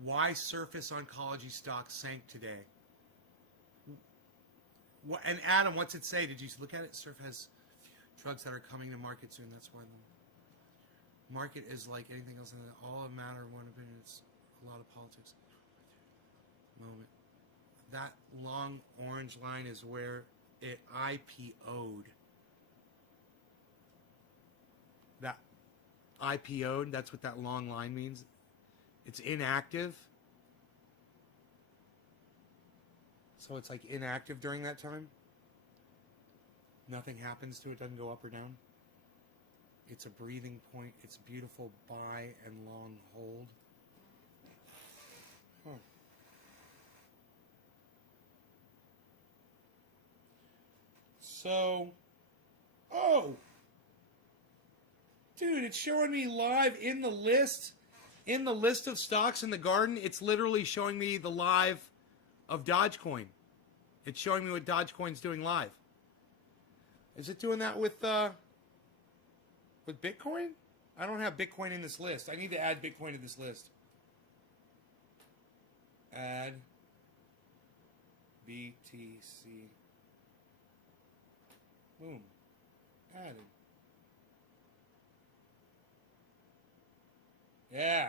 Why Surface Oncology stock sank today? And Adam, what's it say? Did you look at it? Surf has drugs that are coming to market soon. That's why the market is like anything else. All a matter of one opinion. It's a lot of politics. Moment. That long orange line is where it IPO'd. That IPO'd, that's what that long line means. It's inactive. So it's like inactive during that time. Nothing happens to it, doesn't go up or down. It's a breathing point. It's beautiful buy and long hold. Huh. So, oh, dude, it's showing me live in the list of stocks in the garden. It's literally showing me the live of Dogecoin. It's showing me what Dogecoin's doing live. Is it doing that with Bitcoin? I don't have Bitcoin in this list. I need to add Bitcoin to this list. Add BTC. Boom. Added. Yeah.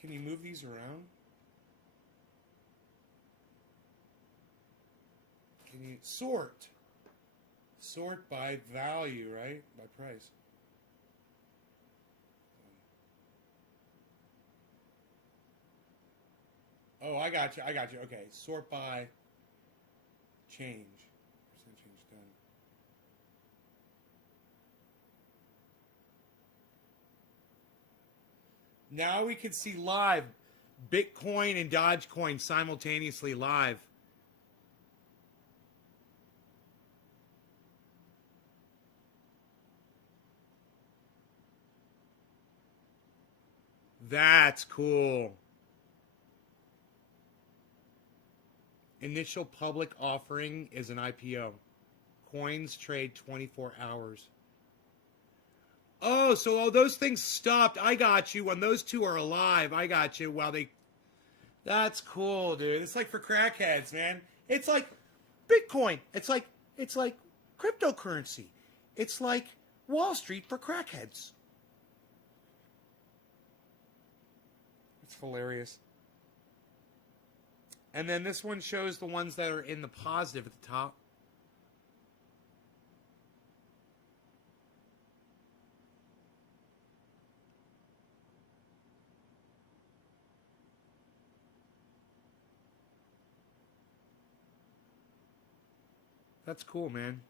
Can you move these around? Can you sort? Sort by value, right? By price. Oh, I got you. Okay. Sort by change. Percent change done. Now we can see live Bitcoin and Dogecoin simultaneously live. That's cool. Initial public offering is an IPO. Coins trade 24 hours. Oh, so all those things stopped. I got you. When those two are alive, I got you. While they... That's cool, dude. It's like for crackheads, man. It's like Bitcoin. It's like cryptocurrency. It's like Wall Street for crackheads. It's hilarious. And then this one shows the ones that are in the positive at the top. That's cool, man.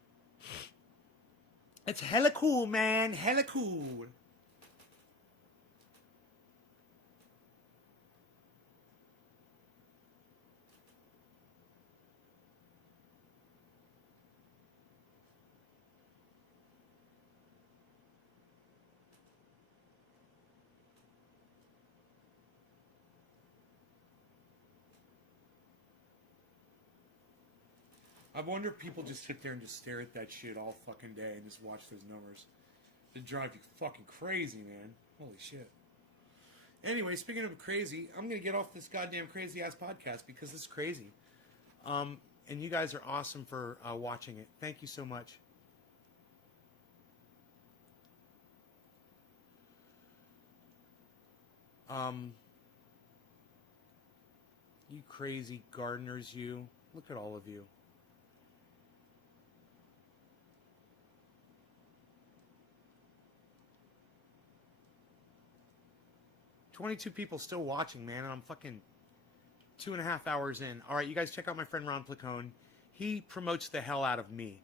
It's hella cool, man. Hella cool. I wonder if people just sit there and just stare at that shit all fucking day and just watch those numbers. It drive you fucking crazy, man. Holy shit. Anyway, speaking of crazy, I'm going to get off this goddamn crazy-ass podcast because it's crazy. And you guys are awesome for watching it. Thank you so much. You crazy gardeners, you. Look at all of you. $22 people still watching, man, and I'm fucking 2.5 hours in. All right, you guys check out my friend Ron Placone. He promotes the hell out of me.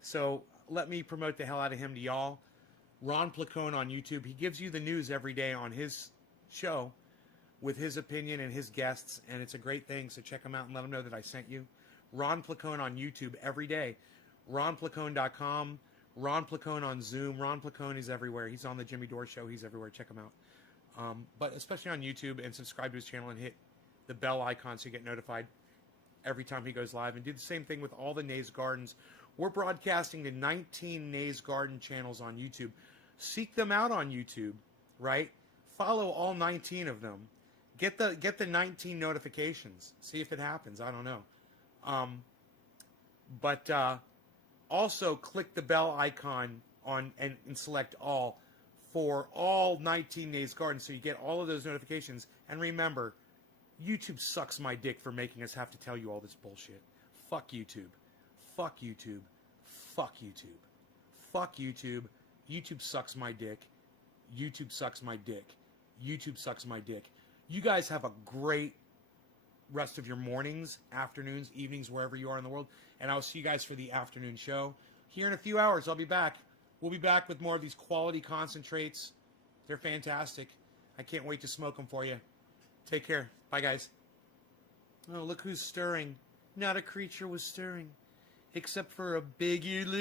So let me promote the hell out of him to y'all. Ron Placone on YouTube. He gives you the news every day on his show with his opinion and his guests, and it's a great thing. So check him out and let him know that I sent you. Ron Placone on YouTube every day. RonPlacone.com. Ron Placone on Zoom. Ron Placone is everywhere. He's on the Jimmy Dore Show. He's everywhere. Check him out. But especially on YouTube, and subscribe to his channel and hit the bell icon so you get notified every time he goes live. And do the same thing with all the Nays Gardens. We're broadcasting to 19 Nays Garden channels on YouTube. Seek them out on YouTube, right? Follow all 19 of them. Get the 19 notifications. See if it happens. I don't know. But also click the bell icon on and select all for all 19 Nays Gardens so you get all of those notifications. And remember, YouTube sucks my dick for making us have to tell you all this bullshit. Fuck YouTube. Fuck YouTube. Fuck YouTube. Fuck YouTube. YouTube sucks my dick. YouTube sucks my dick. YouTube sucks my dick. You guys have a great rest of your mornings, afternoons, evenings, wherever you are in the world. And I'll see you guys for the afternoon show. Here in a few hours, I'll be back. We'll be back with more of these quality concentrates. They're fantastic. I can't wait to smoke them for you. Take care. Bye, guys. Oh, look who's stirring. Not a creature was stirring. Except for a big-eared little